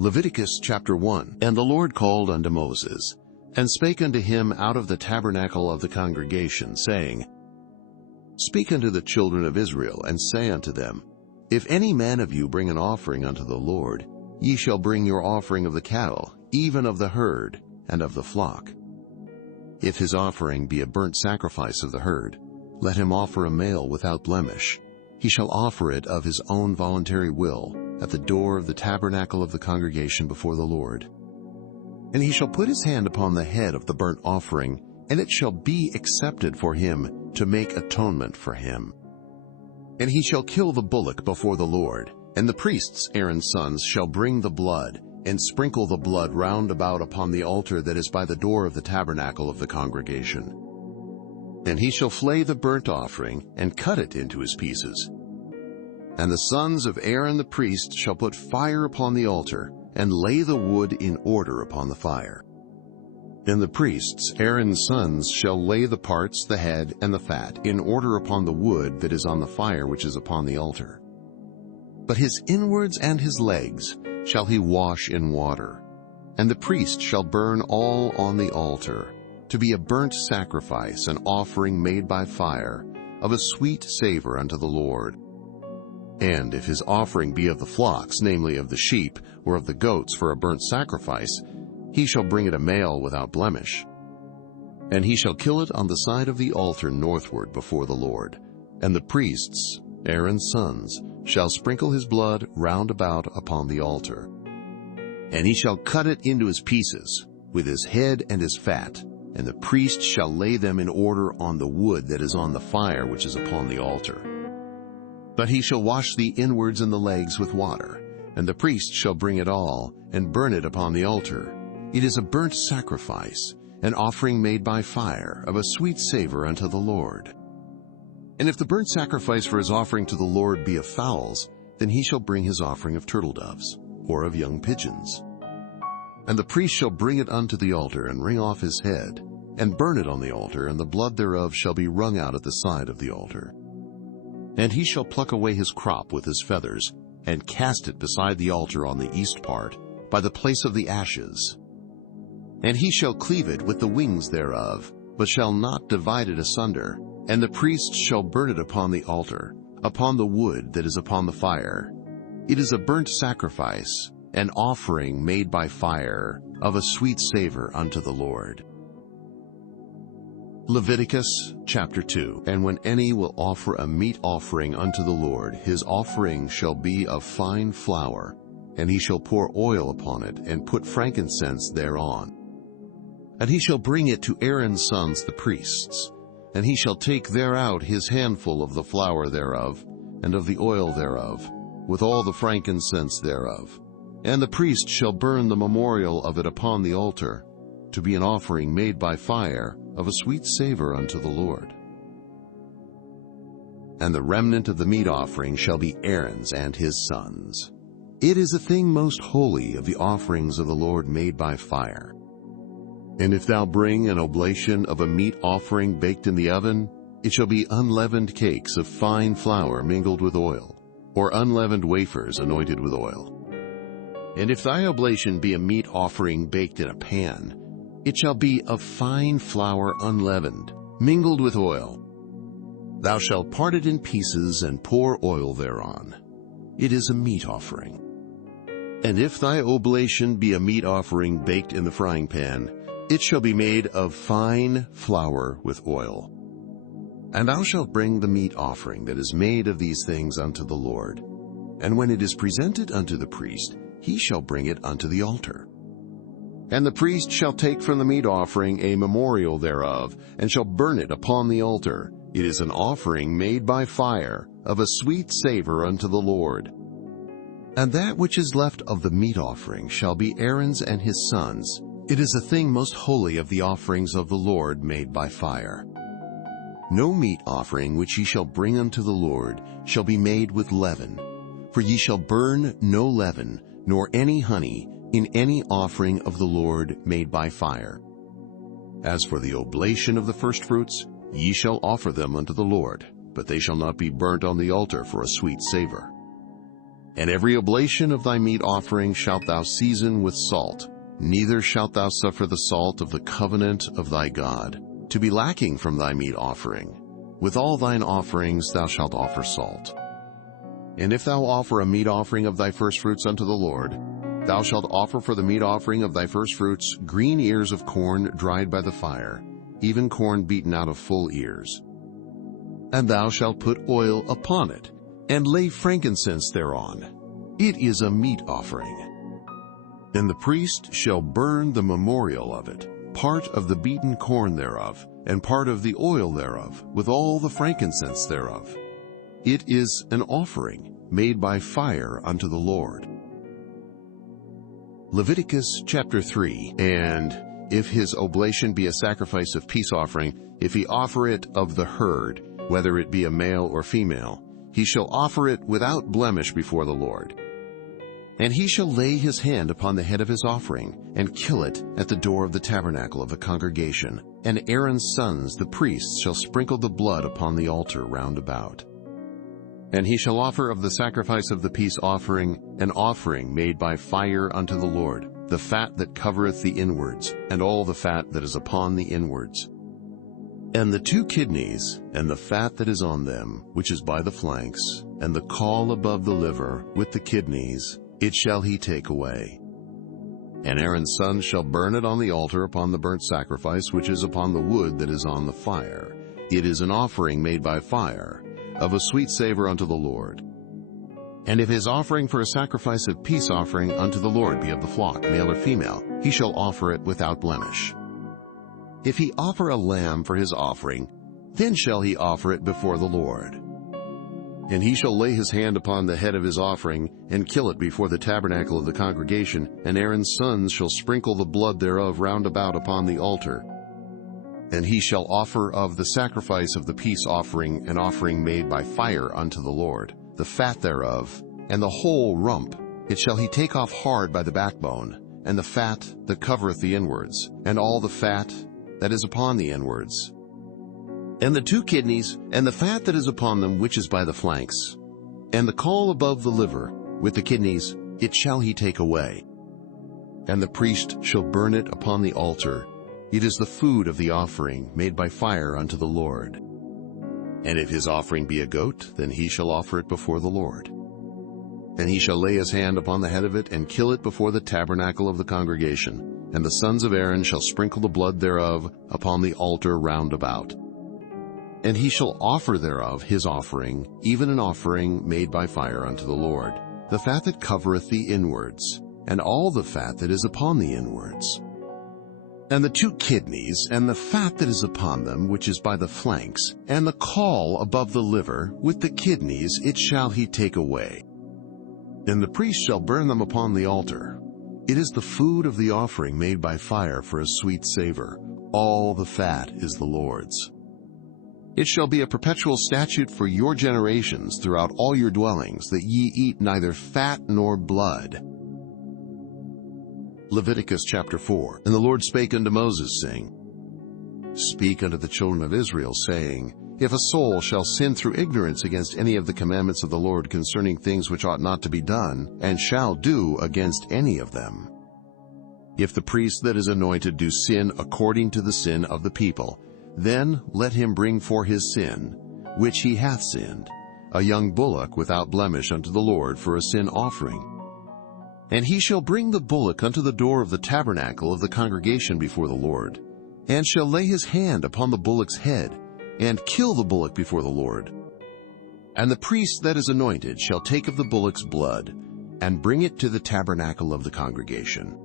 Leviticus Chapter 1. And the Lord called unto Moses, and spake unto him out of the tabernacle of the congregation, saying, Speak unto the children of Israel, and say unto them, If any man of you bring an offering unto the Lord, ye shall bring your offering of the cattle, even of the herd, and of the flock. If his offering be a burnt sacrifice of the herd, let him offer a male without blemish. He shall offer it of his own voluntary will, at the door of the tabernacle of the congregation before the Lord. And he shall put his hand upon the head of the burnt offering, and it shall be accepted for him to make atonement for him. And he shall kill the bullock before the Lord, and the priests, Aaron's sons, shall bring the blood, and sprinkle the blood round about upon the altar that is by the door of the tabernacle of the congregation. And he shall flay the burnt offering, and cut it into his pieces. And the sons of Aaron the priest shall put fire upon the altar, and lay the wood in order upon the fire. And the priests, Aaron's sons, shall lay the parts, the head, and the fat, in order upon the wood that is on the fire which is upon the altar. But his inwards and his legs shall he wash in water. And the priest shall burn all on the altar, to be a burnt sacrifice, an offering made by fire, of a sweet savor unto the Lord. And if his offering be of the flocks, namely of the sheep, or of the goats for a burnt sacrifice, he shall bring it a male without blemish. And he shall kill it on the side of the altar northward before the Lord. And the priests, Aaron's sons, shall sprinkle his blood round about upon the altar. And he shall cut it into his pieces, with his head and his fat, and the priest shall lay them in order on the wood that is on the fire which is upon the altar. But he shall wash the inwards and the legs with water, and the priest shall bring it all, and burn it upon the altar. It is a burnt sacrifice, an offering made by fire, of a sweet savor unto the Lord. And if the burnt sacrifice for his offering to the Lord be of fowls, then he shall bring his offering of turtle-doves, or of young pigeons. And the priest shall bring it unto the altar, and wring off his head, and burn it on the altar, and the blood thereof shall be wrung out at the side of the altar. And he shall pluck away his crop with his feathers, and cast it beside the altar on the east part, by the place of the ashes. And he shall cleave it with the wings thereof, but shall not divide it asunder. And the priest shall burn it upon the altar, upon the wood that is upon the fire. It is a burnt sacrifice, an offering made by fire, of a sweet savor unto the Lord. Leviticus Chapter 2. And when any will offer a meat offering unto the Lord, his offering shall be of fine flour, and he shall pour oil upon it, and put frankincense thereon. And he shall bring it to Aaron's sons the priests, and he shall take thereout his handful of the flour thereof, and of the oil thereof, with all the frankincense thereof. And the priest shall burn the memorial of it upon the altar, to be an offering made by fire, of a sweet savor unto the Lord. And the remnant of the meat offering shall be Aaron's and his sons. It is a thing most holy of the offerings of the Lord made by fire. And if thou bring an oblation of a meat offering baked in the oven, it shall be unleavened cakes of fine flour mingled with oil, or unleavened wafers anointed with oil. And if thy oblation be a meat offering baked in a pan, it shall be of fine flour unleavened, mingled with oil. Thou shalt part it in pieces, and pour oil thereon. It is a meat offering. And if thy oblation be a meat offering baked in the frying pan, it shall be made of fine flour with oil. And thou shalt bring the meat offering that is made of these things unto the Lord. And when it is presented unto the priest, he shall bring it unto the altar. And the priest shall take from the meat offering a memorial thereof, and shall burn it upon the altar. It is an offering made by fire, of a sweet savor unto the Lord. And that which is left of the meat offering shall be Aaron's and his sons. It is a thing most holy of the offerings of the Lord made by fire. No meat offering which ye shall bring unto the Lord shall be made with leaven, for ye shall burn no leaven, nor any honey, in any offering of the Lord made by fire. As for the oblation of the firstfruits, ye shall offer them unto the Lord, but they shall not be burnt on the altar for a sweet savor. And every oblation of thy meat offering shalt thou season with salt, neither shalt thou suffer the salt of the covenant of thy God to be lacking from thy meat offering. With all thine offerings thou shalt offer salt. And if thou offer a meat offering of thy firstfruits unto the Lord, thou shalt offer for the meat offering of thy firstfruits green ears of corn dried by the fire, even corn beaten out of full ears. And thou shalt put oil upon it, and lay frankincense thereon. It is a meat offering. And the priest shall burn the memorial of it, part of the beaten corn thereof, and part of the oil thereof, with all the frankincense thereof. It is an offering made by fire unto the Lord. Leviticus Chapter 3. And if his oblation be a sacrifice of peace offering, if he offer it of the herd, whether it be a male or female, he shall offer it without blemish before the Lord. And he shall lay his hand upon the head of his offering, and kill it at the door of the tabernacle of the congregation. And Aaron's sons, the priests, shall sprinkle the blood upon the altar round about. And he shall offer of the sacrifice of the peace offering an offering made by fire unto the Lord, the fat that covereth the inwards, and all the fat that is upon the inwards. And the 2 kidneys, and the fat that is on them, which is by the flanks, and the caul above the liver, with the kidneys, it shall he take away. And Aaron's sons shall burn it on the altar upon the burnt sacrifice which is upon the wood that is on the fire. It is an offering made by fire, of a sweet savor unto the Lord. And if his offering for a sacrifice of peace offering unto the Lord be of the flock, male or female, he shall offer it without blemish. If he offer a lamb for his offering, then shall he offer it before the Lord. And he shall lay his hand upon the head of his offering, and kill it before the tabernacle of the congregation, and Aaron's sons shall sprinkle the blood thereof round about upon the altar. And he shall offer of the sacrifice of the peace offering an offering made by fire unto the Lord, the fat thereof, and the whole rump. It shall he take off hard by the backbone, and the fat that covereth the inwards, and all the fat that is upon the inwards, and the 2 kidneys, and the fat that is upon them which is by the flanks, and the caul above the liver, with the kidneys, it shall he take away. And the priest shall burn it upon the altar. It is the food of the offering made by fire unto the Lord. And if his offering be a goat, then he shall offer it before the Lord. And he shall lay his hand upon the head of it, and kill it before the tabernacle of the congregation. And the sons of Aaron shall sprinkle the blood thereof upon the altar round about. And he shall offer thereof his offering, even an offering made by fire unto the Lord, the fat that covereth the inwards, and all the fat that is upon the inwards. And the 2 kidneys, and the fat that is upon them, which is by the flanks, and the caul above the liver, with the kidneys, it shall he take away. And the priest shall burn them upon the altar. It is the food of the offering made by fire for a sweet savor. All the fat is the Lord's. It shall be a perpetual statute for your generations throughout all your dwellings, that ye eat neither fat nor blood. Leviticus Chapter 4. And the Lord spake unto Moses, saying, Speak unto the children of Israel, saying, If a soul shall sin through ignorance against any of the commandments of the Lord concerning things which ought not to be done, and shall do against any of them, if the priest that is anointed do sin according to the sin of the people, then let him bring for his sin, which he hath sinned, a young bullock without blemish unto the Lord for a sin offering. And he shall bring the bullock unto the door of the tabernacle of the congregation before the Lord, and shall lay his hand upon the bullock's head, and kill the bullock before the Lord. And the priest that is anointed shall take of the bullock's blood, and bring it to the tabernacle of the congregation.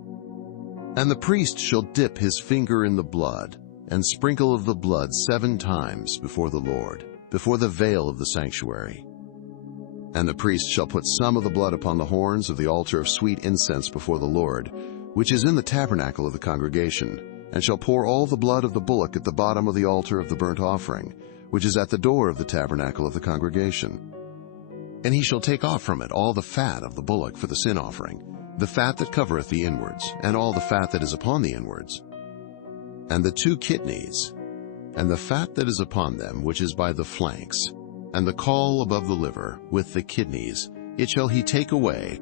And the priest shall dip his finger in the blood, and sprinkle of the blood 7 times before the Lord, before the veil of the sanctuary. And the priest shall put some of the blood upon the horns of the altar of sweet incense before the Lord, which is in the tabernacle of the congregation, and shall pour all the blood of the bullock at the bottom of the altar of the burnt offering, which is at the door of the tabernacle of the congregation. And he shall take off from it all the fat of the bullock for the sin offering, the fat that covereth the inwards, and all the fat that is upon the inwards, and the 2 kidneys, and the fat that is upon them, which is by the flanks, and the caul above the liver, with the kidneys, it shall he take away,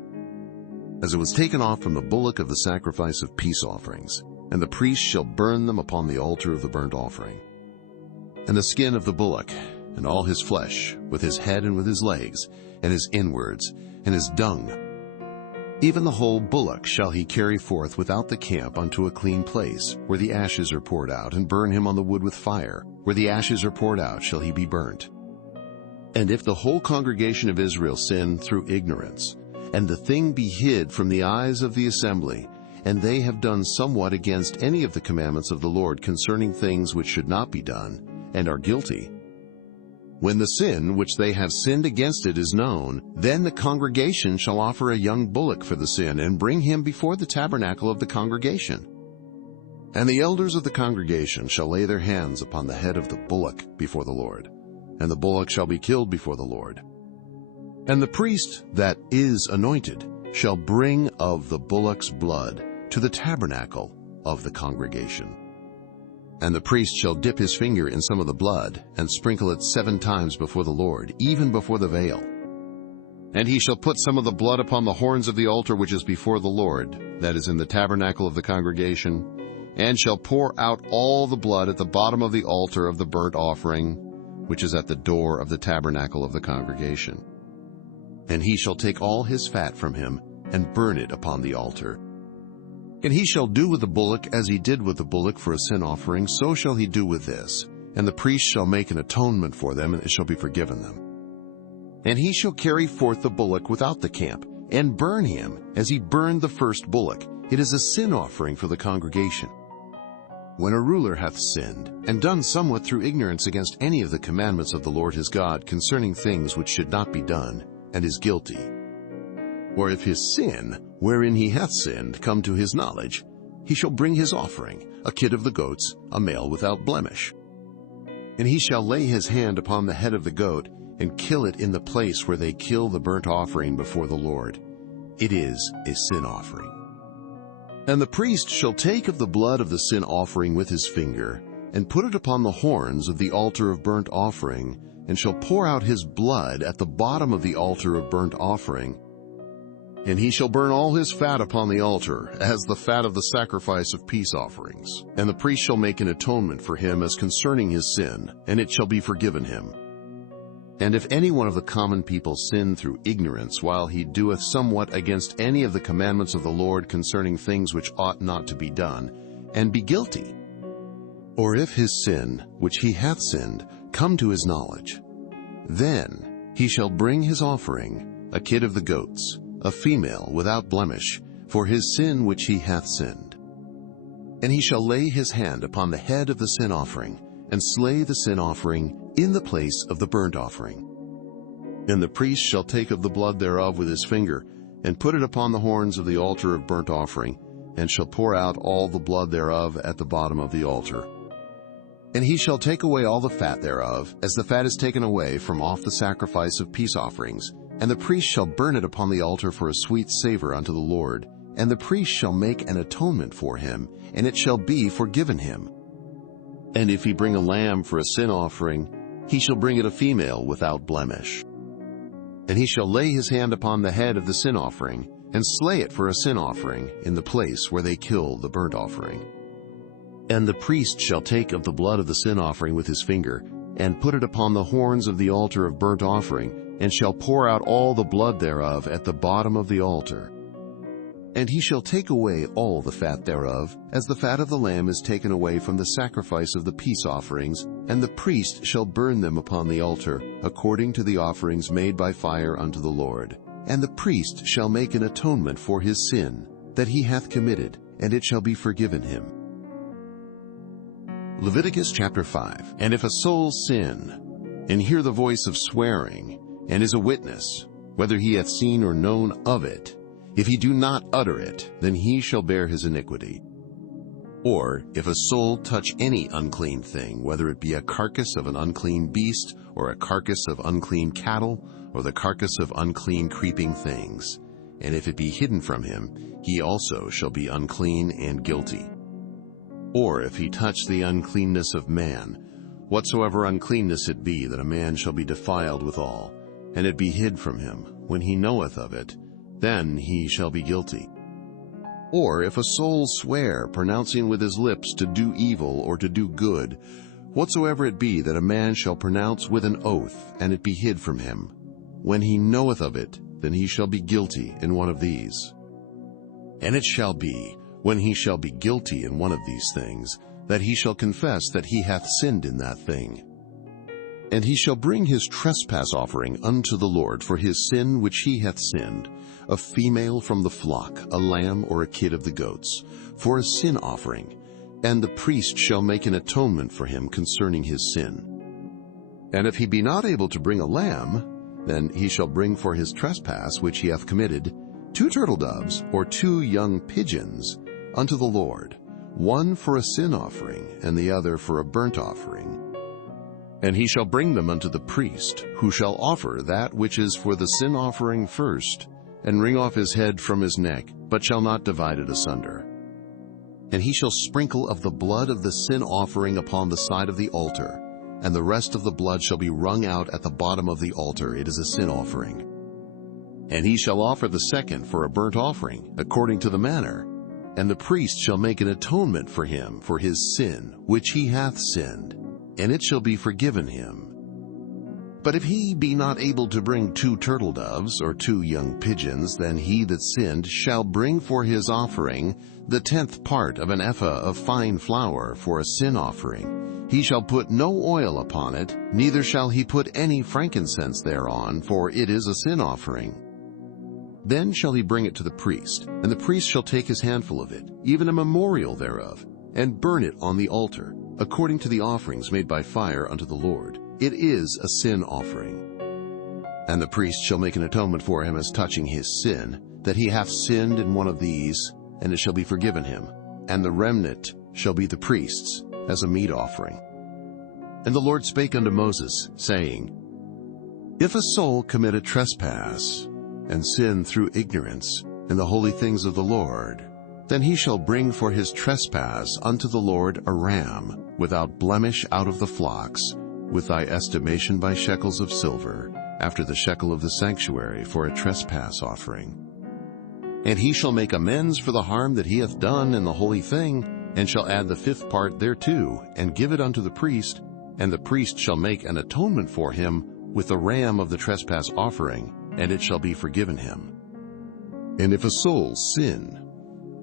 as it was taken off from the bullock of the sacrifice of peace offerings, and the priest shall burn them upon the altar of the burnt offering. And the skin of the bullock, and all his flesh, with his head and with his legs, and his inwards, and his dung, even the whole bullock shall he carry forth without the camp unto a clean place, where the ashes are poured out, and burn him on the wood with fire. Where the ashes are poured out shall he be burnt. And if the whole congregation of Israel sin through ignorance, and the thing be hid from the eyes of the assembly, and they have done somewhat against any of the commandments of the Lord concerning things which should not be done, and are guilty, when the sin which they have sinned against it is known, then the congregation shall offer a young bullock for the sin, and bring him before the tabernacle of the congregation. And the elders of the congregation shall lay their hands upon the head of the bullock before the Lord, and the bullock shall be killed before the Lord. And the priest that is anointed shall bring of the bullock's blood to the tabernacle of the congregation. And the priest shall dip his finger in some of the blood, and sprinkle it 7 times before the Lord, even before the veil. And he shall put some of the blood upon the horns of the altar which is before the Lord, that is in the tabernacle of the congregation, and shall pour out all the blood at the bottom of the altar of the burnt offering, which is at the door of the tabernacle of the congregation. And he shall take all his fat from him, and burn it upon the altar. And he shall do with the bullock as he did with the bullock for a sin offering, so shall he do with this. And the priest shall make an atonement for them, and it shall be forgiven them. And he shall carry forth the bullock without the camp, and burn him as he burned the first bullock. It is a sin offering for the congregation. When a ruler hath sinned, and done somewhat through ignorance against any of the commandments of the Lord his God concerning things which should not be done, and is guilty, or if his sin, wherein he hath sinned, come to his knowledge, he shall bring his offering, a kid of the goats, a male without blemish. And he shall lay his hand upon the head of the goat, and kill it in the place where they kill the burnt offering before the Lord. It is a sin offering. And the priest shall take of the blood of the sin offering with his finger, and put it upon the horns of the altar of burnt offering, and shall pour out his blood at the bottom of the altar of burnt offering. And he shall burn all his fat upon the altar, as the fat of the sacrifice of peace offerings. And the priest shall make an atonement for him as concerning his sin, and it shall be forgiven him. And if any one of the common people sin through ignorance, while he doeth somewhat against any of the commandments of the Lord concerning things which ought not to be done, and be guilty, or if his sin, which he hath sinned, come to his knowledge, then he shall bring his offering, a kid of the goats, a female without blemish, for his sin which he hath sinned. And he shall lay his hand upon the head of the sin offering, and slay the sin offering in the place of the burnt offering. And the priest shall take of the blood thereof with his finger, and put it upon the horns of the altar of burnt offering, and shall pour out all the blood thereof at the bottom of the altar. And he shall take away all the fat thereof, as the fat is taken away from off the sacrifice of peace offerings, and the priest shall burn it upon the altar for a sweet savor unto the Lord. And the priest shall make an atonement for him, and it shall be forgiven him. And if he bring a lamb for a sin offering, he shall bring it a female without blemish. And he shall lay his hand upon the head of the sin offering, and slay it for a sin offering in the place where they kill the burnt offering. And the priest shall take of the blood of the sin offering with his finger, and put it upon the horns of the altar of burnt offering, and shall pour out all the blood thereof at the bottom of the altar. And he shall take away all the fat thereof, as the fat of the lamb is taken away from the sacrifice of the peace offerings, and the priest shall burn them upon the altar, according to the offerings made by fire unto the Lord. And the priest shall make an atonement for his sin that he hath committed, and it shall be forgiven him. Leviticus Chapter 5. And if a soul sin, and hear the voice of swearing, and is a witness, whether he hath seen or known of it, if he do not utter it, then he shall bear his iniquity. Or if a soul touch any unclean thing, whether it be a carcass of an unclean beast, or a carcass of unclean cattle, or the carcass of unclean creeping things, and if it be hidden from him, he also shall be unclean and guilty. Or if he touch the uncleanness of man, whatsoever uncleanness it be, that a man shall be defiled withal, and it be hid from him, when he knoweth of it, then he shall be guilty. Or if a soul swear, pronouncing with his lips to do evil or to do good, whatsoever it be that a man shall pronounce with an oath, and it be hid from him, when he knoweth of it, then he shall be guilty in one of these. And it shall be, when he shall be guilty in one of these things, that he shall confess that he hath sinned in that thing. And he shall bring his trespass offering unto the Lord for his sin which he hath sinned, a female from the flock, a lamb or a kid of the goats, for a sin offering, and the priest shall make an atonement for him concerning his sin. And if he be not able to bring a lamb, then he shall bring for his trespass which he hath committed 2 turtle doves or 2 young pigeons unto the Lord, one for a sin offering, and the other for a burnt offering. And he shall bring them unto the priest, who shall offer that which is for the sin offering first, and wring off his head from his neck, but shall not divide it asunder. And he shall sprinkle of the blood of the sin offering upon the side of the altar, and the rest of the blood shall be wrung out at the bottom of the altar. It is a sin offering. And he shall offer the second for a burnt offering, according to the manner, and the priest shall make an atonement for him for his sin which he hath sinned, and it shall be forgiven him. But if he be not able to bring 2 turtle doves or 2 young pigeons, then he that sinned shall bring for his offering the 10th part of an ephah of fine flour for a sin offering. He shall put no oil upon it, neither shall he put any frankincense thereon, for it is a sin offering. Then shall he bring it to the priest, and the priest shall take his handful of it, even a memorial thereof, and burn it on the altar, according to the offerings made by fire unto the Lord. It is a sin offering. And the priest shall make an atonement for him as touching his sin, that he hath sinned in one of these, and it shall be forgiven him, and the remnant shall be the priest's, as a meat offering. And the Lord spake unto Moses, saying, If a soul commit a trespass, and sin through ignorance in the holy things of the Lord, then he shall bring for his trespass unto the Lord a ram, without blemish out of the flocks, with thy estimation by shekels of silver, after the shekel of the sanctuary, for a trespass offering. And he shall make amends for the harm that he hath done in the holy thing, and shall add the 5th part thereto, and give it unto the priest, and the priest shall make an atonement for him with the ram of the trespass offering, and it shall be forgiven him. And if a soul sin,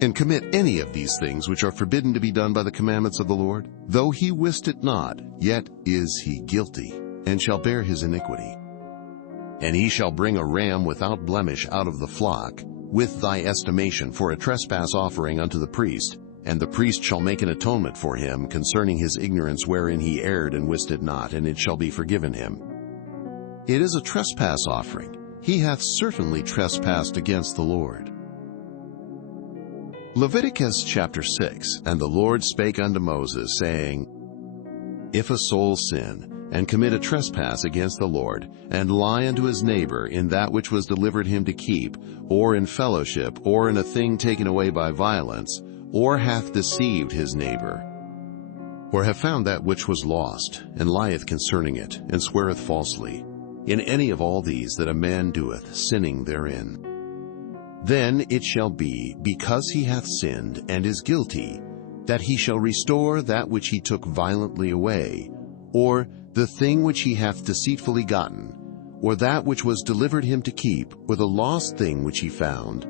and commit any of these things which are forbidden to be done by the commandments of the Lord, though he wist it not, yet is he guilty, and shall bear his iniquity. And he shall bring a ram without blemish out of the flock, with thy estimation, for a trespass offering unto the priest, and the priest shall make an atonement for him concerning his ignorance wherein he erred and wist it not, and it shall be forgiven him. It is a trespass offering. He hath certainly trespassed against the Lord. Leviticus Chapter 6. And the Lord spake unto Moses, saying, If a soul sin, and commit a trespass against the Lord, and lie unto his neighbor in that which was delivered him to keep, or in fellowship, or in a thing taken away by violence, or hath deceived his neighbor, or have found that which was lost, and lieth concerning it, and sweareth falsely, in any of all these that a man doeth, sinning therein, then it shall be, because he hath sinned and is guilty, that he shall restore that which he took violently away, or the thing which he hath deceitfully gotten, or that which was delivered him to keep, or the lost thing which he found,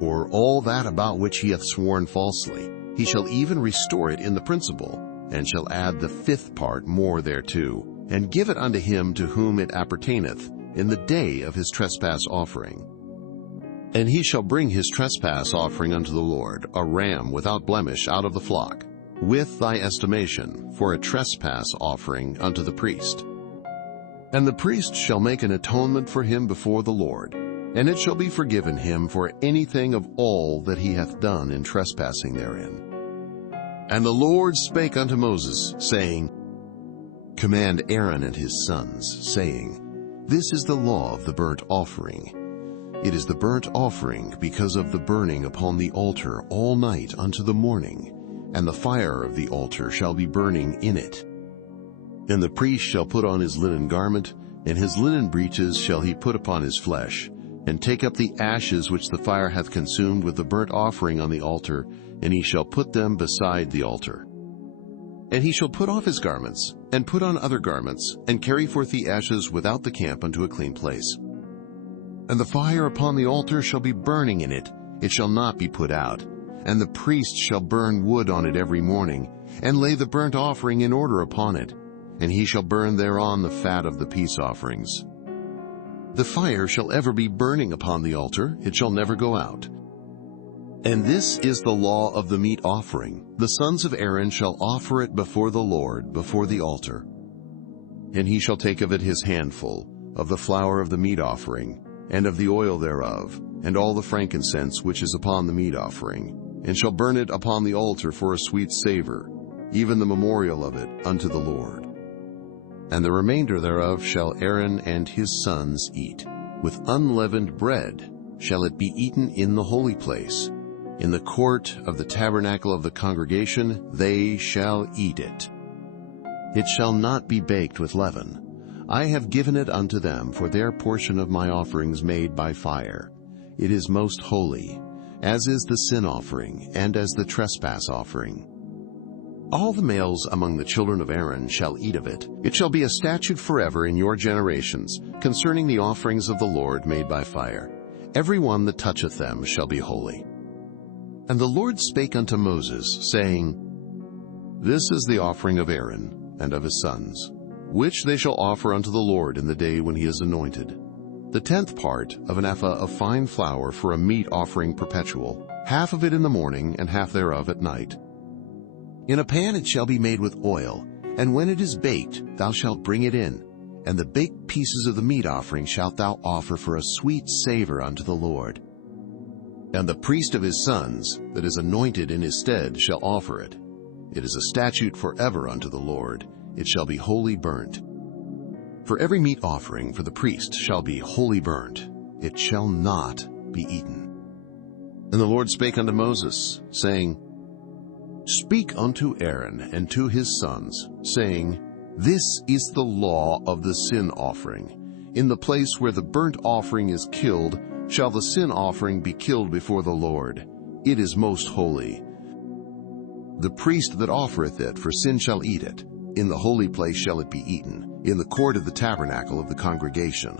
or all that about which he hath sworn falsely. He shall even restore it in the principal, and shall add the 5th part more thereto, and give it unto him to whom it appertaineth in the day of his trespass offering. And he shall bring his trespass offering unto the Lord, a ram without blemish out of the flock, with thy estimation, for a trespass offering unto the priest. And the priest shall make an atonement for him before the Lord, and it shall be forgiven him for anything of all that he hath done in trespassing therein. And the Lord spake unto Moses, saying, Command Aaron and his sons, saying, This is the law of the burnt offering. It is the burnt offering because of the burning upon the altar all night unto the morning, and the fire of the altar shall be burning in it. And the priest shall put on his linen garment, And his linen breeches shall he put upon his flesh, and take up the ashes which the fire hath consumed with the burnt offering on the altar, and he shall put them beside the altar. And he shall put off his garments, and put on other garments, and carry forth the ashes without the camp unto a clean place. And the fire upon the altar shall be burning in it, it shall not be put out. And the priest shall burn wood on it every morning, and lay the burnt offering in order upon it, and he shall burn thereon the fat of the peace offerings. The fire shall ever be burning upon the altar, it shall never go out. And this is the law of the meat offering. The sons of Aaron shall offer it before the Lord, before the altar. And he shall take of it his handful, of the flour of the meat offering, and of the oil thereof, and all the frankincense which is upon the meat offering, and shall burn it upon the altar for a sweet savor, even the memorial of it unto the Lord. And the remainder thereof shall Aaron and his sons eat. With unleavened bread shall it be eaten in the holy place. In the court of the tabernacle of the congregation they shall eat it. It shall not be baked with leaven. I have given it unto them for their portion of my offerings made by fire. It is most holy, as is the sin offering, and as the trespass offering. All the males among the children of Aaron shall eat of it. It shall be a statute forever in your generations, concerning the offerings of the Lord made by fire. Every one that toucheth them shall be holy. And the Lord spake unto Moses, saying, This is the offering of Aaron and of his sons, which they shall offer unto the Lord in the day when he is anointed. The 10th part of an ephah of fine flour for a meat offering perpetual, half of it in the morning, and half thereof at night. In a pan it shall be made with oil, and when it is baked thou shalt bring it in, and the baked pieces of the meat offering shalt thou offer for a sweet savor unto the Lord. And the priest of his sons, that is anointed in his stead, shall offer it. It is a statute forever unto the Lord. It shall be wholly burnt. For every meat offering for the priest shall be wholly burnt. It shall not be eaten. And the Lord spake unto Moses, saying, Speak unto Aaron and to his sons, saying, This is the law of the sin offering. In the place where the burnt offering is killed, shall the sin offering be killed before the Lord. It is most holy. The priest that offereth it for sin shall eat it. In the holy place shall it be eaten, in the court of the tabernacle of the congregation.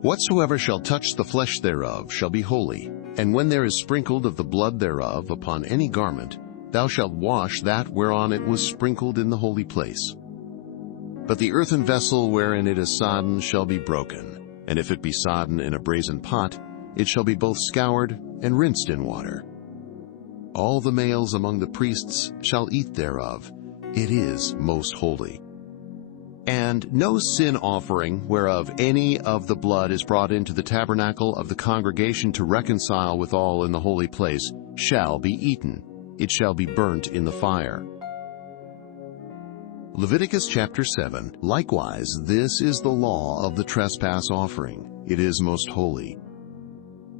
Whatsoever shall touch the flesh thereof shall be holy, and when there is sprinkled of the blood thereof upon any garment, thou shalt wash that whereon it was sprinkled in the holy place. But the earthen vessel wherein it is sodden shall be broken, and if it be sodden in a brazen pot, it shall be both scoured and rinsed in water. All the males among the priests shall eat thereof. It is most holy. And no sin offering whereof any of the blood is brought into the tabernacle of the congregation to reconcile withal in the holy place shall be eaten. It shall be burnt in the fire. Leviticus Chapter 7. Likewise, this is the law of the trespass offering. It is most holy.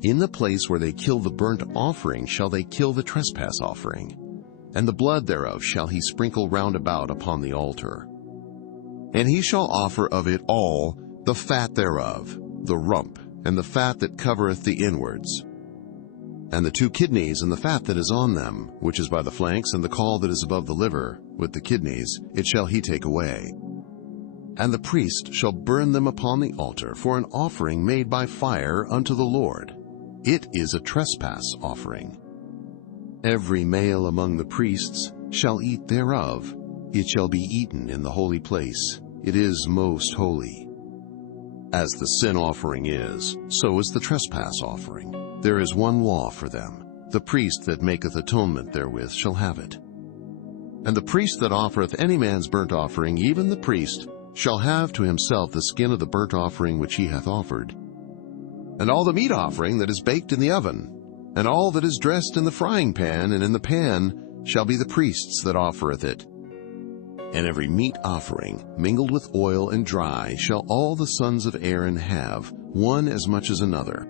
In the place where they kill the burnt offering shall they kill the trespass offering, and the blood thereof shall he sprinkle round about upon the altar. And he shall offer of it all, the fat thereof, the rump, and the fat that covereth the inwards, and the 2 kidneys and the fat that is on them, which is by the flanks, and the caul that is above the liver, with the kidneys, it shall he take away. And the priest shall burn them upon the altar for an offering made by fire unto the Lord. It is a trespass offering. Every male among the priests shall eat thereof. It shall be eaten in the holy place. It is most holy. As the sin offering is, so is the trespass offering. There is one law for them. The priest that maketh atonement therewith shall have it. And the priest that offereth any man's burnt offering, even the priest, shall have to himself the skin of the burnt offering which he hath offered. And all the meat offering that is baked in the oven, and all that is dressed in the frying pan and in the pan, shall be the priest's that offereth it. And every meat offering, mingled with oil and dry, shall all the sons of Aaron have, one as much as another.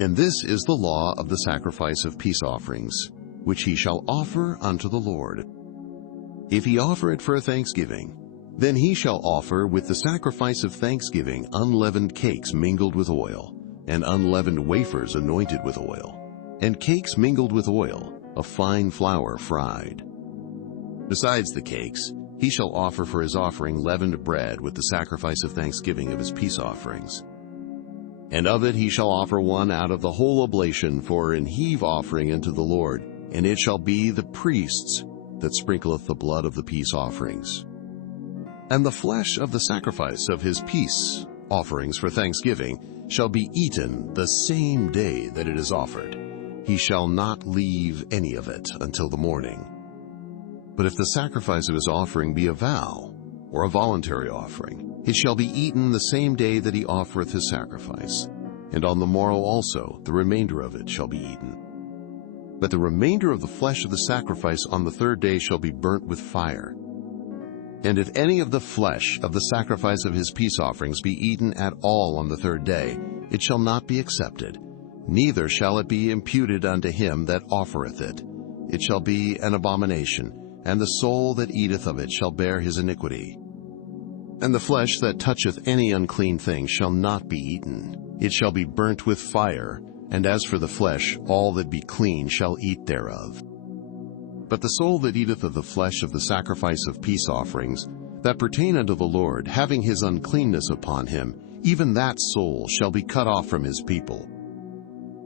And this is the law of the sacrifice of peace offerings, which he shall offer unto the Lord. If he offer it for a thanksgiving, Then he shall offer with the sacrifice of thanksgiving unleavened cakes mingled with oil, and unleavened wafers anointed with oil, and cakes mingled with oil, of fine flour fried. Besides the cakes, he shall offer for his offering leavened bread with the sacrifice of thanksgiving of his peace offerings. And of it he shall offer one out of the whole oblation for an heave offering unto the Lord, and it shall be the priest's that sprinkleth the blood of the peace offerings. And the flesh of the sacrifice of his peace offerings for thanksgiving shall be eaten the same day that it is offered. He shall not leave any of it until the morning. But if the sacrifice of his offering be a vow, or a voluntary offering, it shall be eaten the same day that he offereth his sacrifice, and on the morrow also the remainder of it shall be eaten. But the remainder of the flesh of the sacrifice on the third day shall be burnt with fire. And if any of the flesh of the sacrifice of his peace offerings be eaten at all on the third day, it shall not be accepted, neither shall it be imputed unto him that offereth it. It shall be an abomination, and the soul that eateth of it shall bear his iniquity. And the flesh that toucheth any unclean thing shall not be eaten. It shall be burnt with fire, and as for the flesh, all that be clean shall eat thereof. But the soul that eateth of the flesh of the sacrifice of peace offerings, that pertain unto the Lord, having his uncleanness upon him, even that soul shall be cut off from his people.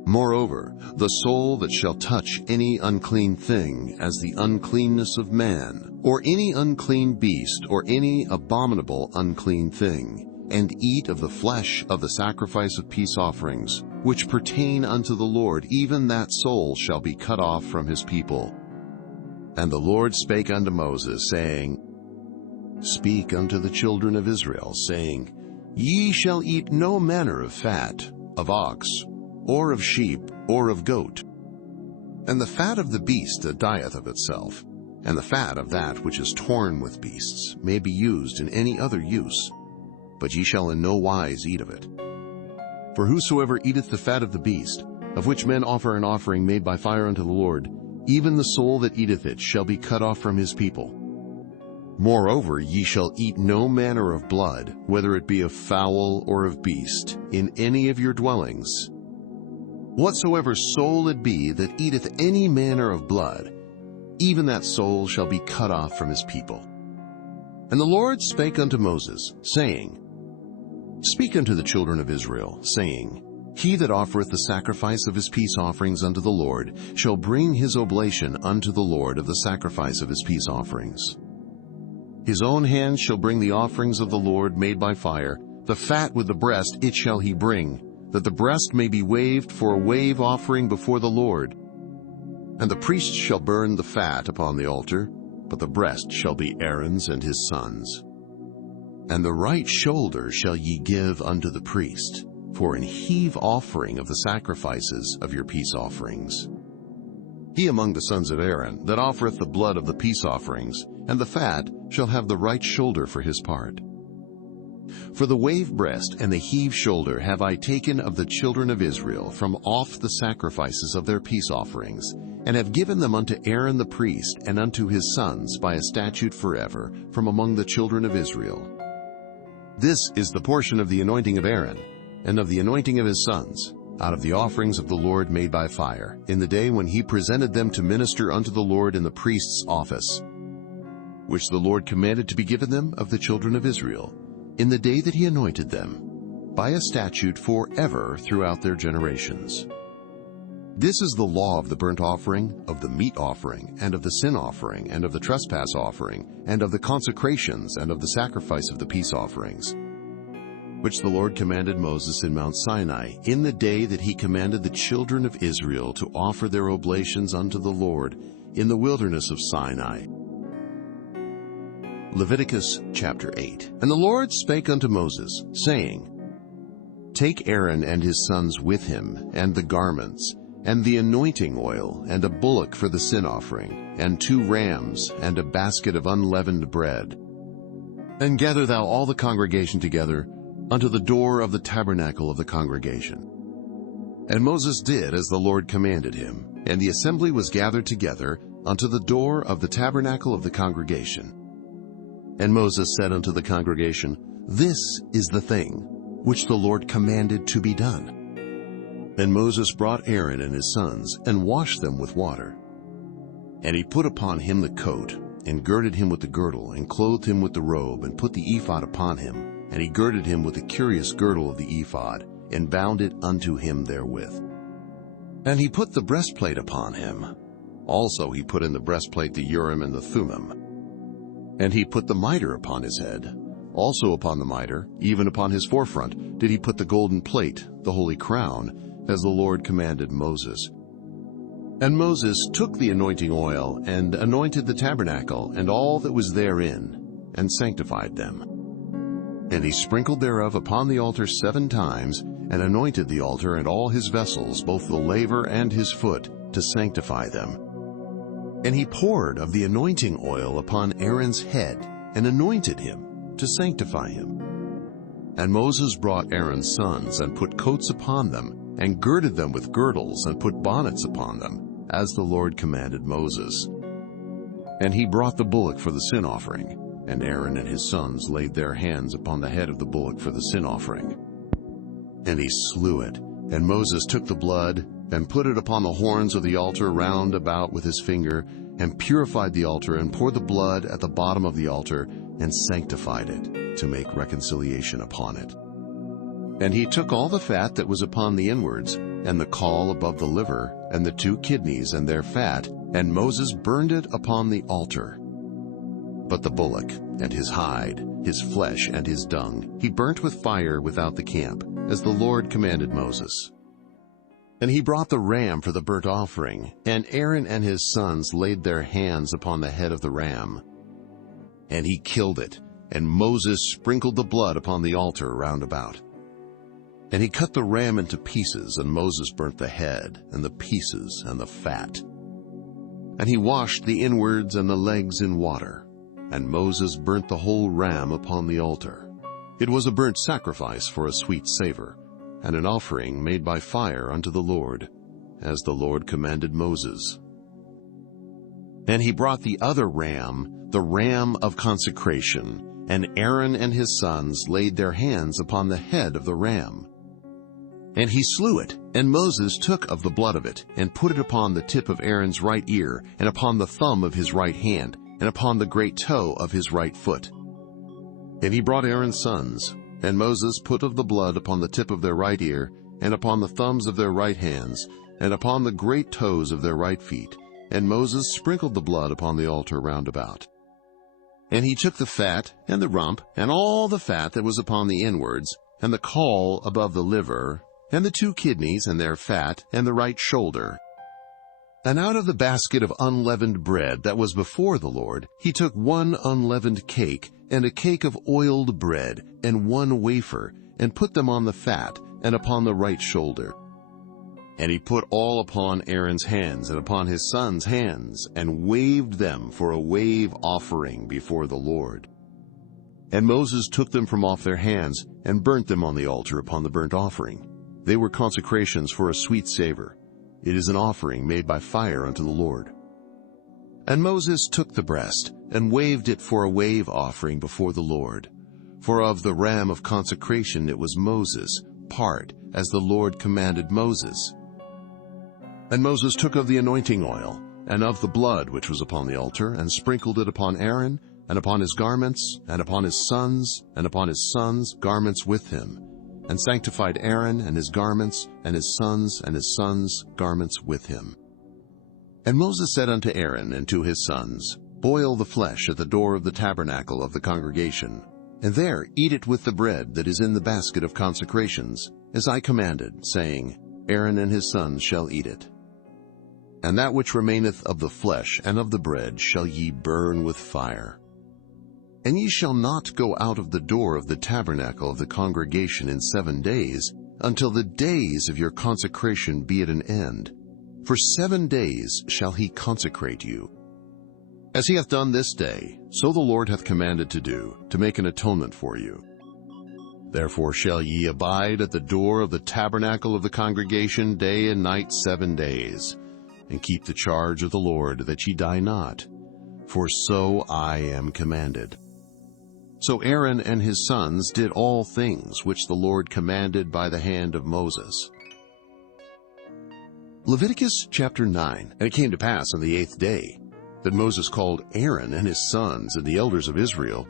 Moreover, the soul that shall touch any unclean thing, as the uncleanness of man, or any unclean beast, or any abominable unclean thing, and eat of the flesh of the sacrifice of peace offerings, which pertain unto the Lord, even that soul shall be cut off from his people. And the Lord spake unto Moses, saying, Speak unto the children of Israel, saying, Ye shall eat no manner of fat, of ox, or of sheep, or of goat. And the fat of the beast that dieth of itself, and the fat of that which is torn with beasts, may be used in any other use, but ye shall in no wise eat of it. For whosoever eateth the fat of the beast, of which men offer an offering made by fire unto the Lord, even the soul that eateth it shall be cut off from his people. Moreover, ye shall eat no manner of blood, whether it be of fowl or of beast, in any of your dwellings. Whatsoever soul it be that eateth any manner of blood, even that soul shall be cut off from his people. And the Lord spake unto Moses, saying, Speak unto the children of Israel, saying, He that offereth the sacrifice of his peace offerings unto the Lord shall bring his oblation unto the Lord of the sacrifice of his peace offerings. His own hand shall bring the offerings of the Lord made by fire, the fat with the breast it shall he bring, that the breast may be waved for a wave offering before the Lord. And the priest shall burn the fat upon the altar, but the breast shall be Aaron's and his sons'. And the right shoulder shall ye give unto the priest, for an heave offering of the sacrifices of your peace offerings. He among the sons of Aaron that offereth the blood of the peace offerings, and the fat, shall have the right shoulder for his part. For the wave breast and the heave shoulder have I taken of the children of Israel from off the sacrifices of their peace offerings, and have given them unto Aaron the priest and unto his sons by a statute forever from among the children of Israel. This is the portion of the anointing of Aaron, and of the anointing of his sons, out of the offerings of the Lord made by fire, in the day when he presented them to minister unto the Lord in the priest's office, which the Lord commanded to be given them of the children of Israel, in the day that he anointed them, by a statute forever throughout their generations. This is the law of the burnt offering, of the meat offering, and of the sin offering, and of the trespass offering, and of the consecrations, and of the sacrifice of the peace offerings, which the Lord commanded Moses in Mount Sinai, in the day that he commanded the children of Israel to offer their oblations unto the Lord in the wilderness of Sinai. Leviticus Chapter 8. And the Lord spake unto Moses, saying, Take Aaron and his sons with him, and the garments, and the anointing oil, and a bullock for the sin offering, and 2 rams, and a basket of unleavened bread. And gather thou all the congregation together unto the door of the tabernacle of the congregation. And Moses did as the Lord commanded him, and the assembly was gathered together unto the door of the tabernacle of the congregation. And Moses said unto the congregation, This is the thing which the Lord commanded to be done. And Moses brought Aaron and his sons, and washed them with water. And he put upon him the coat, and girded him with the girdle, and clothed him with the robe, and put the ephod upon him. And he girded him with the curious girdle of the ephod, and bound it unto him therewith. And he put the breastplate upon him. Also he put in the breastplate the Urim and the Thummim. And he put the mitre upon his head. Also upon the mitre, even upon his forefront, did he put the golden plate, the holy crown, as the Lord commanded Moses. And Moses took the anointing oil, and anointed the tabernacle, and all that was therein, and sanctified them. And he sprinkled thereof upon the altar 7 times, and anointed the altar and all his vessels, both the laver and his foot, to sanctify them. And he poured of the anointing oil upon Aaron's head, and anointed him, to sanctify him. And Moses brought Aaron's sons, and put coats upon them, and girded them with girdles, and put bonnets upon them, as the Lord commanded Moses. And he brought the bullock for the sin offering, and Aaron and his sons laid their hands upon the head of the bullock for the sin offering. And he slew it, and Moses took the blood, and put it upon the horns of the altar round about with his finger, and purified the altar, and poured the blood at the bottom of the altar, and sanctified it, to make reconciliation upon it. And he took all the fat that was upon the inwards, and the caul above the liver, and the 2 kidneys and their fat, and Moses burned it upon the altar. But the bullock, and his hide, his flesh, and his dung, he burnt with fire without the camp, as the Lord commanded Moses. And he brought the ram for the burnt offering, and Aaron and his sons laid their hands upon the head of the ram. And he killed it, and Moses sprinkled the blood upon the altar round about. And he cut the ram into pieces, and Moses burnt the head, and the pieces, and the fat. And he washed the inwards and the legs in water, and Moses burnt the whole ram upon the altar. It was a burnt sacrifice for a sweet savor, and an offering made by fire unto the Lord, as the Lord commanded Moses. And he brought the other ram, the ram of consecration, and Aaron and his sons laid their hands upon the head of the ram. And he slew it, and Moses took of the blood of it, and put it upon the tip of Aaron's right ear, and upon the thumb of his right hand, and upon the great toe of his right foot. And he brought Aaron's sons, and Moses put of the blood upon the tip of their right ear, and upon the thumbs of their right hands, and upon the great toes of their right feet, and Moses sprinkled the blood upon the altar round about. And he took the fat, and the rump, and all the fat that was upon the inwards, and the caul above the liver, and the 2 kidneys and their fat, and the right shoulder. And out of the basket of unleavened bread that was before the Lord, he took 1 unleavened cake, and a cake of oiled bread, and 1 wafer, and put them on the fat, and upon the right shoulder. And he put all upon Aaron's hands, and upon his sons' hands, and waved them for a wave offering before the Lord. And Moses took them from off their hands, and burnt them on the altar upon the burnt offering. They were consecrations for a sweet savor. It is an offering made by fire unto the Lord. And Moses took the breast, and waved it for a wave offering before the Lord. For of the ram of consecration it was Moses' part, as the Lord commanded Moses. And Moses took of the anointing oil, and of the blood which was upon the altar, and sprinkled it upon Aaron, and upon his garments, and upon his sons' garments with him, and sanctified Aaron and his garments, and his sons' garments with him. And Moses said unto Aaron and to his sons, Boil the flesh at the door of the tabernacle of the congregation, and there eat it with the bread that is in the basket of consecrations, as I commanded, saying, Aaron and his sons shall eat it. And that which remaineth of the flesh and of the bread shall ye burn with fire. And ye shall not go out of the door of the tabernacle of the congregation in 7 days, until the days of your consecration be at an end. For 7 days shall he consecrate you. As he hath done this day, so the Lord hath commanded to do, to make an atonement for you. Therefore shall ye abide at the door of the tabernacle of the congregation day and night 7 days, and keep the charge of the Lord, that ye die not, for so I am commanded. So Aaron and his sons did all things which the Lord commanded by the hand of Moses. Leviticus chapter 9. And it came to pass on the 8th day that Moses called Aaron and his sons and the elders of Israel.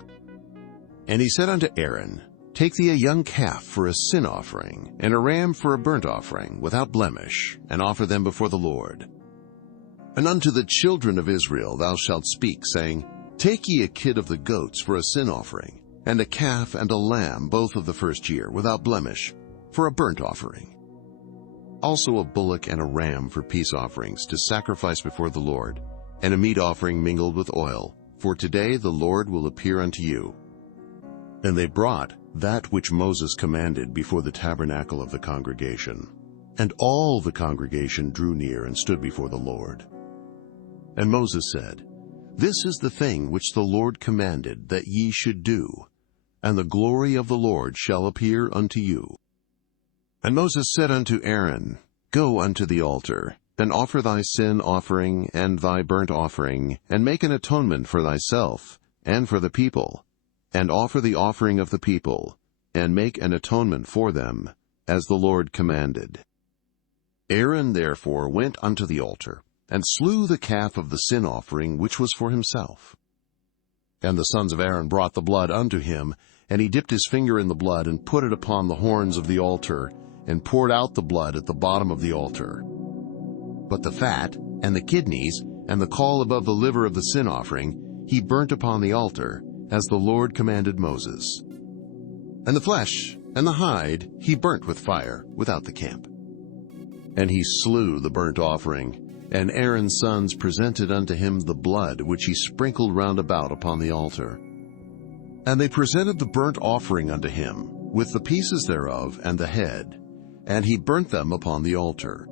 And he said unto Aaron, Take thee a young calf for a sin offering, and a ram for a burnt offering, without blemish, and offer them before the Lord. And unto the children of Israel thou shalt speak, saying, Take ye a kid of the goats for a sin offering, and a calf and a lamb both of the first year, without blemish, for a burnt offering. Also a bullock and a ram for peace offerings, to sacrifice before the Lord, and a meat offering mingled with oil, for today the Lord will appear unto you. And they brought that which Moses commanded before the tabernacle of the congregation. And all the congregation drew near and stood before the Lord. And Moses said, This is the thing which the Lord commanded that ye should do, and the glory of the Lord shall appear unto you. And Moses said unto Aaron, Go unto the altar, and offer thy sin offering and thy burnt offering, and make an atonement for thyself and for the people, and offer the offering of the people, and make an atonement for them, as the Lord commanded. Aaron therefore went unto the altar, and slew the calf of the sin offering which was for himself. And the sons of Aaron brought the blood unto him, and he dipped his finger in the blood, and put it upon the horns of the altar, and poured out the blood at the bottom of the altar. But the fat, and the kidneys, and the caul above the liver of the sin offering, he burnt upon the altar, as the Lord commanded Moses. And the flesh and the hide he burnt with fire without the camp. And he slew the burnt offering, and Aaron's sons presented unto him the blood which he sprinkled round about upon the altar. And they presented the burnt offering unto him, with the pieces thereof and the head, and he burnt them upon the altar.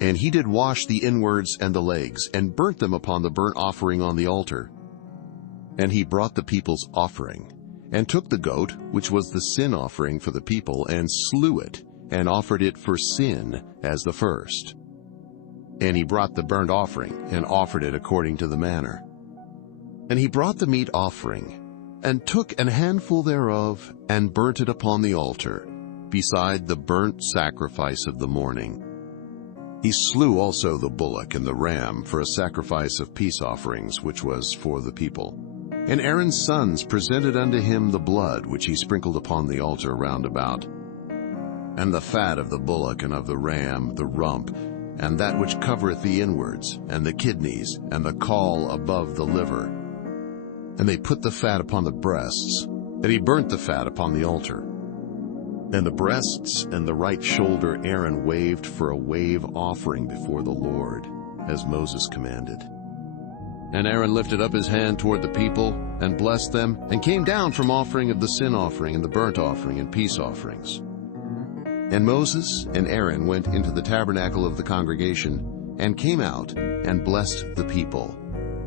And he did wash the inwards and the legs, and burnt them upon the burnt offering on the altar. And he brought the people's offering, and took the goat, which was the sin offering for the people, and slew it, and offered it for sin as the first. And he brought the burnt offering, and offered it according to the manner. And he brought the meat offering, and took an handful thereof, and burnt it upon the altar, beside the burnt sacrifice of the morning. He slew also the bullock and the ram for a sacrifice of peace offerings, which was for the people. And Aaron's sons presented unto him the blood which he sprinkled upon the altar round about, and the fat of the bullock and of the ram, the rump, and that which covereth the inwards, and the kidneys, and the caul above the liver. And they put the fat upon the breasts, and he burnt the fat upon the altar. And the breasts and the right shoulder Aaron waved for a wave offering before the Lord, as Moses commanded. And Aaron lifted up his hand toward the people, and blessed them, and came down from offering of the sin offering and the burnt offering and peace offerings. And Moses and Aaron went into the tabernacle of the congregation, and came out, and blessed the people.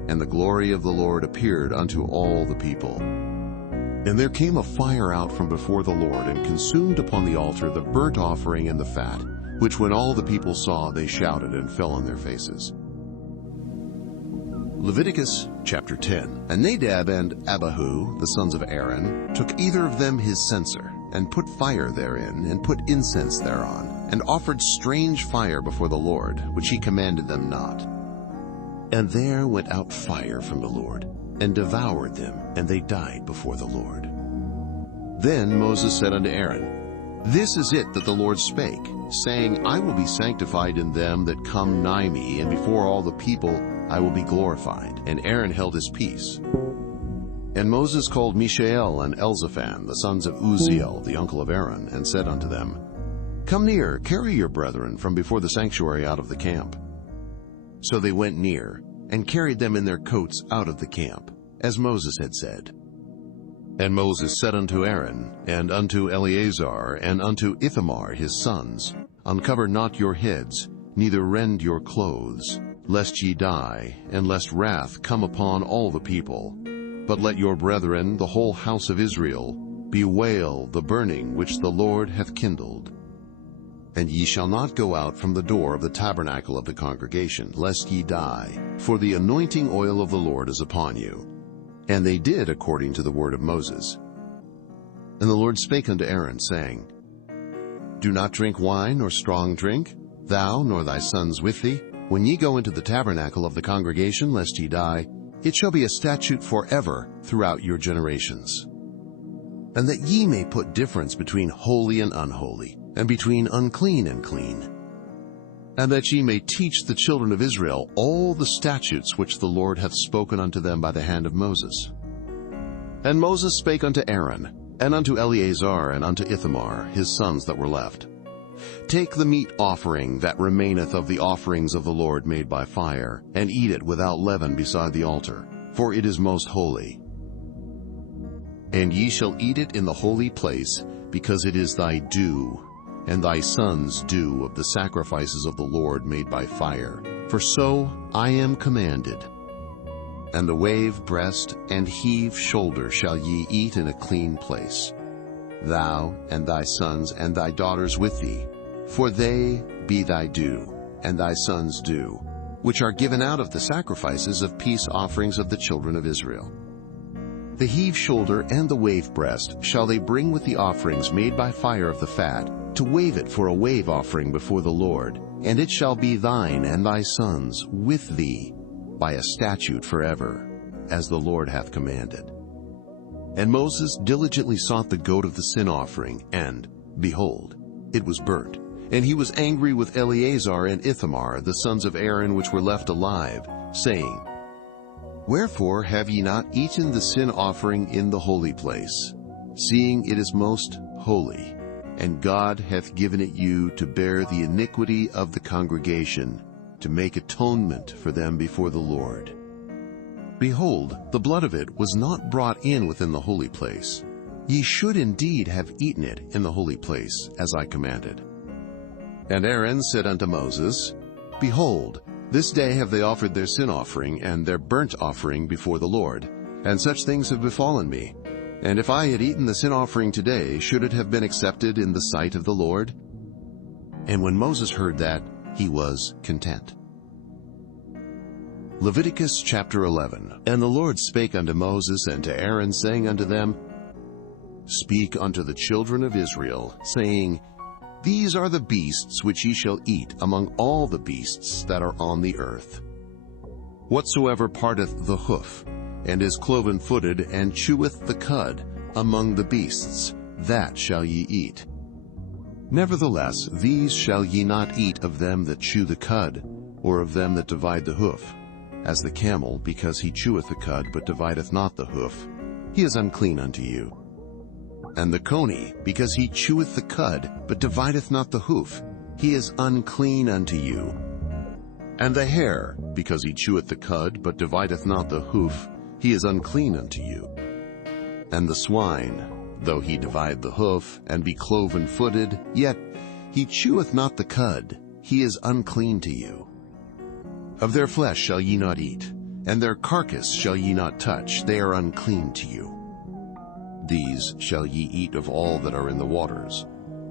And the glory of the Lord appeared unto all the people. And there came a fire out from before the Lord, and consumed upon the altar the burnt offering and the fat, which when all the people saw, they shouted and fell on their faces. Leviticus chapter 10. And Nadab and Abihu, the sons of Aaron, took either of them his censer, and put fire therein, and put incense thereon, and offered strange fire before the Lord, which he commanded them not. And there went out fire from the Lord, and devoured them, and they died before the Lord. Then Moses said unto Aaron, This is it that the Lord spake, saying, I will be sanctified in them that come nigh me, and before all the people I will be glorified. And Aaron held his peace. And Moses called Mishael and Elzaphan, the sons of Uzziel, the uncle of Aaron, and said unto them, Come near, carry your brethren from before the sanctuary out of the camp. So they went near, and carried them in their coats out of the camp, as Moses had said. And Moses said unto Aaron, and unto Eleazar, and unto Ithamar his sons, Uncover not your heads, neither rend your clothes, lest ye die, and lest wrath come upon all the people. But let your brethren, the whole house of Israel, bewail the burning which the Lord hath kindled. And ye shall not go out from the door of the tabernacle of the congregation, lest ye die, for the anointing oil of the Lord is upon you. And they did according to the word of Moses. And the Lord spake unto Aaron, saying, Do not drink wine or strong drink, thou nor thy sons with thee, when ye go into the tabernacle of the congregation, lest ye die. It shall be a statute forever throughout your generations. And that ye may put difference between holy and unholy, and between unclean and clean. And that ye may teach the children of Israel all the statutes which the Lord hath spoken unto them by the hand of Moses. And Moses spake unto Aaron, and unto Eleazar, and unto Ithamar, his sons that were left, Take the meat offering that remaineth of the offerings of the Lord made by fire, and eat it without leaven beside the altar, for it is most holy. And ye shall eat it in the holy place, because it is thy due, and thy sons' due of the sacrifices of the Lord made by fire. For so I am commanded. And the wave breast and heave shoulder shall ye eat in a clean place, thou and thy sons and thy daughters with thee, for they be thy due, and thy sons' due, which are given out of the sacrifices of peace offerings of the children of Israel. The heave shoulder and the wave breast shall they bring with the offerings made by fire of the fat, to wave it for a wave offering before the Lord, and it shall be thine and thy sons with thee by a statute forever, as the Lord hath commanded. And Moses diligently sought the goat of the sin offering, and, behold, it was burnt. And he was angry with Eleazar and Ithamar, the sons of Aaron which were left alive, saying, Wherefore have ye not eaten the sin offering in the holy place, seeing it is most holy? And God hath given it you to bear the iniquity of the congregation, to make atonement for them before the Lord. Behold, the blood of it was not brought in within the holy place. Ye should indeed have eaten it in the holy place, as I commanded. And Aaron said unto Moses, Behold, this day have they offered their sin offering and their burnt offering before the Lord, and such things have befallen me. And if I had eaten the sin offering today, should it have been accepted in the sight of the Lord? And when Moses heard that, he was content. Leviticus Chapter 11. And the Lord spake unto Moses and to Aaron, saying unto them, Speak unto the children of Israel, saying, These are the beasts which ye shall eat among all the beasts that are on the earth. Whatsoever parteth the hoof, and is cloven-footed, and cheweth the cud among the beasts, that shall ye eat. Nevertheless, these shall ye not eat of them that chew the cud, or of them that divide the hoof. As the camel, because he cheweth the cud, but divideth not the hoof, he is unclean unto you. And the coney, because he cheweth the cud, but divideth not the hoof, he is unclean unto you. And the hare, because he cheweth the cud, but divideth not the hoof, he is unclean unto you. And the swine, though he divide the hoof, and be cloven-footed, yet he cheweth not the cud, he is unclean to you. Of their flesh shall ye not eat, and their carcass shall ye not touch, they are unclean to you. These shall ye eat of all that are in the waters.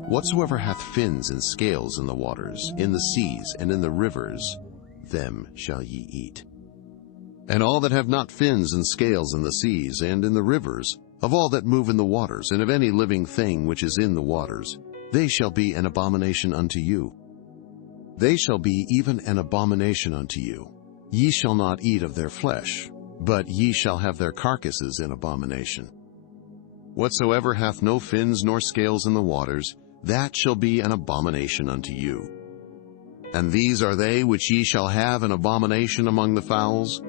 Whatsoever hath fins and scales in the waters, in the seas, and in the rivers, them shall ye eat. And all that have not fins and scales in the seas and in the rivers, of all that move in the waters, and of any living thing which is in the waters, they shall be an abomination unto you. They shall be even an abomination unto you. Ye shall not eat of their flesh, but ye shall have their carcasses in abomination. Whatsoever hath no fins nor scales in the waters, that shall be an abomination unto you. And these are they which ye shall have an abomination among the fowls.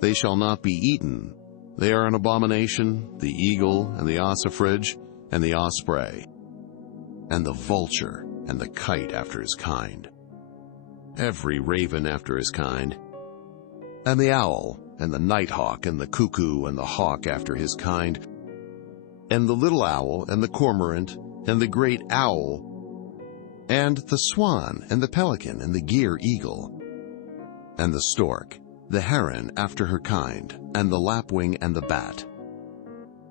They shall not be eaten. They are an abomination, the eagle, and the ossifrage, and the osprey, and the vulture, and the kite after his kind, every raven after his kind, and the owl, and the nighthawk, and the cuckoo, and the hawk after his kind, and the little owl, and the cormorant, and the great owl, and the swan, and the pelican, and the gyre eagle, and the stork, the heron after her kind, and the lapwing, and the bat.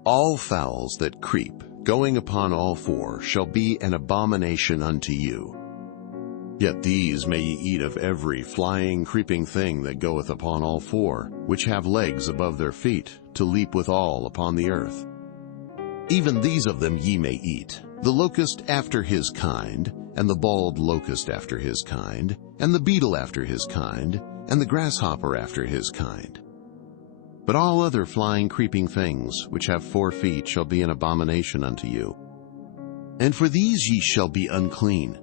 All fowls that creep, going upon all four, shall be an abomination unto you. Yet these may ye eat of every flying, creeping thing that goeth upon all four, which have legs above their feet, to leap withal upon the earth. Even these of them ye may eat, the locust after his kind, and the bald locust after his kind, and the beetle after his kind, and the grasshopper after his kind. But all other flying, creeping things, which have 4 feet, shall be an abomination unto you. And for these ye shall be unclean.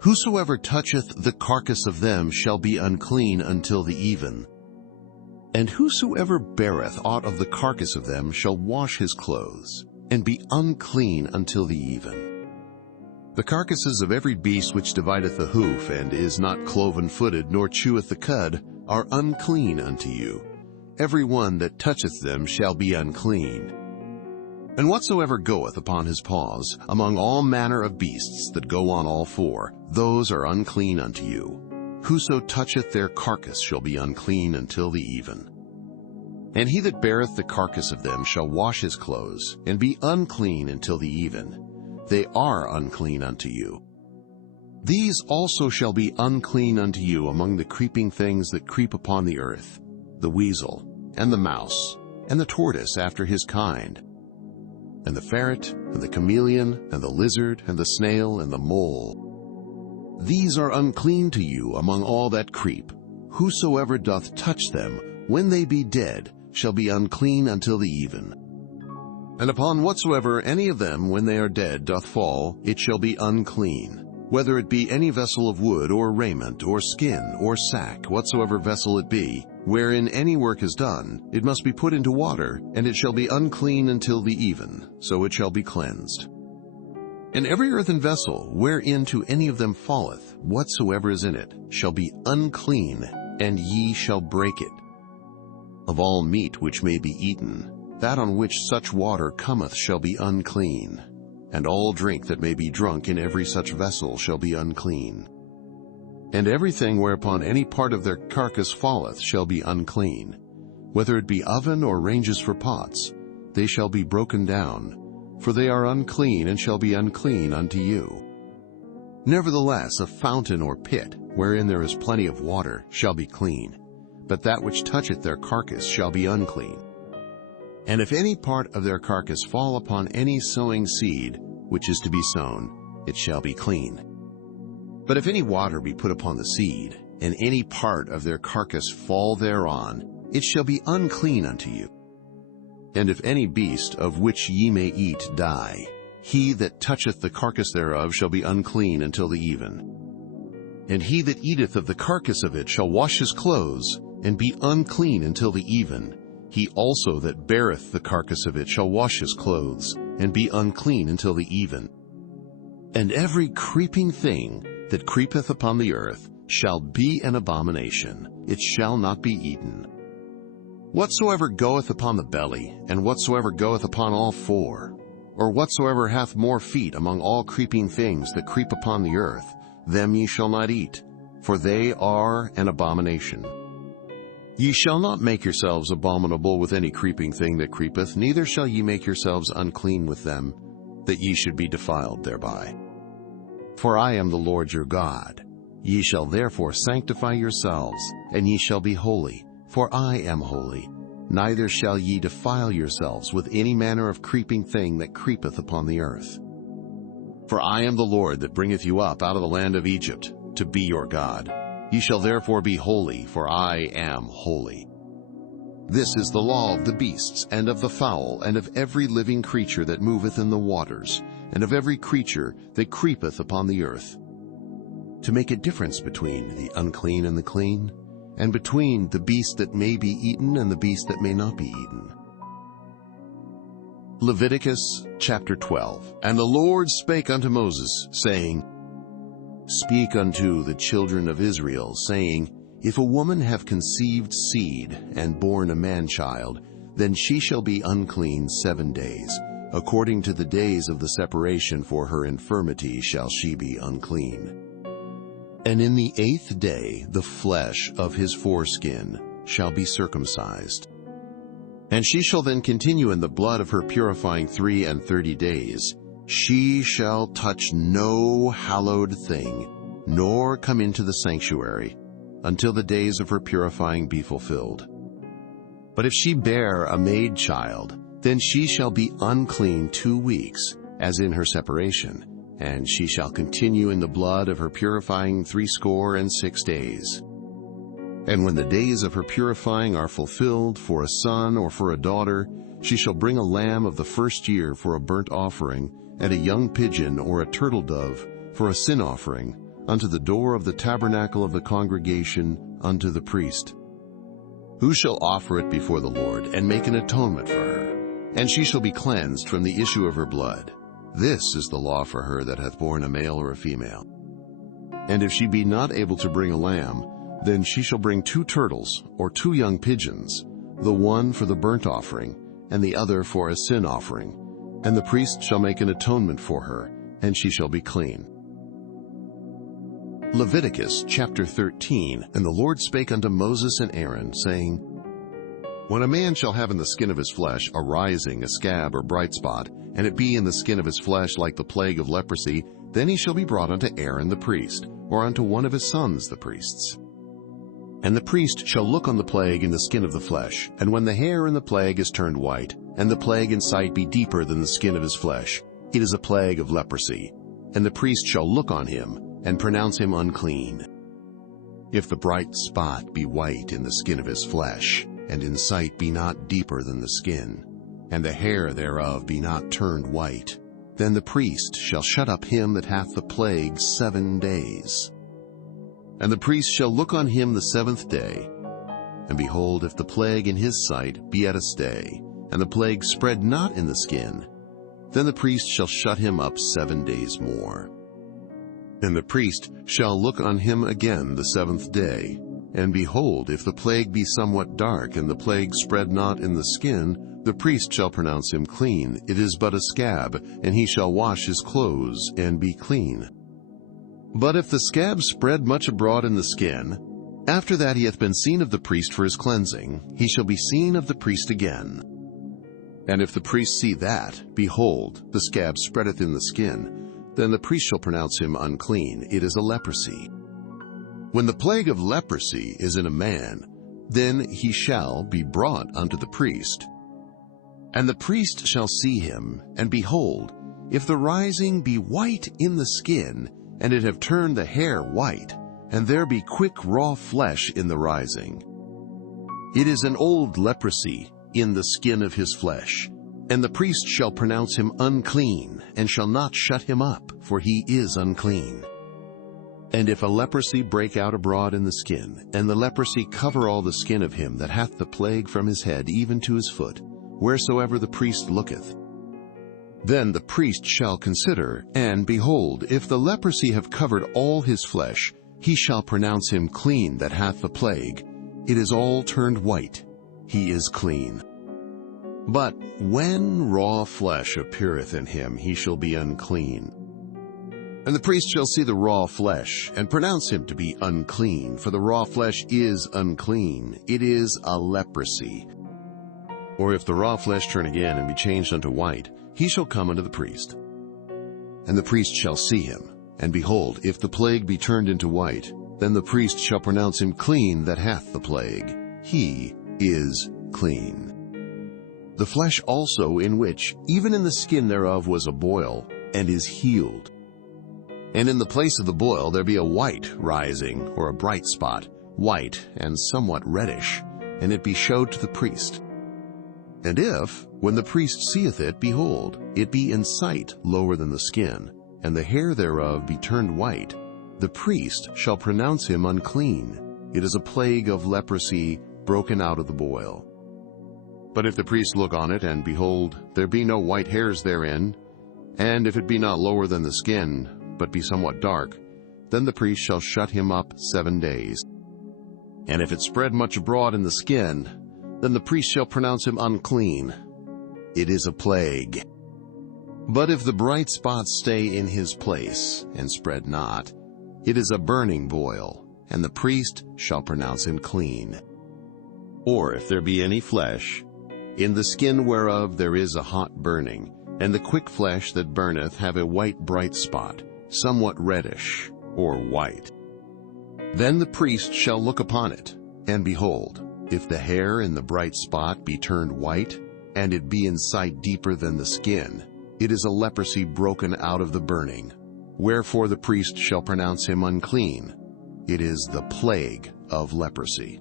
Whosoever toucheth the carcass of them shall be unclean until the even. And whosoever beareth aught of the carcass of them shall wash his clothes, and be unclean until the even. The carcasses of every beast which divideth the hoof, and is not cloven-footed, nor cheweth the cud, are unclean unto you. Every one that toucheth them shall be unclean. And whatsoever goeth upon his paws, among all manner of beasts that go on all 4, those are unclean unto you. Whoso toucheth their carcass shall be unclean until the even. And he that beareth the carcass of them shall wash his clothes, and be unclean until the even. They are unclean unto you. These also shall be unclean unto you among the creeping things that creep upon the earth, the weasel, and the mouse, and the tortoise after his kind, and the ferret, and the chameleon, and the lizard, and the snail, and the mole. These are unclean to you among all that creep. Whosoever doth touch them, when they be dead, shall be unclean until the even. And upon whatsoever any of them, when they are dead, doth fall, it shall be unclean, whether it be any vessel of wood, or raiment, or skin, or sack, whatsoever vessel it be, wherein any work is done, it must be put into water, and it shall be unclean until the even, so it shall be cleansed. And every earthen vessel, whereinto any of them falleth, whatsoever is in it, shall be unclean, and ye shall break it. Of all meat which may be eaten, that on which such water cometh shall be unclean, and all drink that may be drunk in every such vessel shall be unclean. And everything whereupon any part of their carcass falleth shall be unclean, whether it be oven or ranges for pots, they shall be broken down, for they are unclean and shall be unclean unto you. Nevertheless, a fountain or pit, wherein there is plenty of water, shall be clean, but that which toucheth their carcass shall be unclean. And if any part of their carcass fall upon any sowing seed, which is to be sown, it shall be clean. But if any water be put upon the seed, and any part of their carcass fall thereon, it shall be unclean unto you. And if any beast of which ye may eat die, he that toucheth the carcass thereof shall be unclean until the even. And he that eateth of the carcass of it shall wash his clothes, and be unclean until the even. He also that beareth the carcass of it shall wash his clothes, and be unclean until the even. And every creeping thing that creepeth upon the earth shall be an abomination, it shall not be eaten. Whatsoever goeth upon the belly, and whatsoever goeth upon all 4, or whatsoever hath more feet among all creeping things that creep upon the earth, them ye shall not eat, for they are an abomination. Ye shall not make yourselves abominable with any creeping thing that creepeth, neither shall ye make yourselves unclean with them, that ye should be defiled thereby. For I am the Lord your God. Ye shall therefore sanctify yourselves, and ye shall be holy, for I am holy. Neither shall ye defile yourselves with any manner of creeping thing that creepeth upon the earth. For I am the Lord that bringeth you up out of the land of Egypt, to be your God. Ye shall therefore be holy, for I am holy. This is the law of the beasts, and of the fowl, and of every living creature that moveth in the waters, and of every creature that creepeth upon the earth, to make a difference between the unclean and the clean, and between the beast that may be eaten and the beast that may not be eaten. Leviticus Chapter 12. And the Lord spake unto Moses, saying, Speak unto the children of Israel, saying, If a woman have conceived seed, and born a man-child, then she shall be unclean 7 days. According to the days of the separation for her infirmity shall she be unclean. And in the 8th day the flesh of his foreskin shall be circumcised. And she shall then continue in the blood of her purifying 33 days. She shall touch no hallowed thing, nor come into the sanctuary, until the days of her purifying be fulfilled. But if she bear a maid child, then she shall be unclean 2 weeks, as in her separation, and she shall continue in the blood of her purifying 66 days. And when the days of her purifying are fulfilled for a son or for a daughter, she shall bring a lamb of the first year for a burnt offering, and a young pigeon or a turtle dove for a sin offering, unto the door of the tabernacle of the congregation unto the priest, who shall offer it before the Lord, and make an atonement for her. And she shall be cleansed from the issue of her blood. This is the law for her that hath borne a male or a female. And if she be not able to bring a lamb, then she shall bring 2 turtles or 2 young pigeons, the one for the burnt offering, and the other for a sin offering. And the priest shall make an atonement for her, and she shall be clean. Leviticus Chapter 13. And the Lord spake unto Moses and Aaron, saying, When a man shall have in the skin of his flesh a rising, a scab, or bright spot, and it be in the skin of his flesh like the plague of leprosy, then he shall be brought unto Aaron the priest, or unto one of his sons the priests. And the priest shall look on the plague in the skin of the flesh, and when the hair in the plague is turned white, and the plague in sight be deeper than the skin of his flesh, it is a plague of leprosy. And the priest shall look on him, and pronounce him unclean. If the bright spot be white in the skin of his flesh, and in sight be not deeper than the skin, and the hair thereof be not turned white, then the priest shall shut up him that hath the plague 7 days. And the priest shall look on him the 7th day, and behold, if the plague in his sight be at a stay, and the plague spread not in the skin, then the priest shall shut him up 7 days more. And the priest shall look on him again the 7th day, and behold, if the plague be somewhat dark, and the plague spread not in the skin, the priest shall pronounce him clean. It is but a scab, and he shall wash his clothes, and be clean. But if the scab spread much abroad in the skin, after that he hath been seen of the priest for his cleansing, he shall be seen of the priest again. And if the priest see that, behold, the scab spreadeth in the skin, then the priest shall pronounce him unclean. It is a leprosy. When the plague of leprosy is in a man, then he shall be brought unto the priest. And the priest shall see him, and behold, if the rising be white in the skin, and it have turned the hair white, and there be quick raw flesh in the rising, it is an old leprosy in the skin of his flesh. And the priest shall pronounce him unclean, and shall not shut him up, for he is unclean. And if a leprosy break out abroad in the skin, and the leprosy cover all the skin of him that hath the plague from his head even to his foot, wheresoever the priest looketh, then the priest shall consider, and behold, if the leprosy have covered all his flesh, he shall pronounce him clean that hath the plague. It is all turned white. He is clean. But when raw flesh appeareth in him, he shall be unclean. And the priest shall see the raw flesh, and pronounce him to be unclean, for the raw flesh is unclean. It is a leprosy. Or if the raw flesh turn again and be changed unto white, he shall come unto the priest. And the priest shall see him, and behold, if the plague be turned into white, then the priest shall pronounce him clean that hath the plague. He is clean. The flesh also in which, even in the skin thereof, was a boil, and is healed. And in the place of the boil there be a white rising, or a bright spot, white and somewhat reddish, and it be showed to the priest. And if, when the priest seeth it, behold, it be in sight lower than the skin, and the hair thereof be turned white, the priest shall pronounce him unclean. It is a plague of leprosy broken out of the boil. But if the priest look on it, and behold, there be no white hairs therein, and if it be not lower than the skin, but be somewhat dark, then the priest shall shut him up 7 days. And if it spread much abroad in the skin, then the priest shall pronounce him unclean. It is a plague. But if the bright spots stay in his place, and spread not, it is a burning boil, and the priest shall pronounce him clean. Or if there be any flesh, in the skin whereof there is a hot burning, and the quick flesh that burneth have a white bright spot, somewhat reddish, or white. Then the priest shall look upon it, and behold, if the hair in the bright spot be turned white, and it be in sight deeper than the skin, it is a leprosy broken out of the burning. Wherefore the priest shall pronounce him unclean. It is the plague of leprosy.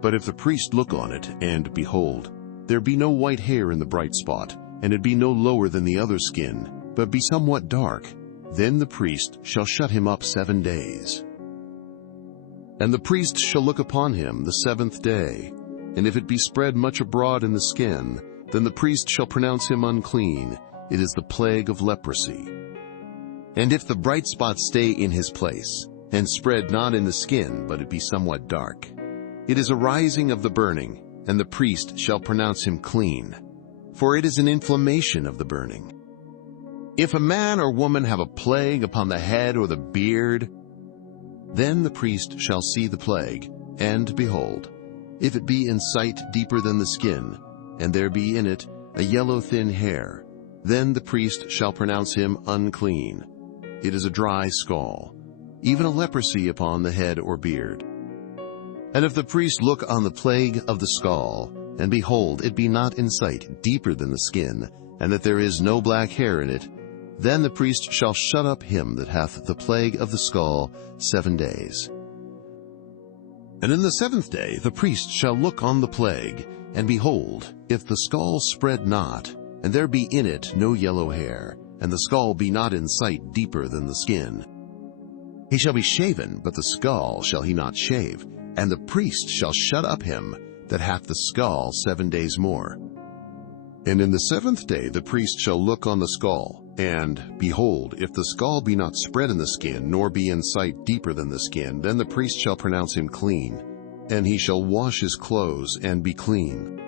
But if the priest look on it, and behold, there be no white hair in the bright spot, and it be no lower than the other skin, but be somewhat dark, then the priest shall shut him up 7 days. And the priest shall look upon him the 7th day, and if it be spread much abroad in the skin, then the priest shall pronounce him unclean. It is the plague of leprosy. And if the bright spot stay in his place, and spread not in the skin, but it be somewhat dark, it is a rising of the burning, and the priest shall pronounce him clean, for it is an inflammation of the burning. If a man or woman have a plague upon the head or the beard, then the priest shall see the plague, and behold, if it be in sight deeper than the skin, and there be in it a yellow thin hair, then the priest shall pronounce him unclean. It is a dry scall, even a leprosy upon the head or beard. And if the priest look on the plague of the scall, and behold, it be not in sight deeper than the skin, and that there is no black hair in it, then the priest shall shut up him that hath the plague of the scall 7 days. And in the 7th day the priest shall look on the plague, and behold, if the scall spread not, and there be in it no yellow hair, and the scall be not in sight deeper than the skin, he shall be shaven, but the scall shall he not shave, and the priest shall shut up him that hath the scall 7 days more. And in the 7th day the priest shall look on the scall, and, behold, if the scall be not spread in the skin, nor be in sight deeper than the skin, then the priest shall pronounce him clean, and he shall wash his clothes and be clean.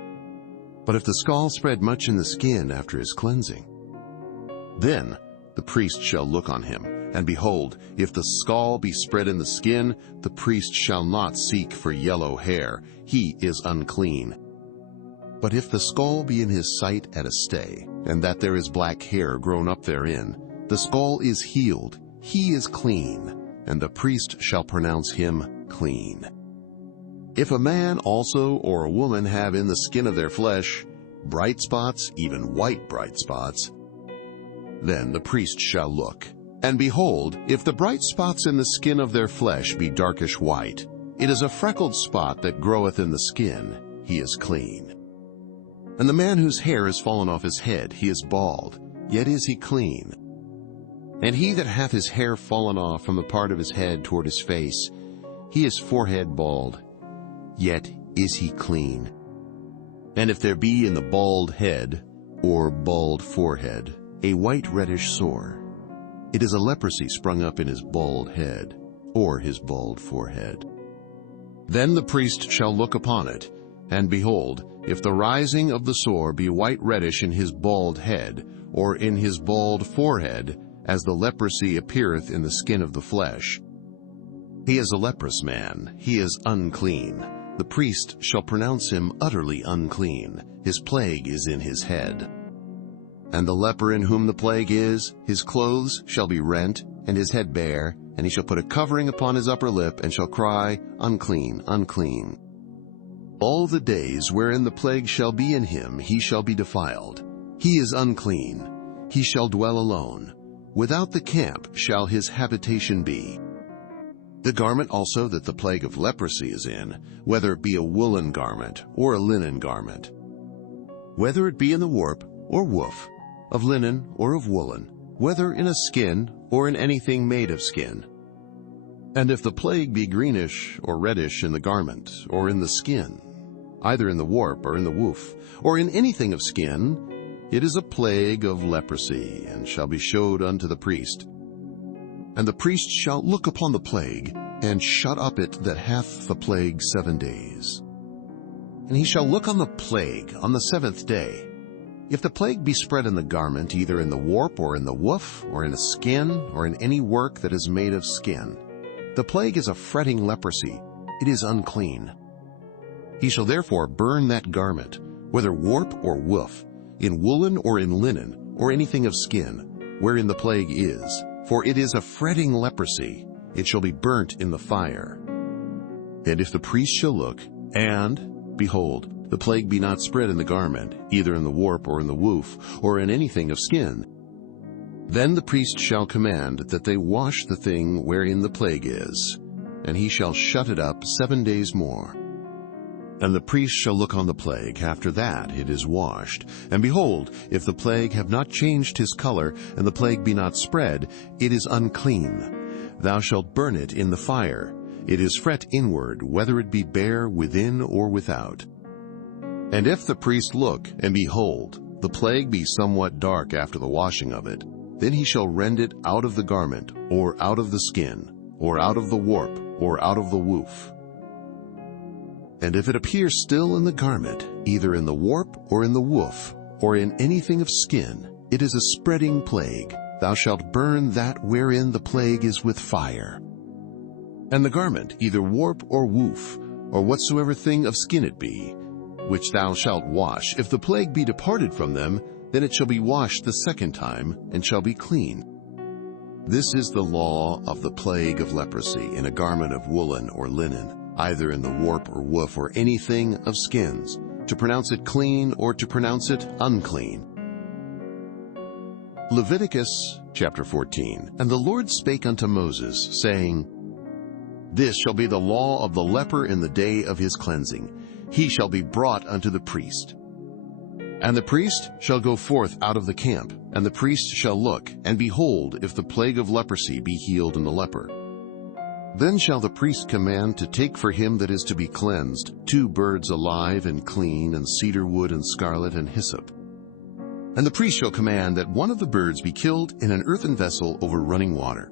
But if the scall spread much in the skin after his cleansing, then the priest shall look on him, and behold, if the scall be spread in the skin, the priest shall not seek for yellow hair, he is unclean. But if the scall be in his sight at a stay, and that there is black hair grown up therein, the scall is healed, he is clean, and the priest shall pronounce him clean. If a man also or a woman have in the skin of their flesh bright spots, even white bright spots, then the priest shall look. And behold, if the bright spots in the skin of their flesh be darkish white, it is a freckled spot that groweth in the skin, he is clean. And the man whose hair is fallen off his head, he is bald, yet is he clean. And he that hath his hair fallen off from the part of his head toward his face, he is forehead bald, yet is he clean. And if there be in the bald head, or bald forehead, a white reddish sore, it is a leprosy sprung up in his bald head, or his bald forehead. Then the priest shall look upon it, and behold, if the rising of the sore be white reddish in his bald head, or in his bald forehead, as the leprosy appeareth in the skin of the flesh, he is a leprous man, he is unclean. The priest shall pronounce him utterly unclean, his plague is in his head. And the leper in whom the plague is, his clothes shall be rent, and his head bare, and he shall put a covering upon his upper lip, and shall cry, Unclean, unclean. All the days wherein the plague shall be in him, he shall be defiled. He is unclean. He shall dwell alone. Without the camp shall his habitation be. The garment also that the plague of leprosy is in, whether it be a woolen garment or a linen garment, whether it be in the warp or woof, of linen or of woolen, whether in a skin or in anything made of skin. And if the plague be greenish or reddish in the garment or in the skin, either in the warp or in the woof, or in anything of skin, it is a plague of leprosy, and shall be showed unto the priest. And the priest shall look upon the plague, and shut up it that hath the plague 7 days. And he shall look on the plague on the 7th day. If the plague be spread in the garment, either in the warp or in the woof, or in a skin, or in any work that is made of skin, the plague is a fretting leprosy, it is unclean. He shall therefore burn that garment, whether warp or woof, in woolen or in linen, or anything of skin, wherein the plague is, for it is a fretting leprosy. It shall be burnt in the fire. And if the priest shall look, and, behold, the plague be not spread in the garment, either in the warp or in the woof, or in anything of skin, then the priest shall command that they wash the thing wherein the plague is, and he shall shut it up 7 days more. And the priest shall look on the plague after that it is washed. And behold, if the plague have not changed his color, and the plague be not spread, it is unclean. Thou shalt burn it in the fire. It is fret inward, whether it be bare within or without. And if the priest look, and behold, the plague be somewhat dark after the washing of it, then he shall rend it out of the garment, or out of the skin, or out of the warp, or out of the woof. And if it appear still in the garment, either in the warp or in the woof, or in anything of skin, it is a spreading plague. Thou shalt burn that wherein the plague is with fire. And the garment, either warp or woof, or whatsoever thing of skin it be, which thou shalt wash, if the plague be departed from them, then it shall be washed the second time, and shall be clean. This is the law of the plague of leprosy in a garment of woolen or linen, either in the warp or woof or anything of skins, to pronounce it clean or to pronounce it unclean. Leviticus Chapter 14. And the Lord spake unto Moses, saying, This shall be the law of the leper in the day of his cleansing. He shall be brought unto the priest. And the priest shall go forth out of the camp, and the priest shall look, and behold, if the plague of leprosy be healed in the leper. Then shall the priest command to take for him that is to be cleansed 2 birds alive and clean, and cedar wood and scarlet and hyssop. And the priest shall command that one of the birds be killed in an earthen vessel over running water.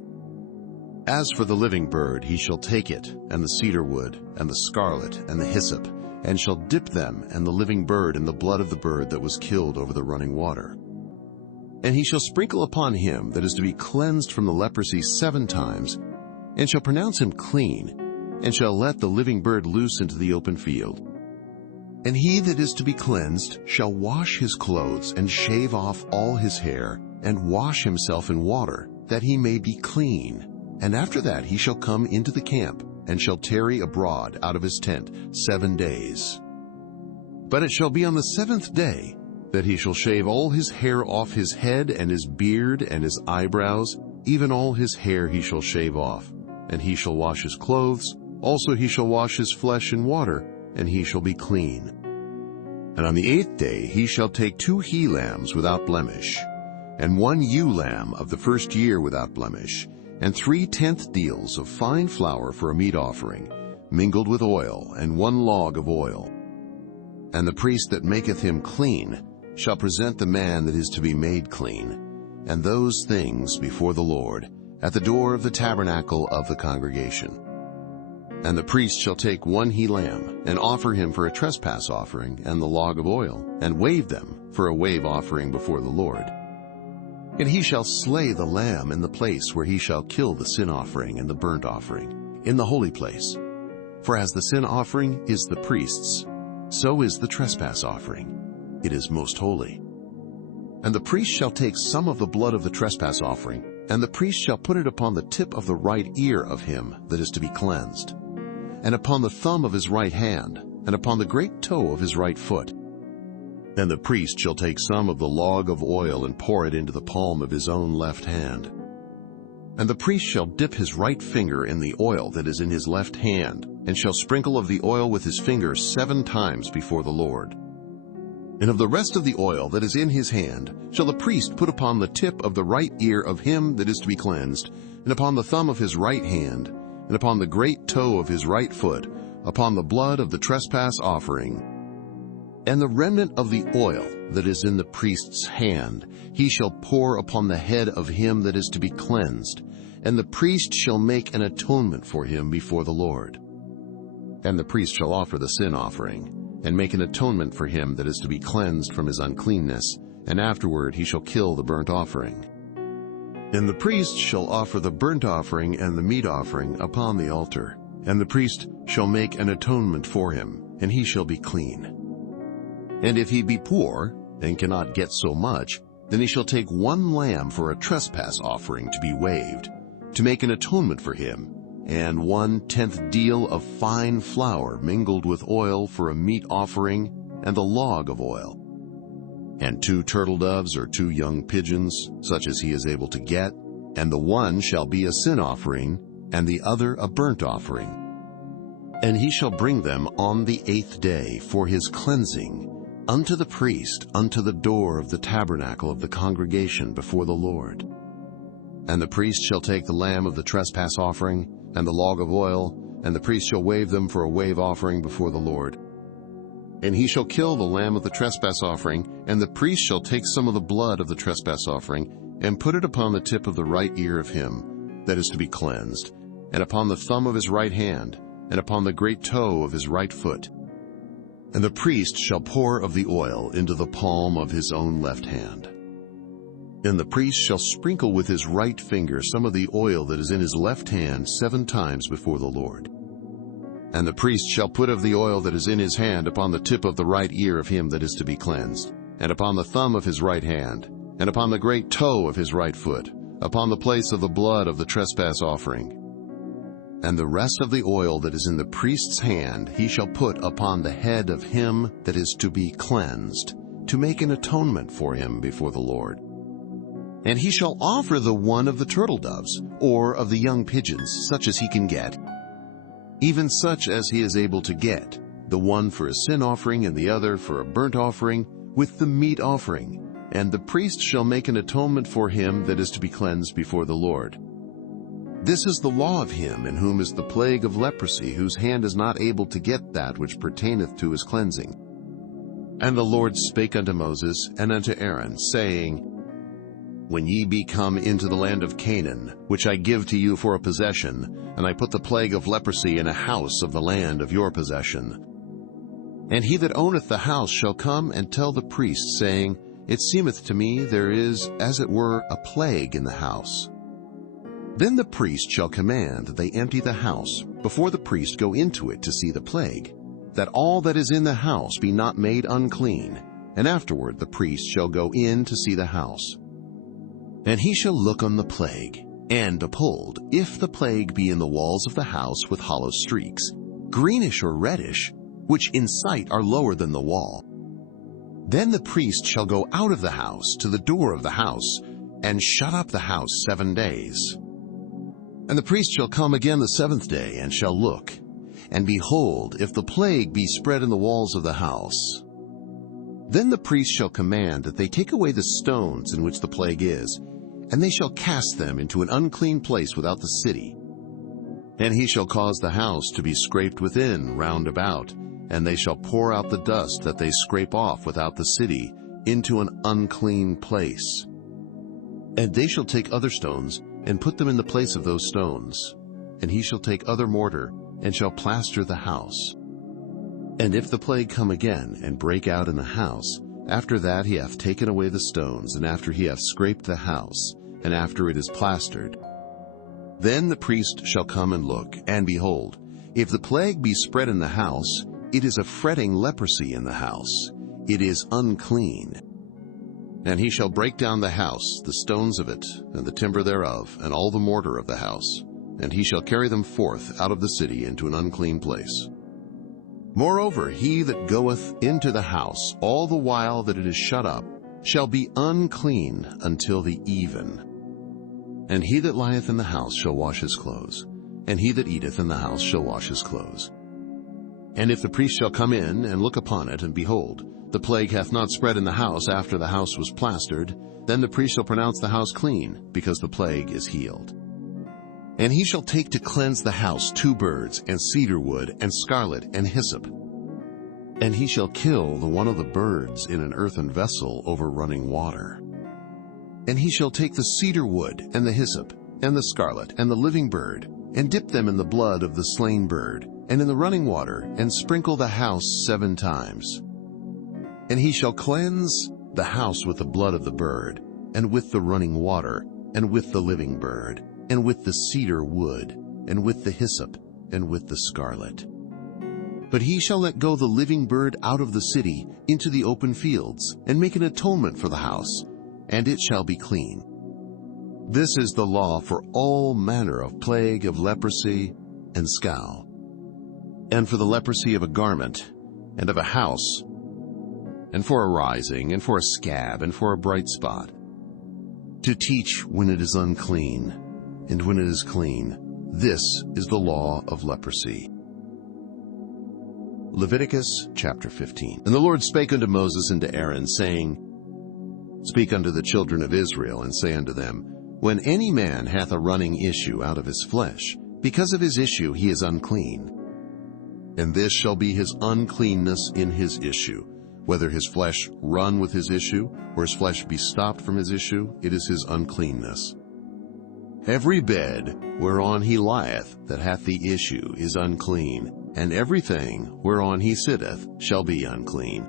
As for the living bird, he shall take it, and the cedar wood, and the scarlet, and the hyssop, and shall dip them and the living bird in the blood of the bird that was killed over the running water. And he shall sprinkle upon him that is to be cleansed from the leprosy 7 times, and shall pronounce him clean, and shall let the living bird loose into the open field. And he that is to be cleansed shall wash his clothes, and shave off all his hair, and wash himself in water, that he may be clean. And after that he shall come into the camp, and shall tarry abroad out of his tent 7 days. But it shall be on the 7th day that he shall shave all his hair off his head, and his beard, and his eyebrows, even all his hair he shall shave off. And he shall wash his clothes, also he shall wash his flesh in water, and he shall be clean. And on the 8th day he shall take 2 he-lambs without blemish, and 1 ewe-lamb of the first year without blemish, and 3 tenth deals of fine flour for a meat offering, mingled with oil, and 1 log of oil. And the priest that maketh him clean shall present the man that is to be made clean, and those things before the Lord, at the door of the tabernacle of the congregation. And the priest shall take 1 he-lamb, and offer him for a trespass offering, and the log of oil, and wave them for a wave offering before the Lord. And he shall slay the lamb in the place where he shall kill the sin offering and the burnt offering, in the holy place. For as the sin offering is the priest's, so is the trespass offering. It is most holy. And the priest shall take some of the blood of the trespass offering, and the priest shall put it upon the tip of the right ear of him that is to be cleansed, and upon the thumb of his right hand, and upon the great toe of his right foot. And the priest shall take some of the log of oil and pour it into the palm of his own left hand. And the priest shall dip his right finger in the oil that is in his left hand, and shall sprinkle of the oil with his finger 7 times before the Lord. And of the rest of the oil that is in his hand shall the priest put upon the tip of the right ear of him that is to be cleansed, and upon the thumb of his right hand, and upon the great toe of his right foot, upon the blood of the trespass offering. And the remnant of the oil that is in the priest's hand he shall pour upon the head of him that is to be cleansed, and the priest shall make an atonement for him before the Lord. And the priest shall offer the sin offering, and make an atonement for him that is to be cleansed from his uncleanness, and afterward he shall kill the burnt offering. And the priest shall offer the burnt offering and the meat offering upon the altar, and the priest shall make an atonement for him, and he shall be clean. And if he be poor, and cannot get so much, Then he shall take 1 lamb for a trespass offering to be waived, to make an atonement for him, and 1/10 deal of fine flour mingled with oil for a meat offering, and a log of oil. And 2 turtle doves or 2 young pigeons, such as he is able to get, and the one shall be a sin offering, and the other a burnt offering. And he shall bring them on the 8th day for his cleansing unto the priest unto the door of the tabernacle of the congregation before the Lord. And the priest shall take the lamb of the trespass offering, and the log of oil, and the priest shall wave them for a wave offering before the Lord. And he shall kill the lamb of the trespass offering, and the priest shall take some of the blood of the trespass offering, and put it upon the tip of the right ear of him that is to be cleansed, and upon the thumb of his right hand, and upon the great toe of his right foot. And the priest shall pour of the oil into the palm of his own left hand. And the priest shall sprinkle with his right finger some of the oil that is in his left hand 7 times before the Lord. And the priest shall put of the oil that is in his hand upon the tip of the right ear of him that is to be cleansed, and upon the thumb of his right hand, and upon the great toe of his right foot, upon the place of the blood of the trespass offering. And the rest of the oil that is in the priest's hand he shall put upon the head of him that is to be cleansed, to make an atonement for him before the Lord. And he shall offer the one of the turtle doves, or of the young pigeons, such as he can get, even such as he is able to get, the one for a sin offering and the other for a burnt offering, with the meat offering. And the priest shall make an atonement for him that is to be cleansed before the Lord. This is the law of him in whom is the plague of leprosy, whose hand is not able to get that which pertaineth to his cleansing. And the Lord spake unto Moses and unto Aaron, saying, When ye be come into the land of Canaan, which I give to you for a possession, and I put the plague of leprosy in a house of the land of your possession. And he that owneth the house shall come and tell the priest, saying, It seemeth to me there is, as it were, a plague in the house. Then the priest shall command that they empty the house, before the priest go into it to see the plague, that all that is in the house be not made unclean, and afterward the priest shall go in to see the house. And he shall look on the plague, and behold, if the plague be in the walls of the house with hollow streaks, greenish or reddish, which in sight are lower than the wall, then the priest shall go out of the house to the door of the house, and shut up the house 7 days. And the priest shall come again the 7th day, and shall look, and behold, if the plague be spread in the walls of the house. Then the priest shall command that they take away the stones in which the plague is, and they shall cast them into an unclean place without the city. And he shall cause the house to be scraped within round about, and they shall pour out the dust that they scrape off without the city into an unclean place. And they shall take other stones, and put them in the place of those stones. And he shall take other mortar, and shall plaster the house. And if the plague come again, and break out in the house, after that he hath taken away the stones, and after he hath scraped the house, and after it is plastered, then the priest shall come and look, and behold, if the plague be spread in the house, it is a fretting leprosy in the house, it is unclean. And he shall break down the house, the stones of it, and the timber thereof, and all the mortar of the house, and he shall carry them forth out of the city into an unclean place. Moreover, he that goeth into the house all the while that it is shut up shall be unclean until the even. And he that lieth in the house shall wash his clothes, and he that eateth in the house shall wash his clothes. And if the priest shall come in and look upon it, and behold, the plague hath not spread in the house after the house was plastered, then the priest shall pronounce the house clean, because the plague is healed. And he shall take to cleanse the house 2 birds, and cedar wood, and scarlet, and hyssop. And he shall kill the one of the birds in an earthen vessel over running water. And he shall take the cedar wood, and the hyssop, and the scarlet, and the living bird, and dip them in the blood of the slain bird, and in the running water, and sprinkle the house 7 times. And he shall cleanse the house with the blood of the bird, and with the running water, and with the living bird, and with the cedar wood, and with the hyssop, and with the scarlet. But he shall let go the living bird out of the city into the open fields, and make an atonement for the house, and it shall be clean. This is the law for all manner of plague of leprosy and scale, and for the leprosy of a garment, and of a house, and for a rising, and for a scab, and for a bright spot, to teach when it is unclean, and when it is clean. This is the law of leprosy. Leviticus Chapter 15. And the Lord spake unto Moses and to Aaron, saying, Speak unto the children of Israel, and say unto them, When any man hath a running issue out of his flesh, because of his issue he is unclean. And this shall be his uncleanness in his issue. Whether his flesh run with his issue, or his flesh be stopped from his issue, it is his uncleanness. Every bed whereon he lieth that hath the issue is unclean, and everything whereon he sitteth shall be unclean.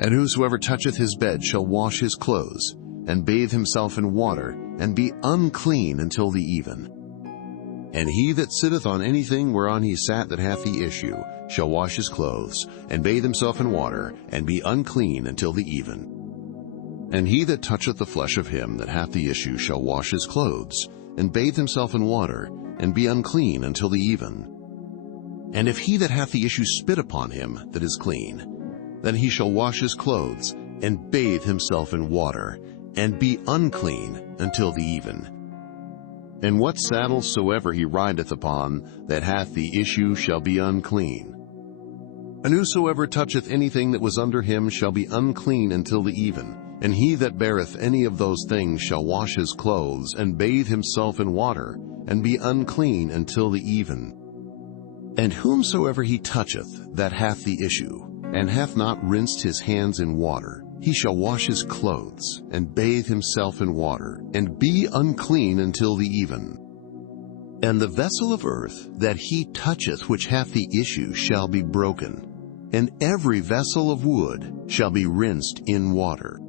And whosoever toucheth his bed shall wash his clothes, and bathe himself in water, and be unclean until the even. And he that sitteth on anything whereon he sat that hath the issue shall wash his clothes, and bathe himself in water, and be unclean until the even. And he that toucheth the flesh of him that hath the issue shall wash his clothes, and bathe himself in water, and be unclean until the even. And if he that hath the issue spit upon him that is clean, then he shall wash his clothes, and bathe himself in water, and be unclean until the even. And what saddle soever he rideth upon that hath the issue shall be unclean. And whosoever toucheth anything that was under him shall be unclean until the even. And he that beareth any of those things shall wash his clothes, and bathe himself in water, and be unclean until the even. And whomsoever he toucheth that hath the issue, and hath not rinsed his hands in water, he shall wash his clothes, and bathe himself in water, and be unclean until the even. And the vessel of earth that he toucheth which hath the issue shall be broken, and every vessel of wood shall be rinsed in water.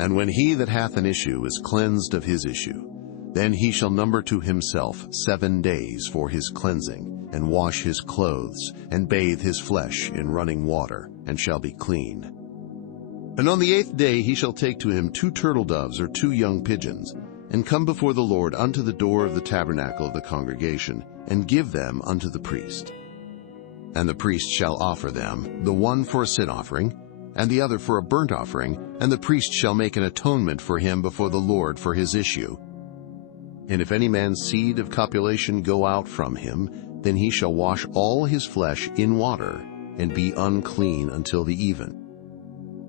And when he that hath an issue is cleansed of his issue, then he shall number to himself 7 days for his cleansing, and wash his clothes, and bathe his flesh in running water, and shall be clean. And on the 8th day he shall take to him 2 turtle doves or 2 young pigeons, and come before the Lord unto the door of the tabernacle of the congregation, and give them unto the priest. And the priest shall offer them, the one for a sin offering, and the other for a burnt offering, and the priest shall make an atonement for him before the Lord for his issue. And if any man's seed of copulation go out from him, then he shall wash all his flesh in water, and be unclean until the even.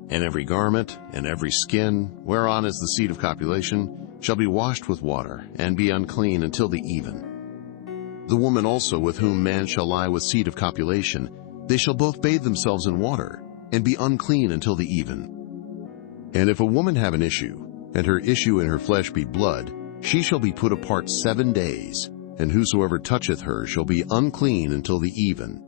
And every garment and every skin, whereon is the seed of copulation, shall be washed with water, and be unclean until the even. The woman also with whom man shall lie with seed of copulation, they shall both bathe themselves in water, and be unclean until the even. And if a woman have an issue, and her issue in her flesh be blood, she shall be put apart 7 days, and whosoever toucheth her shall be unclean until the even.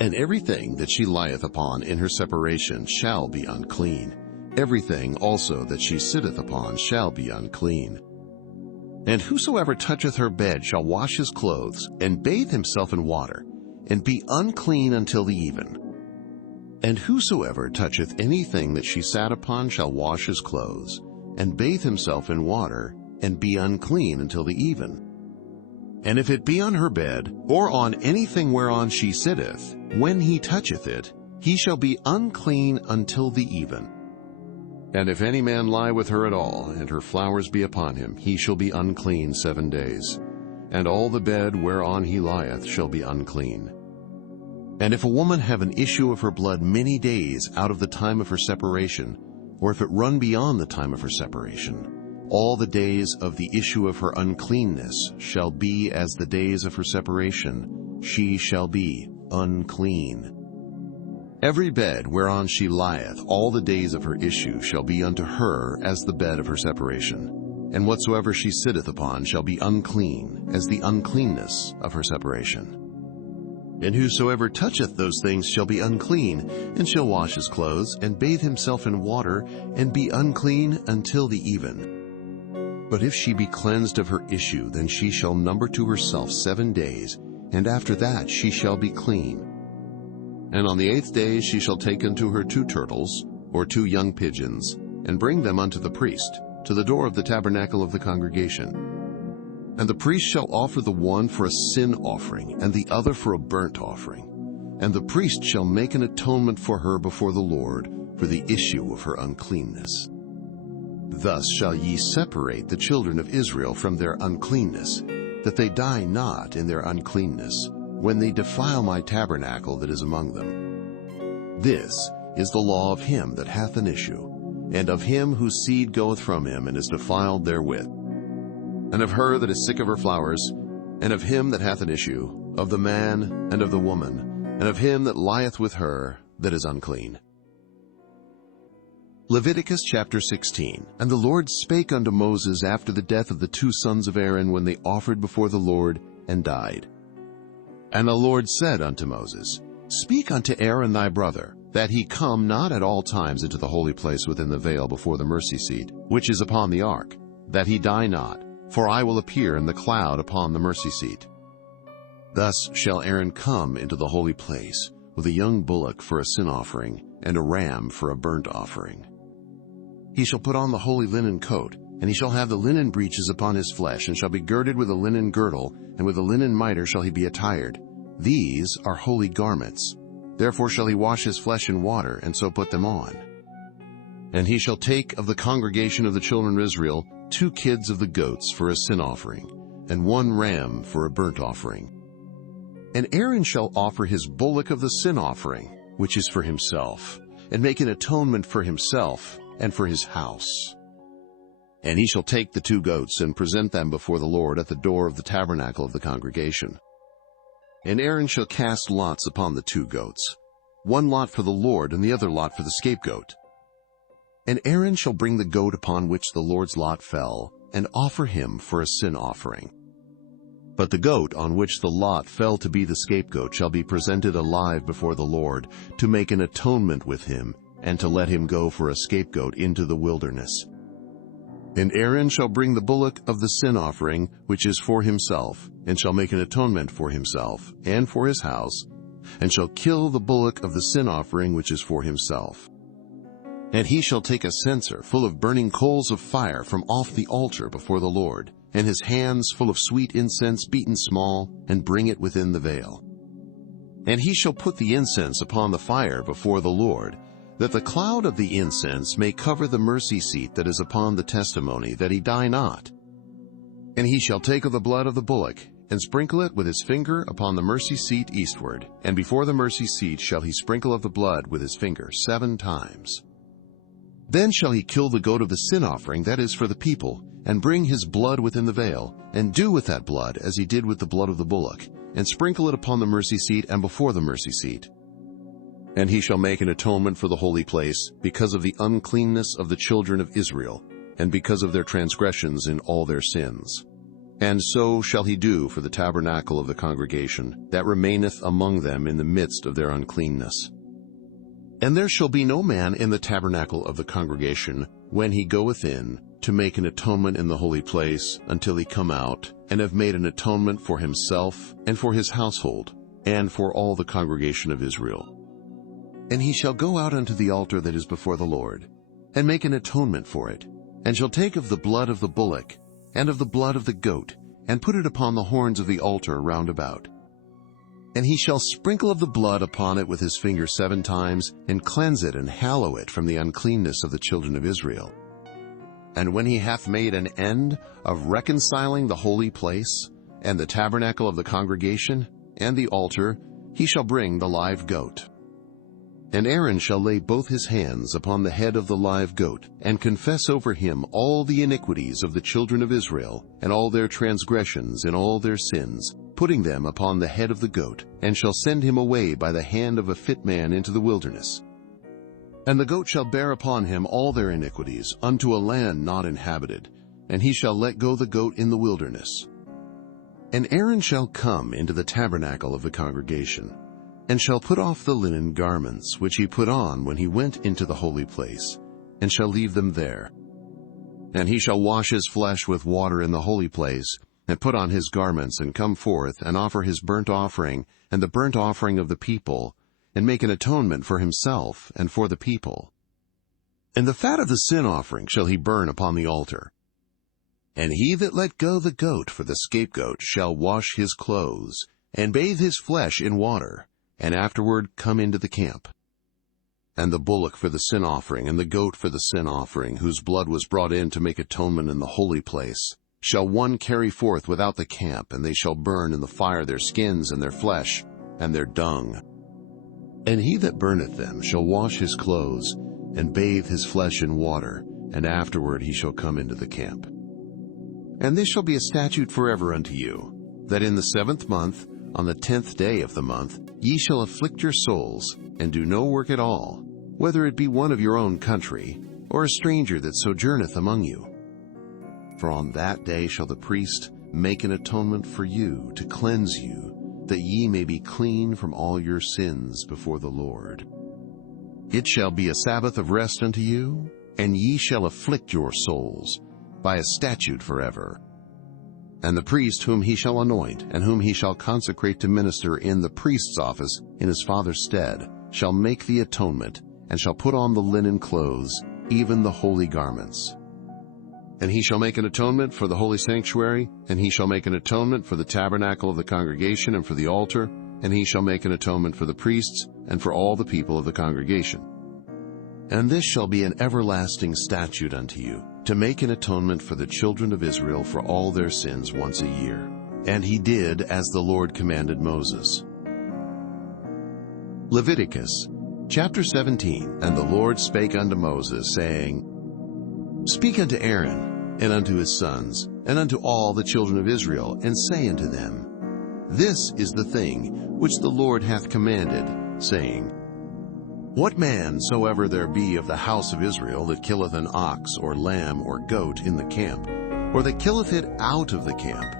And everything that she lieth upon in her separation shall be unclean. Everything also that she sitteth upon shall be unclean. And whosoever toucheth her bed shall wash his clothes, and bathe himself in water, and be unclean until the even. And whosoever toucheth anything that she sat upon shall wash his clothes, and bathe himself in water, and be unclean until the even. And if it be on her bed, or on anything whereon she sitteth, when he toucheth it, he shall be unclean until the even. And if any man lie with her at all, and her flowers be upon him, he shall be unclean 7 days. And all the bed whereon he lieth shall be unclean. And if a woman have an issue of her blood many days out of the time of her separation, or if it run beyond the time of her separation, all the days of the issue of her uncleanness shall be as the days of her separation. She shall be unclean. Every bed whereon she lieth all the days of her issue shall be unto her as the bed of her separation. And whatsoever she sitteth upon shall be unclean as the uncleanness of her separation. And whosoever toucheth those things shall be unclean, and shall wash his clothes, and bathe himself in water, and be unclean until the even. But if she be cleansed of her issue, then she shall number to herself 7 days, and after that she shall be clean. And on the 8th day she shall take unto her 2 turtles, or 2 young pigeons, and bring them unto the priest, to the door of the tabernacle of the congregation. And the priest shall offer the one for a sin offering, and the other for a burnt offering. And the priest shall make an atonement for her before the Lord for the issue of her uncleanness. Thus shall ye separate the children of Israel from their uncleanness, that they die not in their uncleanness, when they defile my tabernacle that is among them. This is the law of him that hath an issue, and of him whose seed goeth from him and is defiled therewith, and of her that is sick of her flowers, and of him that hath an issue, of the man and of the woman, and of him that lieth with her that is unclean. Leviticus chapter 16. And the Lord spake unto Moses after the death of the two sons of Aaron, when they offered before the Lord, and died. And the Lord said unto Moses, Speak unto Aaron thy brother, that he come not at all times into the holy place within the veil before the mercy seat, which is upon the ark, that he die not, for I will appear in the cloud upon the mercy seat. Thus shall Aaron come into the holy place, with a young bullock for a sin offering, and a ram for a burnt offering. He shall put on the holy linen coat, and he shall have the linen breeches upon his flesh, and shall be girded with a linen girdle, and with a linen mitre shall he be attired. These are holy garments. Therefore shall he wash his flesh in water, and so put them on. And he shall take of the congregation of the children of Israel 2 kids of the goats for a sin offering, and 1 ram for a burnt offering. And Aaron shall offer his bullock of the sin offering, which is for himself, and make an atonement for himself and for his house. And he shall take the 2 goats and present them before the Lord at the door of the tabernacle of the congregation. And Aaron shall cast lots upon the 2 goats, 1 lot for the Lord and the other lot for the scapegoat. And Aaron shall bring the goat upon which the Lord's lot fell, and offer him for a sin offering. But the goat on which the lot fell to be the scapegoat shall be presented alive before the Lord, to make an atonement with him, and to let him go for a scapegoat into the wilderness. And Aaron shall bring the bullock of the sin offering, which is for himself, and shall make an atonement for himself and for his house, and shall kill the bullock of the sin offering which is for himself. And he shall take a censer full of burning coals of fire from off the altar before the Lord, and his hands full of sweet incense beaten small, and bring it within the veil. And he shall put the incense upon the fire before the Lord, that the cloud of the incense may cover the mercy seat that is upon the testimony, that he die not. And he shall take of the blood of the bullock, and sprinkle it with his finger upon the mercy seat eastward, and before the mercy seat shall he sprinkle of the blood with his finger 7 times. Then shall he kill the goat of the sin offering, that is for the people, and bring his blood within the veil, and do with that blood as he did with the blood of the bullock, and sprinkle it upon the mercy seat and before the mercy seat. And he shall make an atonement for the holy place, because of the uncleanness of the children of Israel, and because of their transgressions in all their sins. And so shall he do for the tabernacle of the congregation, that remaineth among them in the midst of their uncleanness. And there shall be no man in the tabernacle of the congregation, when he goeth in, to make an atonement in the holy place, until he come out, and have made an atonement for himself, and for his household, and for all the congregation of Israel. And he shall go out unto the altar that is before the Lord, and make an atonement for it, and shall take of the blood of the bullock, and of the blood of the goat, and put it upon the horns of the altar round about. And he shall sprinkle of the blood upon it with his finger 7 times, and cleanse it and hallow it from the uncleanness of the children of Israel. And when he hath made an end of reconciling the holy place, and the tabernacle of the congregation, and the altar, he shall bring the live goat. And Aaron shall lay both his hands upon the head of the live goat, and confess over him all the iniquities of the children of Israel, and all their transgressions and all their sins, putting them upon the head of the goat, and shall send him away by the hand of a fit man into the wilderness. And the goat shall bear upon him all their iniquities, unto a land not inhabited, and he shall let go the goat in the wilderness. And Aaron shall come into the tabernacle of the congregation, and shall put off the linen garments which he put on when he went into the holy place, and shall leave them there. And he shall wash his flesh with water in the holy place, and put on his garments, and come forth, and offer his burnt offering, and the burnt offering of the people, and make an atonement for himself and for the people. And the fat of the sin offering shall he burn upon the altar. And he that let go the goat for the scapegoat shall wash his clothes, and bathe his flesh in water, and afterward come into the camp. And the bullock for the sin offering, and the goat for the sin offering, whose blood was brought in to make atonement in the holy place, shall one carry forth without the camp, and they shall burn in the fire their skins and their flesh, and their dung. And he that burneth them shall wash his clothes, and bathe his flesh in water, and afterward he shall come into the camp. And this shall be a statute forever unto you, that in the 7th month, on the 10th day of the month, ye shall afflict your souls, and do no work at all, whether it be one of your own country, or a stranger that sojourneth among you. For on that day shall the priest make an atonement for you, to cleanse you, that ye may be clean from all your sins before the Lord. It shall be a Sabbath of rest unto you, and ye shall afflict your souls, by a statute forever. And the priest whom he shall anoint, and whom he shall consecrate to minister in the priest's office in his father's stead, shall make the atonement, and shall put on the linen clothes, even the holy garments. And he shall make an atonement for the holy sanctuary, and he shall make an atonement for the tabernacle of the congregation and for the altar, and he shall make an atonement for the priests and for all the people of the congregation. And this shall be an everlasting statute unto you, to make an atonement for the children of Israel for all their sins once a year. And he did as the Lord commanded Moses. Leviticus Chapter 17. And the Lord spake unto Moses, saying, Speak unto Aaron, and unto his sons, and unto all the children of Israel, and say unto them, This is the thing which the Lord hath commanded, saying, What man soever there be of the house of Israel that killeth an ox or lamb or goat in the camp, or that killeth it out of the camp,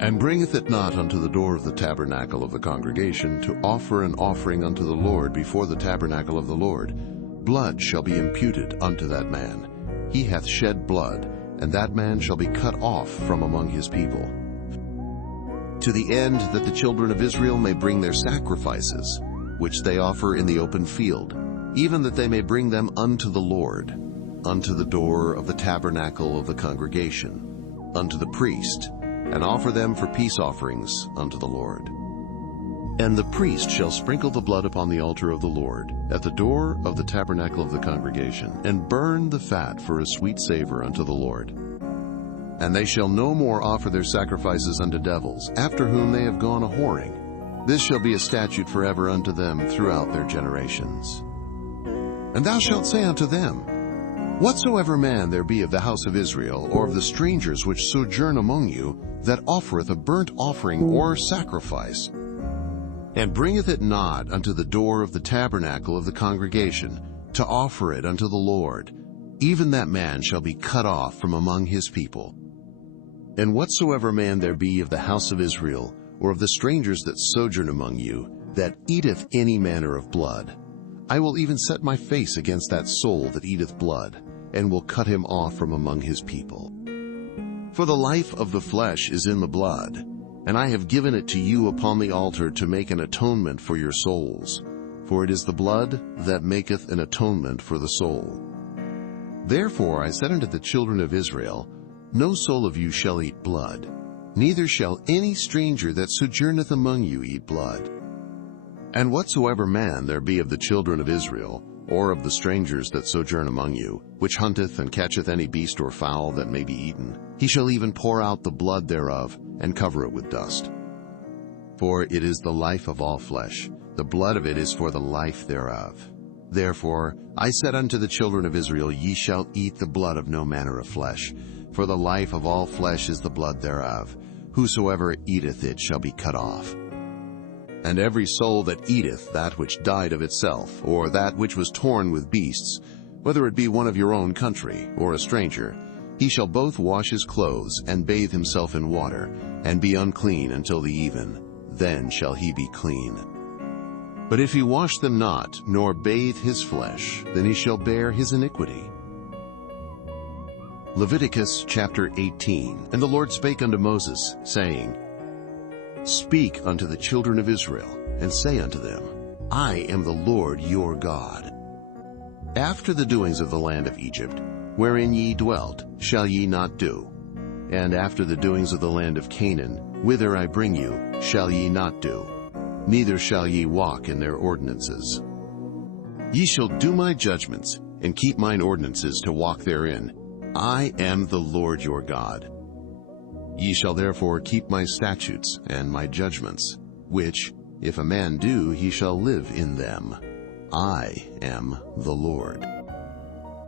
and bringeth it not unto the door of the tabernacle of the congregation to offer an offering unto the Lord before the tabernacle of the Lord, blood shall be imputed unto that man. He hath shed blood, and that man shall be cut off from among his people. To the end that the children of Israel may bring their sacrifices, which they offer in the open field, even that they may bring them unto the Lord, unto the door of the tabernacle of the congregation, unto the priest, and offer them for peace offerings unto the Lord. And the priest shall sprinkle the blood upon the altar of the Lord, at the door of the tabernacle of the congregation, and burn the fat for a sweet savor unto the Lord. And they shall no more offer their sacrifices unto devils, after whom they have gone a-whoring. This shall be a statute forever unto them throughout their generations. And thou shalt say unto them, Whatsoever man there be of the house of Israel, or of the strangers which sojourn among you, that offereth a burnt offering or sacrifice, and bringeth it not unto the door of the tabernacle of the congregation, to offer it unto the Lord, even that man shall be cut off from among his people. And whatsoever man there be of the house of Israel, or of the strangers that sojourn among you, that eateth any manner of blood, I will even set my face against that soul that eateth blood, and will cut him off from among his people. For the life of the flesh is in the blood, and I have given it to you upon the altar to make an atonement for your souls, for it is the blood that maketh an atonement for the soul. Therefore I said unto the children of Israel, No soul of you shall eat blood, neither shall any stranger that sojourneth among you eat blood. And whatsoever man there be of the children of Israel, or of the strangers that sojourn among you, which hunteth and catcheth any beast or fowl that may be eaten, he shall even pour out the blood thereof, and cover it with dust. For it is the life of all flesh, the blood of it is for the life thereof. Therefore I said unto the children of Israel, Ye shall eat the blood of no manner of flesh, for the life of all flesh is the blood thereof. Whosoever eateth it shall be cut off. And every soul that eateth that which died of itself, or that which was torn with beasts, whether it be one of your own country, or a stranger, he shall both wash his clothes, and bathe himself in water, and be unclean until the even. Then shall he be clean. But if he wash them not, nor bathe his flesh, then he shall bear his iniquity. Leviticus chapter 18. And the Lord spake unto Moses, saying, Speak unto the children of Israel, and say unto them, I am the Lord your God. After the doings of the land of Egypt, wherein ye dwelt, shall ye not do. And after the doings of the land of Canaan, whither I bring you, shall ye not do. Neither shall ye walk in their ordinances. Ye shall do my judgments, and keep mine ordinances to walk therein. I am the Lord your God. Ye shall therefore keep my statutes and my judgments, which, if a man do, he shall live in them. I am the Lord.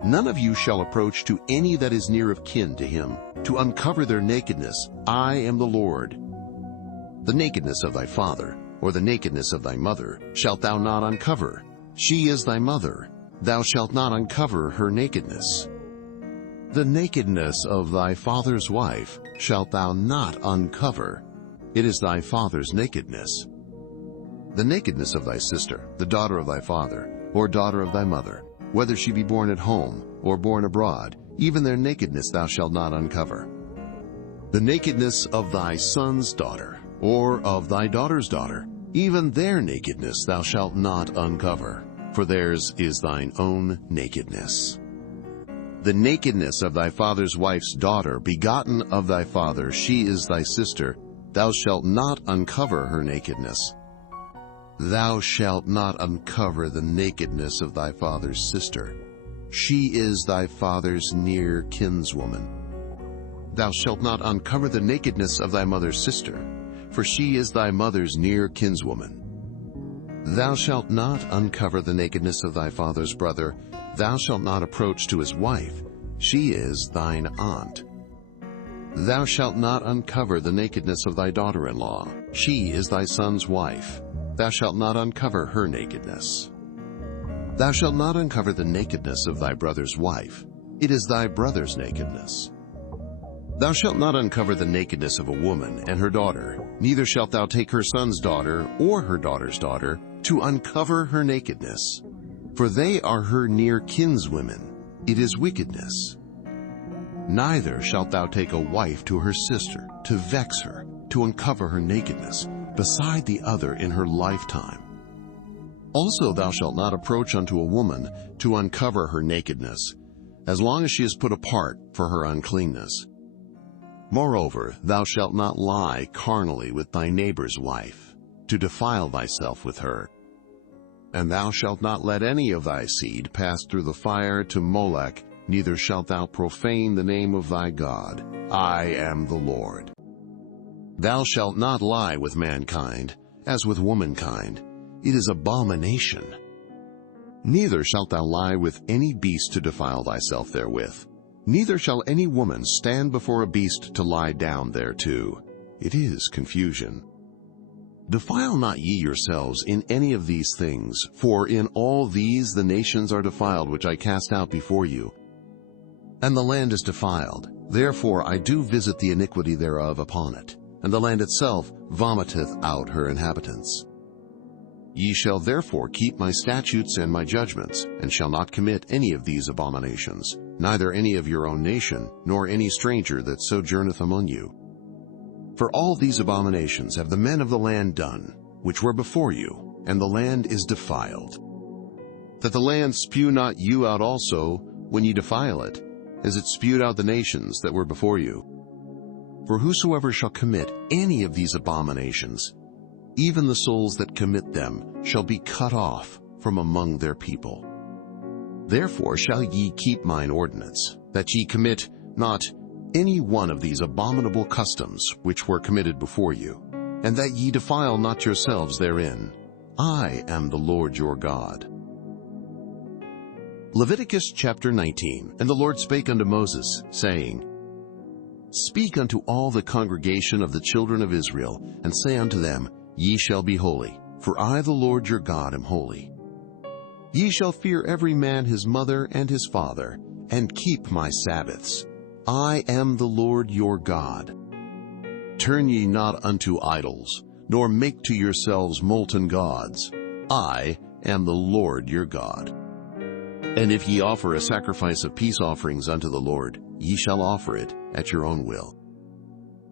None of you shall approach to any that is near of kin to him, to uncover their nakedness. I am the Lord. The nakedness of thy father, or the nakedness of thy mother, shalt thou not uncover. She is thy mother. Thou shalt not uncover her nakedness. The nakedness of thy father's wife shalt thou not uncover. It is thy father's nakedness. The nakedness of thy sister, the daughter of thy father, or daughter of thy mother, whether she be born at home or born abroad, even their nakedness thou shalt not uncover. The nakedness of thy son's daughter, or of thy daughter's daughter, even their nakedness thou shalt not uncover, for theirs is thine own nakedness. The nakedness of thy father's wife's daughter, begotten of thy father, she is thy sister, thou shalt not uncover her nakedness. Thou shalt not uncover the nakedness of thy father's sister. She is thy father's near kinswoman. Thou shalt not uncover the nakedness of thy mother's sister, for she is thy mother's near kinswoman. Thou shalt not uncover the nakedness of thy father's brother. Thou shalt not approach to his wife. She is thine aunt. Thou shalt not uncover the nakedness of thy daughter-in-law. She is thy son's wife. Thou shalt not uncover her nakedness. Thou shalt not uncover the nakedness of thy brother's wife. It is thy brother's nakedness. Thou shalt not uncover the nakedness of a woman and her daughter, neither shalt thou take her son's daughter or her daughter's daughter to uncover her nakedness. For they are her near kinswomen. It is wickedness. Neither shalt thou take a wife to her sister, to vex her, to uncover her nakedness, beside the other in her lifetime. Also thou shalt not approach unto a woman to uncover her nakedness, as long as she is put apart for her uncleanness. Moreover, thou shalt not lie carnally with thy neighbor's wife, to defile thyself with her. And thou shalt not let any of thy seed pass through the fire to Molech, neither shalt thou profane the name of thy God. I am the Lord. Thou shalt not lie with mankind, as with womankind. It is abomination. Neither shalt thou lie with any beast to defile thyself therewith. Neither shall any woman stand before a beast to lie down thereto. It is confusion. Defile not ye yourselves in any of these things, for in all these the nations are defiled which I cast out before you. And the land is defiled, therefore I do visit the iniquity thereof upon it, and the land itself vomiteth out her inhabitants. Ye shall therefore keep my statutes and my judgments, and shall not commit any of these abominations, neither any of your own nation, nor any stranger that sojourneth among you. For all these abominations have the men of the land done, which were before you, and the land is defiled. That the land spew not you out also, when ye defile it, as it spewed out the nations that were before you. For whosoever shall commit any of these abominations, even the souls that commit them shall be cut off from among their people. Therefore shall ye keep mine ordinance, that ye commit not any one of these abominable customs which were committed before you, and that ye defile not yourselves therein. I am the Lord your God. Leviticus chapter 19. And the Lord spake unto Moses, saying, Speak unto all the congregation of the children of Israel, and say unto them, Ye shall be holy, for I the Lord your God am holy. Ye shall fear every man his mother and his father, and keep my Sabbaths. I am the Lord your God. Turn ye not unto idols, nor make to yourselves molten gods. I am the Lord your God. And if ye offer a sacrifice of peace offerings unto the Lord, ye shall offer it at your own will.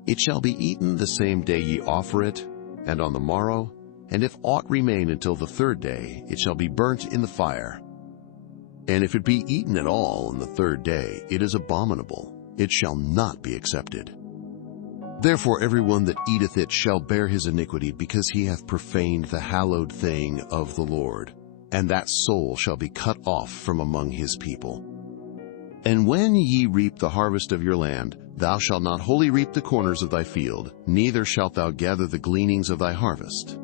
It shall be eaten the same day ye offer it, and on the morrow, and if aught remain until the third day, it shall be burnt in the fire. And if it be eaten at all on the third day, it is abominable. It shall not be accepted. Therefore everyone that eateth it shall bear his iniquity, because he hath profaned the hallowed thing of the Lord, and that soul shall be cut off from among his people. And when ye reap the harvest of your land, thou shalt not wholly reap the corners of thy field, neither shalt thou gather the gleanings of thy harvest.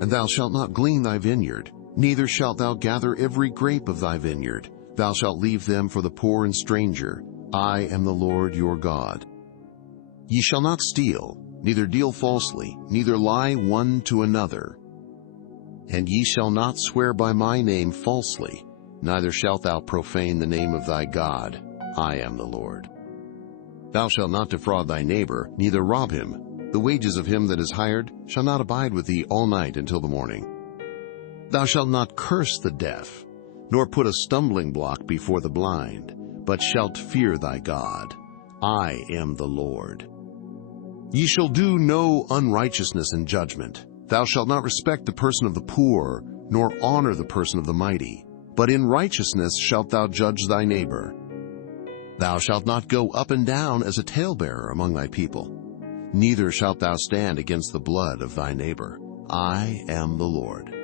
And thou shalt not glean thy vineyard, neither shalt thou gather every grape of thy vineyard. Thou shalt leave them for the poor and stranger. I am the Lord your God. Ye shall not steal, neither deal falsely, neither lie one to another. And ye shall not swear by my name falsely, neither shalt thou profane the name of thy God. I am the Lord. Thou shalt not defraud thy neighbor, neither rob him. The wages of him that is hired shall not abide with thee all night until the morning. Thou shalt not curse the deaf, nor put a stumbling block before the blind, but shalt fear thy God. I am the Lord. Ye shall do no unrighteousness in judgment. Thou shalt not respect the person of the poor, nor honor the person of the mighty. But in righteousness shalt thou judge thy neighbor. Thou shalt not go up and down as a talebearer among thy people. Neither shalt thou stand against the blood of thy neighbor. I am the Lord.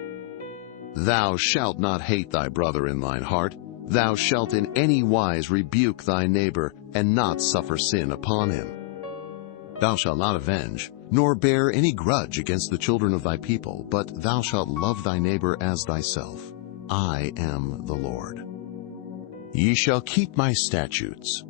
Thou shalt not hate thy brother in thine heart. Thou shalt in any wise rebuke thy neighbor, and not suffer sin upon him. Thou shalt not avenge, nor bear any grudge against the children of thy people, but thou shalt love thy neighbor as thyself. I am the Lord. Ye shall keep my statutes.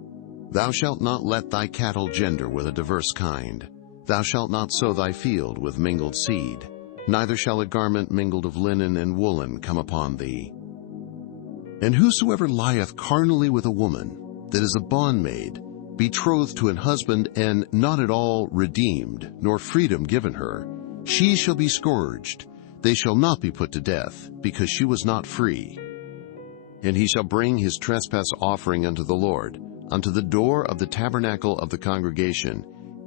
Thou shalt not let thy cattle gender with a diverse kind. Thou shalt not sow thy field with mingled seed, neither shall a garment mingled of linen and woolen come upon thee. And whosoever lieth carnally with a woman that is a bondmaid, betrothed to an husband, and not at all redeemed, nor freedom given her, she shall be scourged. They shall not be put to death, because she was not free. And he shall bring his trespass offering unto the Lord, unto the door of the tabernacle of the congregation,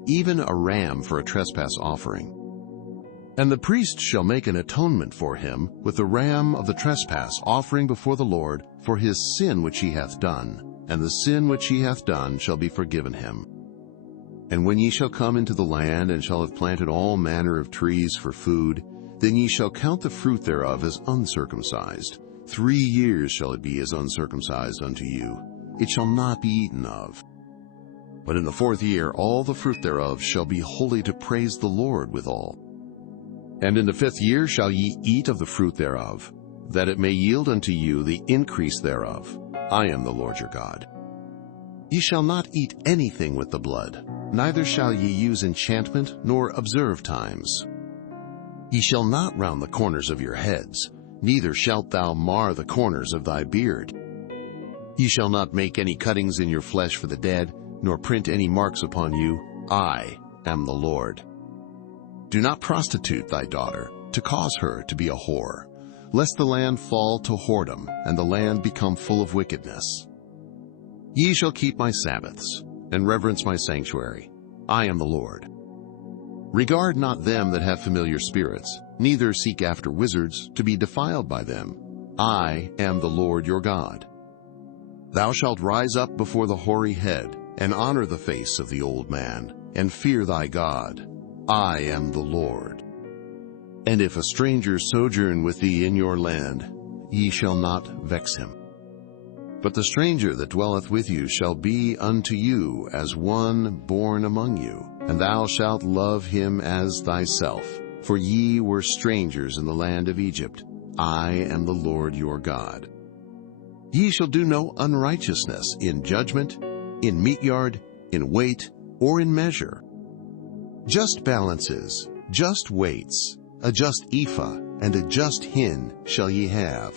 even a ram for a trespass offering. And the priest shall make an atonement for him with the ram of the trespass offering before the Lord for his sin which he hath done, and the sin which he hath done shall be forgiven him. And when ye shall come into the land, and shall have planted all manner of trees for food, then ye shall count the fruit thereof as uncircumcised. 3 years shall it be as uncircumcised unto you. It shall not be eaten of. But in the 4th year all the fruit thereof shall be holy to praise the Lord withal. And in the 5th year shall ye eat of the fruit thereof, that it may yield unto you the increase thereof. I am the Lord your God. Ye shall not eat anything with the blood, neither shall ye use enchantment, nor observe times. Ye shall not round the corners of your heads, neither shalt thou mar the corners of thy beard. Ye shall not make any cuttings in your flesh for the dead, nor print any marks upon you. I am the Lord. Do not prostitute thy daughter, to cause her to be a whore, lest the land fall to whoredom, and the land become full of wickedness. Ye shall keep my Sabbaths, and reverence my sanctuary. I am the Lord. Regard not them that have familiar spirits, neither seek after wizards, to be defiled by them. I am the Lord your God. Thou shalt rise up before the hoary head, and honor the face of the old man, and fear thy God. I am the Lord. And if a stranger sojourn with thee in your land, ye shall not vex him. But the stranger that dwelleth with you shall be unto you as one born among you, and thou shalt love him as thyself. For ye were strangers in the land of Egypt. I am the Lord your God. Ye shall do no unrighteousness in judgment, in meat yard, in weight, or in measure. Just balances, just weights, a just ephah, and a just hin shall ye have.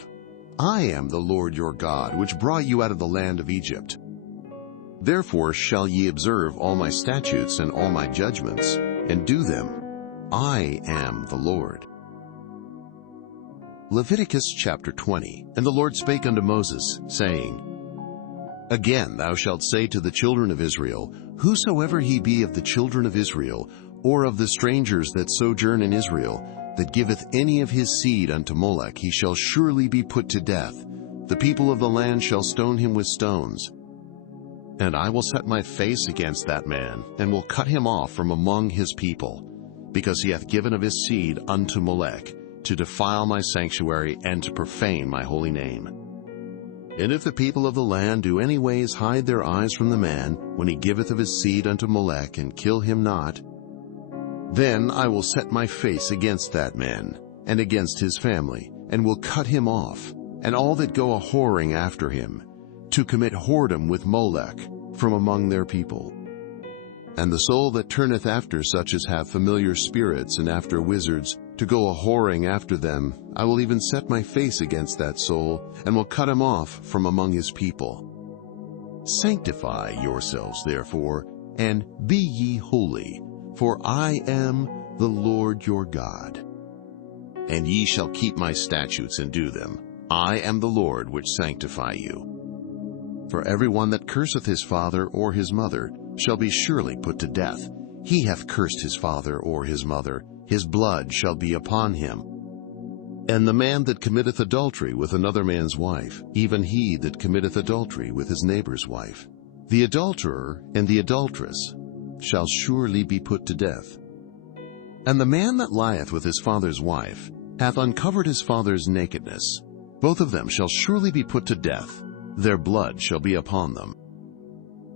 I am the Lord your God, which brought you out of the land of Egypt. Therefore shall ye observe all my statutes and all my judgments, and do them. I am the Lord. Leviticus chapter 20. And the Lord spake unto Moses, saying, Again thou shalt say to the children of Israel, Whosoever he be of the children of Israel, or of the strangers that sojourn in Israel, that giveth any of his seed unto Molech, he shall surely be put to death. the people of the land shall stone him with stones. And I will set my face against that man, and will cut him off from among his people, because he hath given of his seed unto Molech, to defile my sanctuary, and to profane my holy name. And if the people of the land do any ways hide their eyes from the man, when he giveth of his seed unto Molech, and kill him not, then I will set my face against that man, and against his family, and will cut him off, and all that go a whoring after him, to commit whoredom with Molech, from among their people. And the soul that turneth after such as have familiar spirits and after wizards, to go a whoring after them, I will even set my face against that soul, and will cut him off from among his people. Sanctify yourselves therefore, and be ye holy, for I am the Lord your God. And ye shall keep my statutes and do them. I am the Lord which sanctify you. For every one that curseth his father or his mother shall be surely put to death. He hath cursed his father or his mother, his blood shall be upon him. And the man that committeth adultery with another man's wife, even he that committeth adultery with his neighbor's wife, the adulterer and the adulteress shall surely be put to death. And the man that lieth with his father's wife hath uncovered his father's nakedness. Both of them shall surely be put to death. Their blood shall be upon them.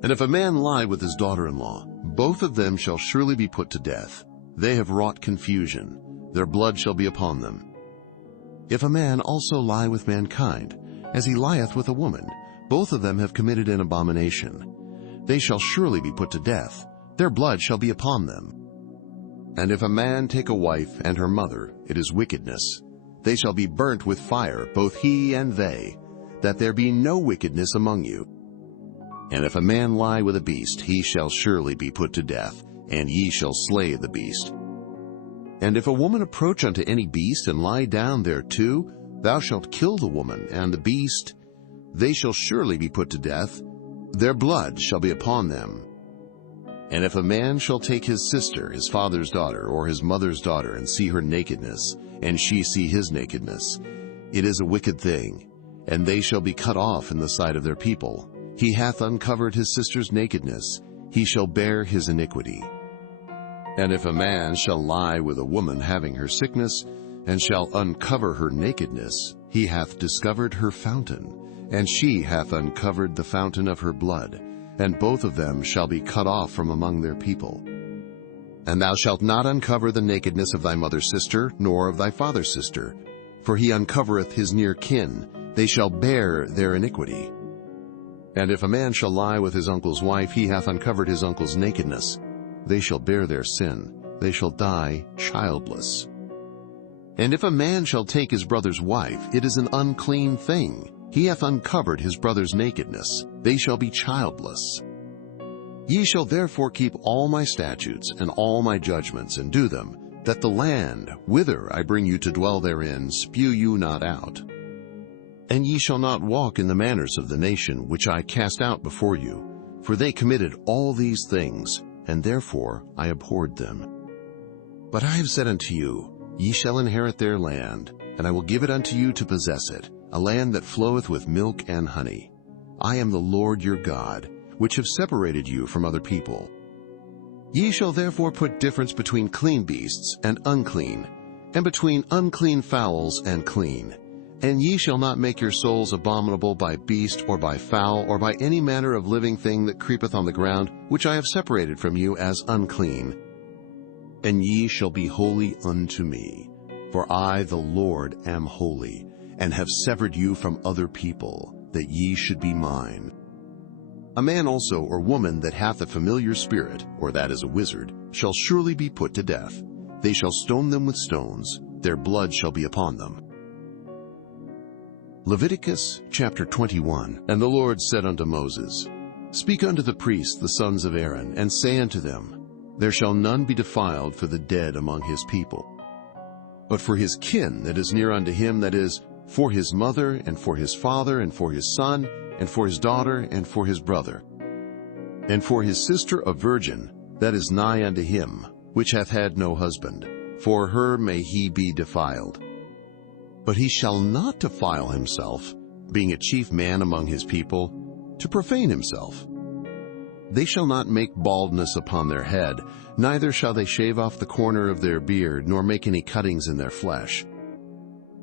And if a man lie with his daughter-in-law, both of them shall surely be put to death. They have wrought confusion. Their blood shall be upon them. If a man also lie with mankind, as he lieth with a woman, both of them have committed an abomination. They shall surely be put to death. Their blood shall be upon them. And if a man take a wife and her mother, it is wickedness. They shall be burnt with fire, both he and they, that there be no wickedness among you. And if a man lie with a beast, he shall surely be put to death, and ye shall slay the beast. And if a woman approach unto any beast, and lie down thereto, thou shalt kill the woman and the beast. They shall surely be put to death. Their blood shall be upon them. And if a man shall take his sister, his father's daughter, or his mother's daughter, and see her nakedness, and she see his nakedness, it is a wicked thing, and they shall be cut off in the sight of their people. He hath uncovered his sister's nakedness, he shall bear his iniquity. And if a man shall lie with a woman having her sickness, and shall uncover her nakedness, he hath discovered her fountain, and she hath uncovered the fountain of her blood, and both of them shall be cut off from among their people. And thou shalt not uncover the nakedness of thy mother's sister, nor of thy father's sister, for he uncovereth his near kin, they shall bear their iniquity. And if a man shall lie with his uncle's wife, he hath uncovered his uncle's nakedness. They shall bear their sin, they shall die childless. And if a man shall take his brother's wife, it is an unclean thing. He hath uncovered his brother's nakedness, they shall be childless. Ye shall therefore keep all my statutes and all my judgments, and do them, that the land, whither I bring you to dwell therein, spew you not out. And ye shall not walk in the manners of the nation which I cast out before you, for they committed all these things, and therefore I abhorred them. But I have said unto you, ye shall inherit their land, and I will give it unto you to possess it, a land that floweth with milk and honey. I am the Lord your God, which have separated you from other people. Ye shall therefore put difference between clean beasts and unclean, and between unclean fowls and clean. And ye shall not make your souls abominable by beast, or by fowl, or by any manner of living thing that creepeth on the ground, which I have separated from you as unclean. And ye shall be holy unto me, for I, the Lord, am holy, and have severed you from other people, that ye should be mine. A man also or woman that hath a familiar spirit, or that is a wizard, shall surely be put to death. They shall stone them with stones, their blood shall be upon them. Leviticus Chapter 21. And the Lord said unto Moses, Speak unto the priests the sons of Aaron, and say unto them, There shall none be defiled for the dead among his people, but for his kin that is near unto him, that is, for his mother, and for his father, and for his son, and for his daughter, and for his brother, and for his sister a virgin, that is nigh unto him, which hath had no husband. For her may he be defiled. But he shall not defile himself, being a chief man among his people, to profane himself. They shall not make baldness upon their head, neither shall they shave off the corner of their beard, nor make any cuttings in their flesh.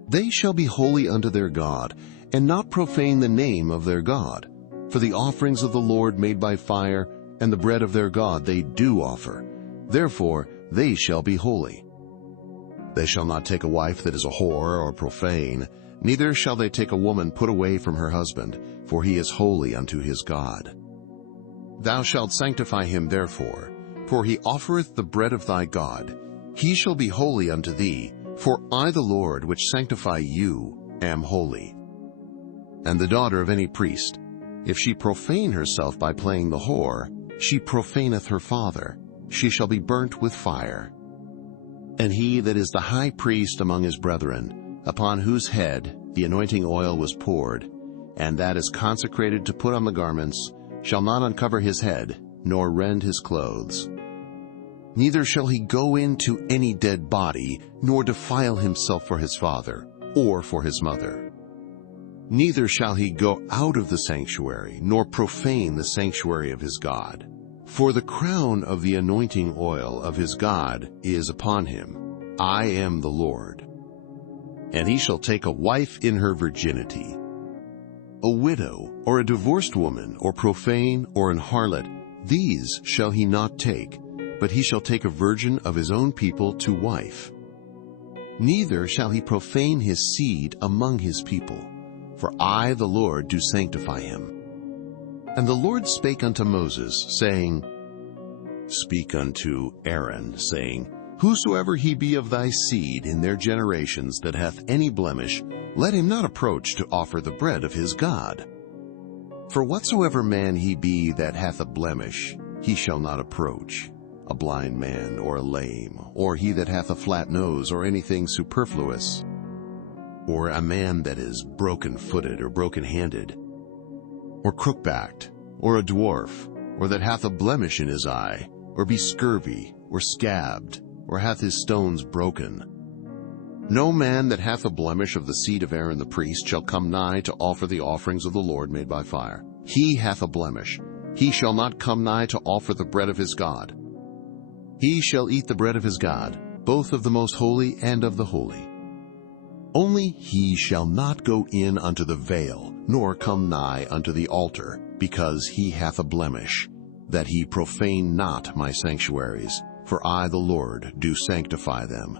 They shall be holy unto their God, and not profane the name of their God. For the offerings of the Lord made by fire, and the bread of their God they do offer. Therefore they shall be holy. They shall not take a wife that is a whore or profane, neither shall they take a woman put away from her husband, for he is holy unto his God. Thou shalt sanctify him therefore, for he offereth the bread of thy God. He shall be holy unto thee, for I the Lord which sanctify you am holy. And the daughter of any priest, if she profane herself by playing the whore, she profaneth her father, she shall be burnt with fire. And he that is the high priest among his brethren, upon whose head the anointing oil was poured, and that is consecrated to put on the garments, shall not uncover his head, nor rend his clothes. Neither shall he go into any dead body, nor defile himself for his father, or for his mother. Neither shall he go out of the sanctuary, nor profane the sanctuary of his God. For the crown of the anointing oil of his God is upon him. I am the Lord. And he shall take a wife in her virginity. A widow, or a divorced woman, or profane, or an harlot, these shall he not take, but he shall take a virgin of his own people to wife. Neither shall he profane his seed among his people, for I the Lord do sanctify him. And the Lord spake unto Moses, saying, Speak unto Aaron, saying, Whosoever he be of thy seed in their generations that hath any blemish, let him not approach to offer the bread of his God. For whatsoever man he be that hath a blemish, he shall not approach, a blind man, or a lame, or he that hath a flat nose, or anything superfluous, or a man that is broken-footed or broken-handed, or crook-backed, or a dwarf, or that hath a blemish in his eye, or be scurvy, or scabbed, or hath his stones broken. No man that hath a blemish of the seed of Aaron the priest shall come nigh to offer the offerings of the Lord made by fire. He hath a blemish. He shall not come nigh to offer the bread of his God. He shall eat the bread of his God, both of the most holy and of the holy. Only he shall not go in unto the veil, nor come nigh unto the altar, because he hath a blemish, that he profane not my sanctuaries, for I the Lord do sanctify them.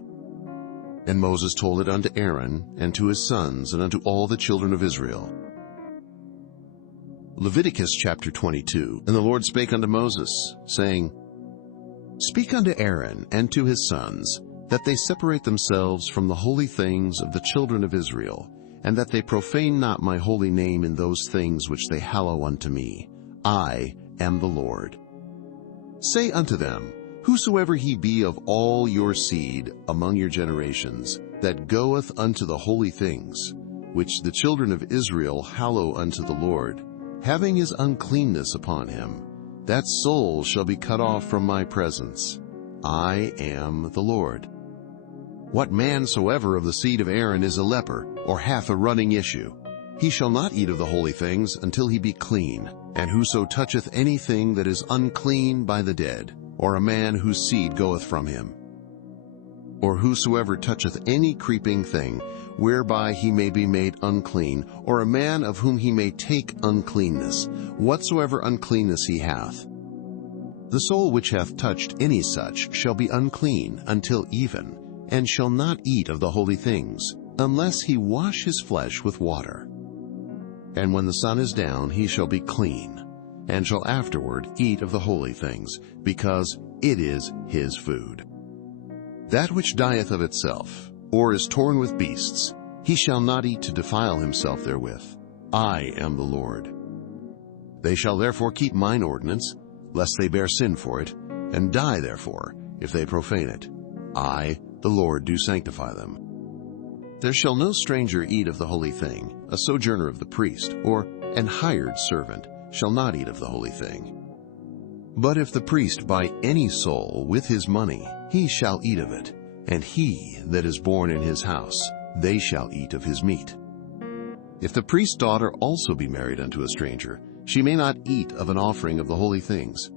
And Moses told it unto Aaron, and to his sons, and unto all the children of Israel. Leviticus Chapter 22. And the Lord spake unto Moses, saying, Speak unto Aaron and to his sons, that they separate themselves from the holy things of the children of Israel, and that they profane not my holy name in those things which they hallow unto me. I am the Lord. Say unto them, Whosoever he be of all your seed among your generations, that goeth unto the holy things, which the children of Israel hallow unto the Lord, having his uncleanness upon him, that soul shall be cut off from my presence. I am the Lord. What man soever of the seed of Aaron is a leper, or hath a running issue, he shall not eat of the holy things until he be clean. And whoso toucheth anything that is unclean by the dead, or a man whose seed goeth from him, or whosoever toucheth any creeping thing, whereby he may be made unclean, or a man of whom he may take uncleanness, whatsoever uncleanness he hath, the soul which hath touched any such shall be unclean until even, and shall not eat of the holy things, unless he wash his flesh with water. And when the sun is down, he shall be clean, and shall afterward eat of the holy things, because it is his food. That which dieth of itself, or is torn with beasts, he shall not eat to defile himself therewith. I am the Lord. They shall therefore keep mine ordinance, lest they bear sin for it, and die therefore, if they profane it. I, the Lord, do sanctify them. There shall no stranger eat of the holy thing, a sojourner of the priest, or an hired servant, shall not eat of the holy thing. But if the priest buy any soul with his money, he shall eat of it, and he that is born in his house, they shall eat of his meat. If the priest's daughter also be married unto a stranger, she may not eat of an offering of the holy things.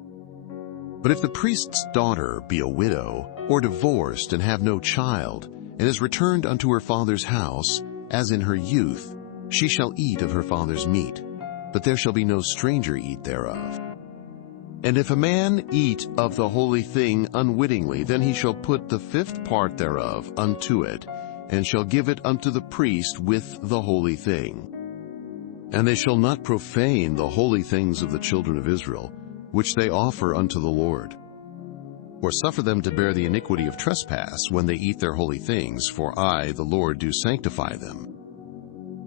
But if the priest's daughter be a widow, or divorced, and have no child, and is returned unto her father's house, as in her youth, she shall eat of her father's meat, but there shall be no stranger eat thereof. And if a man eat of the holy thing unwittingly, then he shall put the fifth part thereof unto it, and shall give it unto the priest with the holy thing. And they shall not profane the holy things of the children of Israel, which they offer unto the Lord, or suffer them to bear the iniquity of trespass when they eat their holy things, for I, the Lord, do sanctify them.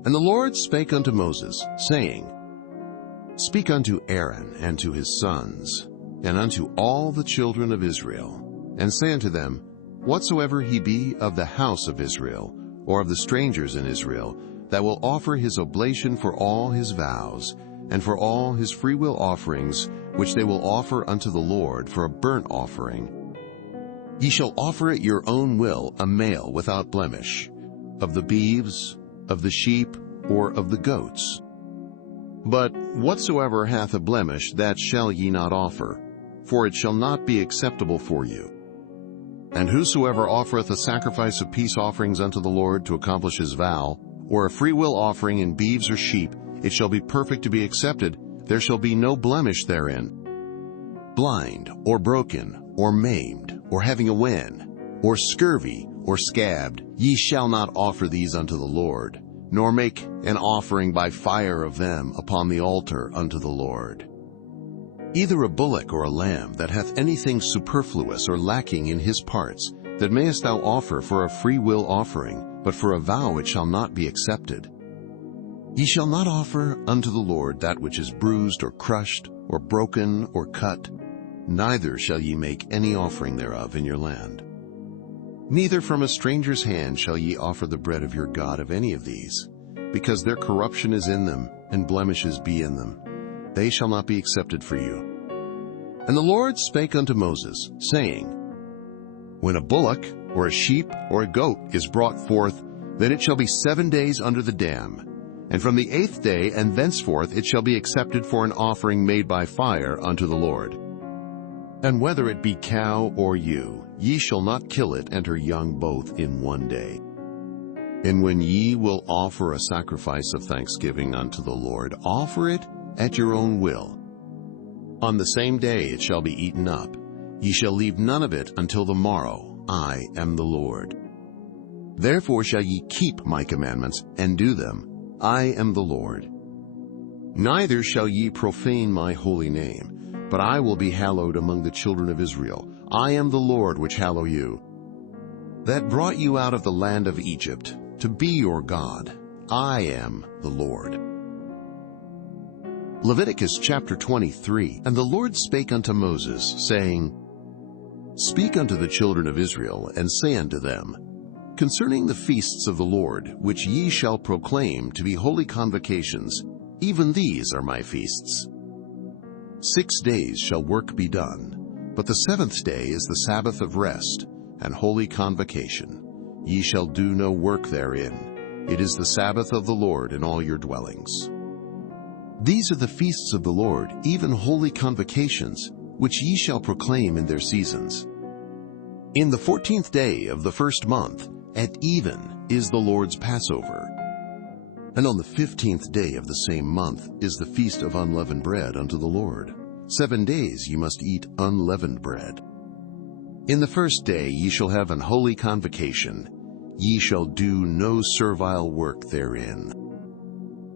And the Lord spake unto Moses, saying, Speak unto Aaron and to his sons, and unto all the children of Israel, and say unto them, Whatsoever he be of the house of Israel, or of the strangers in Israel, that will offer his oblation for all his vows, and for all his freewill offerings, which they will offer unto the Lord for a burnt offering, ye shall offer at your own will a male without blemish, of the beeves, of the sheep, or of the goats. But whatsoever hath a blemish, that shall ye not offer, for it shall not be acceptable for you. And whosoever offereth a sacrifice of peace offerings unto the Lord to accomplish his vow, or a freewill offering in beeves or sheep, it shall be perfect to be accepted, there shall be no blemish therein. Blind, or broken, or maimed, or having a wen, or scurvy, or scabbed, ye shall not offer these unto the Lord, nor make an offering by fire of them upon the altar unto the Lord. Either a bullock or a lamb that hath anything superfluous or lacking in his parts, that mayest thou offer for a free will offering, but for a vow it shall not be accepted. Ye shall not offer unto the Lord that which is bruised or crushed, or broken or cut, neither shall ye make any offering thereof in your land. Neither from a stranger's hand shall ye offer the bread of your God of any of these, because their corruption is in them, and blemishes be in them. They shall not be accepted for you. And the Lord spake unto Moses, saying, When a bullock, or a sheep, or a goat is brought forth, then it shall be 7 days under the dam, and from the 8th day and thenceforth it shall be accepted for an offering made by fire unto the Lord. And whether it be cow or ewe, ye shall not kill it and her young both in 1 day. And when ye will offer a sacrifice of thanksgiving unto the Lord, offer it at your own will. On the same day it shall be eaten up. Ye shall leave none of it until the morrow. I am the Lord. Therefore shall ye keep my commandments, and do them. I am the Lord. Neither shall ye profane my holy name, but I will be hallowed among the children of Israel. I am the Lord which hallow you, that brought you out of the land of Egypt, to be your God. I am the Lord. Leviticus chapter 23. And the Lord spake unto Moses, saying, Speak unto the children of Israel, and say unto them, Concerning the feasts of the Lord, which ye shall proclaim to be holy convocations, even these are my feasts. 6 days shall work be done, but the 7th day is the Sabbath of rest, and holy convocation. Ye shall do no work therein. It is the Sabbath of the Lord in all your dwellings. These are the feasts of the Lord, even holy convocations, which ye shall proclaim in their seasons. In the 14th day of the 1st month, at even, is the Lord's Passover. And on the 15th day of the same month is the feast of unleavened bread unto the Lord. 7 days ye must eat unleavened bread. In the 1st day ye shall have an holy convocation. Ye shall do no servile work therein.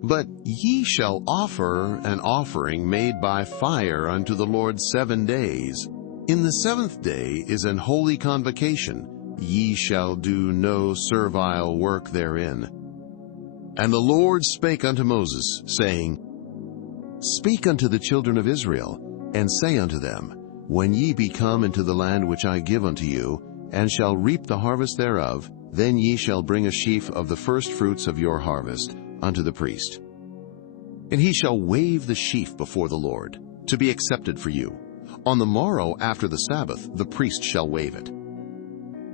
But ye shall offer an offering made by fire unto the Lord 7 days. In the 7th day is an holy convocation. Ye shall do no servile work therein. And the Lord spake unto Moses, saying, Speak unto the children of Israel, and say unto them, When ye be come into the land which I give unto you, and shall reap the harvest thereof, then ye shall bring a sheaf of the firstfruits of your harvest unto the priest. And he shall wave the sheaf before the Lord, to be accepted for you. On the morrow after the Sabbath the priest shall wave it.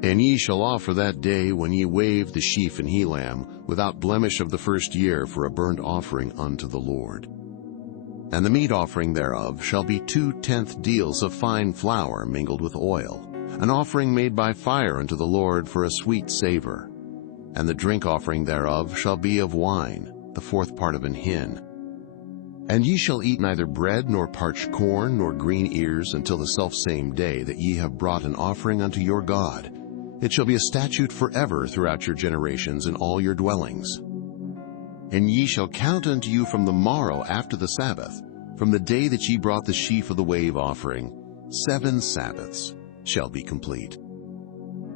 And ye shall offer that day when ye wave the sheaf and he lamb, without blemish of the first year, for a burnt offering unto the Lord. And the meat offering thereof shall be 2/10 deals of fine flour mingled with oil, an offering made by fire unto the Lord for a sweet savor. And the drink offering thereof shall be of wine, the 4th part of an hin. And ye shall eat neither bread, nor parched corn, nor green ears, until the selfsame day that ye have brought an offering unto your God. It shall be a statute forever throughout your generations in all your dwellings. And ye shall count unto you from the morrow after the Sabbath, from the day that ye brought the sheaf of the wave offering, 7 Sabbaths shall be complete.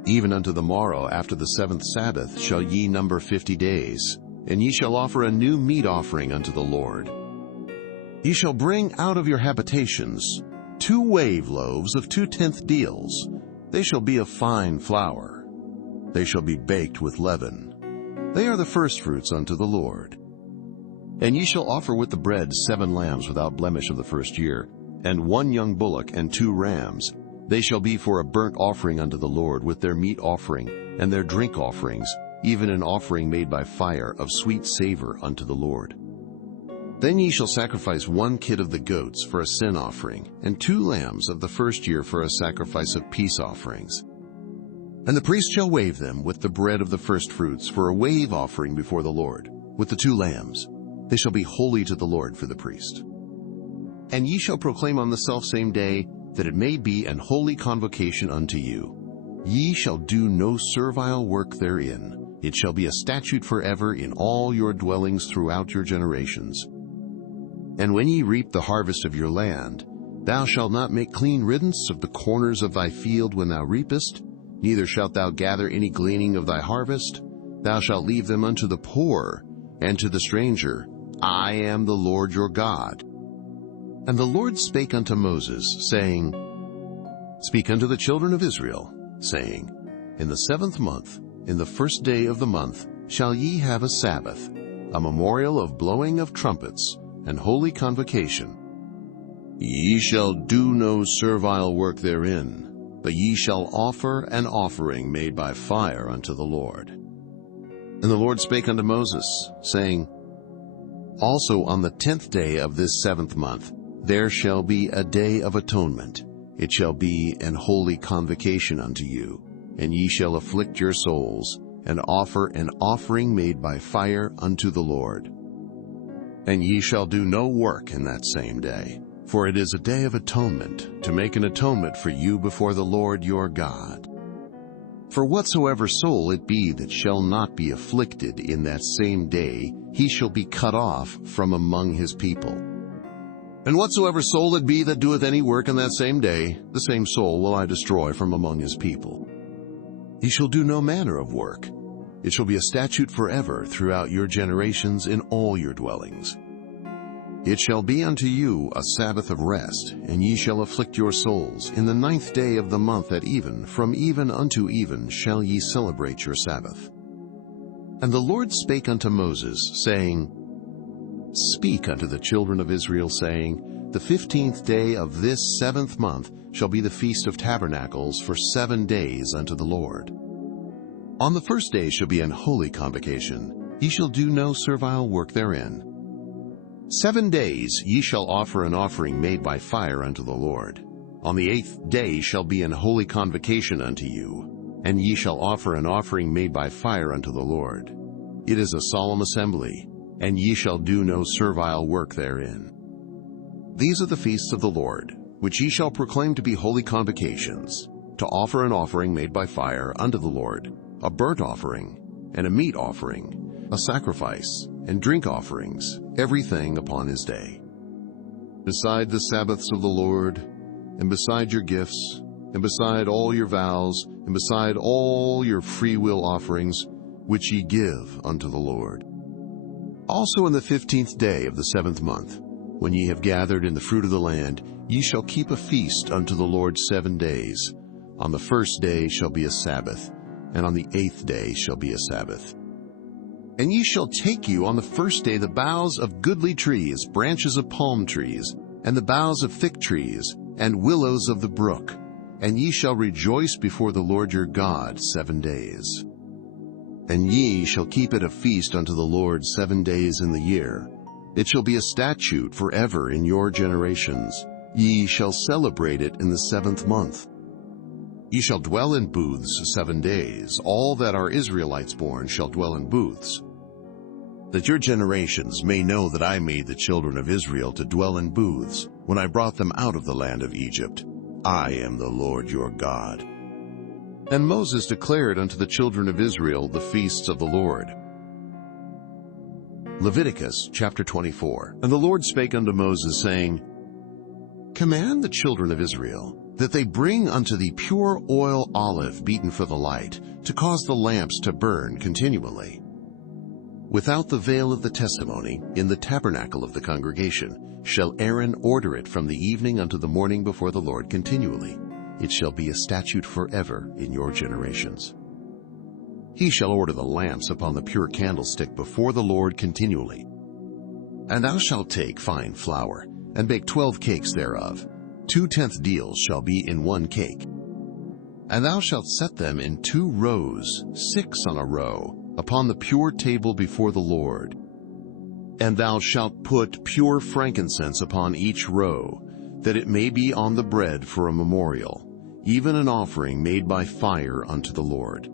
Even unto the morrow after the 7th Sabbath shall ye number 50 days, and ye shall offer a new meat offering unto the Lord. Ye shall bring out of your habitations 2 wave loaves of 2/10 deals. They shall be of fine flour. They shall be baked with leaven. They are the firstfruits unto the Lord. And ye shall offer with the bread 7 lambs without blemish of the first year, and 1 young bullock and 2 rams. They shall be for a burnt offering unto the Lord, with their meat offering and their drink offerings, even an offering made by fire of sweet savor unto the Lord. Then ye shall sacrifice 1 kid of the goats for a sin offering, and 2 lambs of the first year for a sacrifice of peace offerings. And the priest shall wave them with the bread of the firstfruits for a wave offering before the Lord, with the 2 lambs. They shall be holy to the Lord for the priest. And ye shall proclaim on the selfsame day, that it may be an holy convocation unto you. Ye shall do no servile work therein. It shall be a statute forever in all your dwellings throughout your generations. And when ye reap the harvest of your land, thou shalt not make clean riddance of the corners of thy field when thou reapest, neither shalt thou gather any gleaning of thy harvest. Thou shalt leave them unto the poor, and to the stranger. I am the Lord your God. And the Lord spake unto Moses, saying, Speak unto the children of Israel, saying, In the 7th month, in the 1st day of the month, shall ye have a Sabbath, a memorial of blowing of trumpets, and holy convocation. Ye shall do no servile work therein, but ye shall offer an offering made by fire unto the Lord. And the Lord spake unto Moses, saying, Also on the 10th day of this 7th month, there shall be a day of atonement. It shall be an holy convocation unto you, and ye shall afflict your souls, and offer an offering made by fire unto the Lord. And ye shall do no work in that same day, for it is a day of atonement, to make an atonement for you before the Lord your God. For whatsoever soul it be that shall not be afflicted in that same day, he shall be cut off from among his people. And whatsoever soul it be that doeth any work in that same day, the same soul will I destroy from among his people. He shall do no manner of work. It shall be a statute forever throughout your generations in all your dwellings. It shall be unto you a Sabbath of rest, and ye shall afflict your souls. In the 9th day of the month at even, from even unto even, shall ye celebrate your Sabbath. And the Lord spake unto Moses, saying, Speak unto the children of Israel, saying, The 15th day of this 7th month shall be the Feast of Tabernacles for 7 days unto the Lord. On the 1st day shall be an holy convocation. Ye shall do no servile work therein. 7 days ye shall offer an offering made by fire unto the Lord. On the 8th day shall be an holy convocation unto you, and ye shall offer an offering made by fire unto the Lord. It is a solemn assembly, and ye shall do no servile work therein. These are the feasts of the Lord, which ye shall proclaim to be holy convocations, to offer an offering made by fire unto the Lord, a burnt offering, and a meat offering, a sacrifice, and drink offerings, everything upon his day. Beside the Sabbaths of the Lord, and beside your gifts, and beside all your vows, and beside all your freewill offerings, which ye give unto the Lord. Also in the 15th day of the 7th month, when ye have gathered in the fruit of the land, ye shall keep a feast unto the Lord 7 days. On the 1st day shall be a Sabbath, and on the 8th day shall be a Sabbath. And ye shall take you on the 1st day the boughs of goodly trees, branches of palm trees, and the boughs of thick trees, and willows of the brook, And ye shall rejoice before the Lord your God 7 days. And ye shall keep it a feast unto the Lord 7 days in the year. It shall be a statute forever in your generations. Ye shall celebrate it in the 7th month. Ye shall dwell in booths 7 days. All that are Israelites born shall dwell in booths, that your generations may know that I made the children of Israel to dwell in booths when I brought them out of the land of Egypt. I am the Lord your God. And Moses declared unto the children of Israel the feasts of the Lord. Leviticus Chapter 24. And the Lord spake unto Moses, saying, Command the children of Israel, that they bring unto thee pure oil olive beaten for the light, to cause the lamps to burn continually. Without the veil of the testimony, in the tabernacle of the congregation, shall Aaron order it from the evening unto the morning before the Lord continually. It shall be a statute forever in your generations. He shall order the lamps upon the pure candlestick before the Lord continually. And thou shalt take fine flour, and bake 12 cakes thereof. 2/10 deals shall be in 1 cake. And thou shalt set them in 2 rows, 6 on a row, upon the pure table before the Lord. And thou shalt put pure frankincense upon each row, that it may be on the bread for a memorial, even an offering made by fire unto the Lord.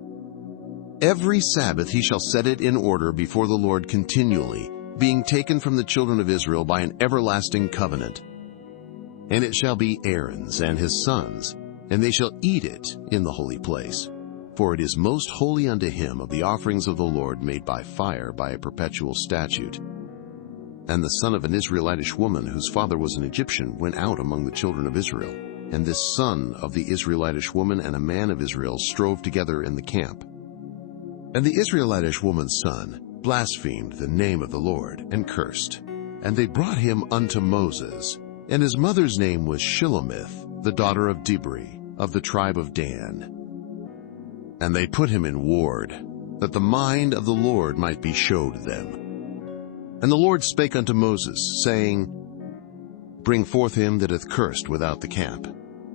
Every Sabbath he shall set it in order before the Lord continually, being taken from the children of Israel by an everlasting covenant. And it shall be Aaron's and his sons, and they shall eat it in the holy place. For it is most holy unto him of the offerings of the Lord made by fire by a perpetual statute. And the son of an Israelitish woman, whose father was an Egyptian, went out among the children of Israel. And this son of the Israelitish woman and a man of Israel strove together in the camp. And the Israelitish woman's son blasphemed the name of the Lord, and cursed. And they brought him unto Moses. And his mother's name was Shilomith, the daughter of Dibri, of the tribe of Dan. And they put him in ward, that the mind of the Lord might be showed them. And the Lord spake unto Moses, saying, Bring forth him that hath cursed without the camp,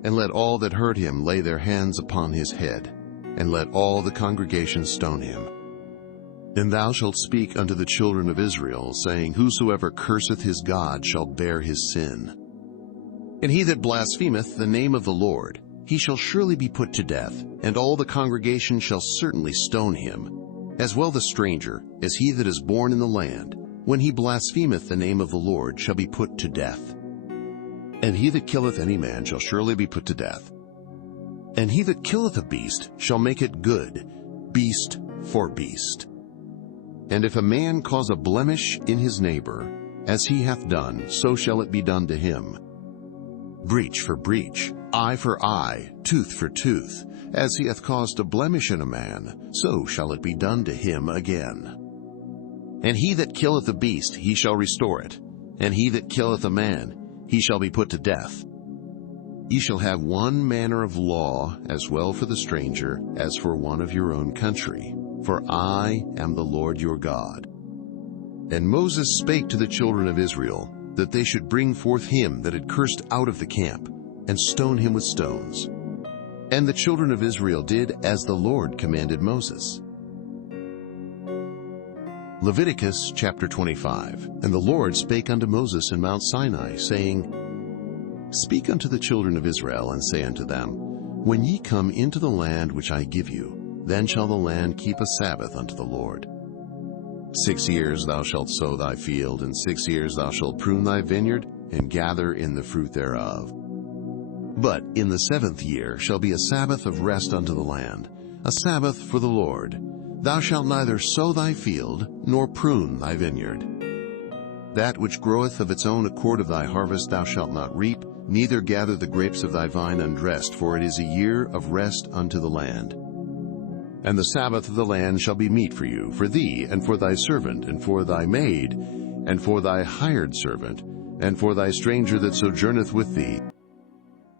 and let all that heard him lay their hands upon his head, and let all the congregation stone him. And thou shalt speak unto the children of Israel, saying, Whosoever curseth his God shall bear his sin. And he that blasphemeth the name of the Lord, he shall surely be put to death, and all the congregation shall certainly stone him, as well the stranger as he that is born in the land, when he blasphemeth the name of the Lord, shall be put to death. And he that killeth any man shall surely be put to death. And he that killeth a beast shall make it good, beast for beast. And if a man cause a blemish in his neighbor, as he hath done, so shall it be done to him. Breach for breach, eye for eye, tooth for tooth. As he hath caused a blemish in a man, so shall it be done to him again. And he that killeth a beast, he shall restore it. And he that killeth a man, he shall be put to death. Ye shall have one manner of law, as well for the stranger as for one of your own country. For I am the Lord your God. And Moses spake to the children of Israel, that they should bring forth him that had cursed out of the camp, and stone him with stones. And the children of Israel did as the Lord commanded Moses. Leviticus Chapter 25. And the Lord spake unto Moses in Mount Sinai, saying, Speak unto the children of Israel, and say unto them, When ye come into the land which I give you, then shall the land keep a Sabbath unto the Lord. 6 years thou shalt sow thy field, and 6 years thou shalt prune thy vineyard, and gather in the fruit thereof. But in the 7th year shall be a Sabbath of rest unto the land, a Sabbath for the Lord. Thou shalt neither sow thy field, nor prune thy vineyard. That which groweth of its own accord of thy harvest thou shalt not reap, neither gather the grapes of thy vine undressed, for it is a year of rest unto the land. And the Sabbath of the land shall be meat for you, for thee, and for thy servant, and for thy maid, and for thy hired servant, and for thy stranger that sojourneth with thee,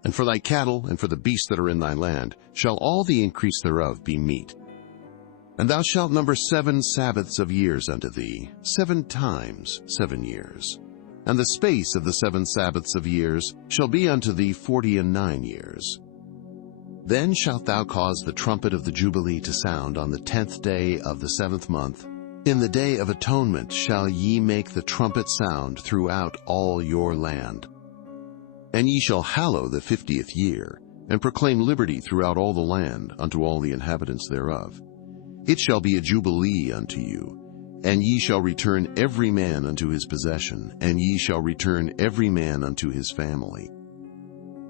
and for thy cattle, and for the beasts that are in thy land, shall all the increase thereof be meat. And thou shalt number 7 Sabbaths of years unto thee, 7 times 7 years. And the space of the 7 Sabbaths of years shall be unto thee 49 years. Then shalt thou cause the trumpet of the Jubilee to sound on the 10th day of the 7th month. In the day of atonement shall ye make the trumpet sound throughout all your land. And ye shall hallow the 50th year, and proclaim liberty throughout all the land unto all the inhabitants thereof. It shall be a jubilee unto you, and ye shall return every man unto his possession, and ye shall return every man unto his family.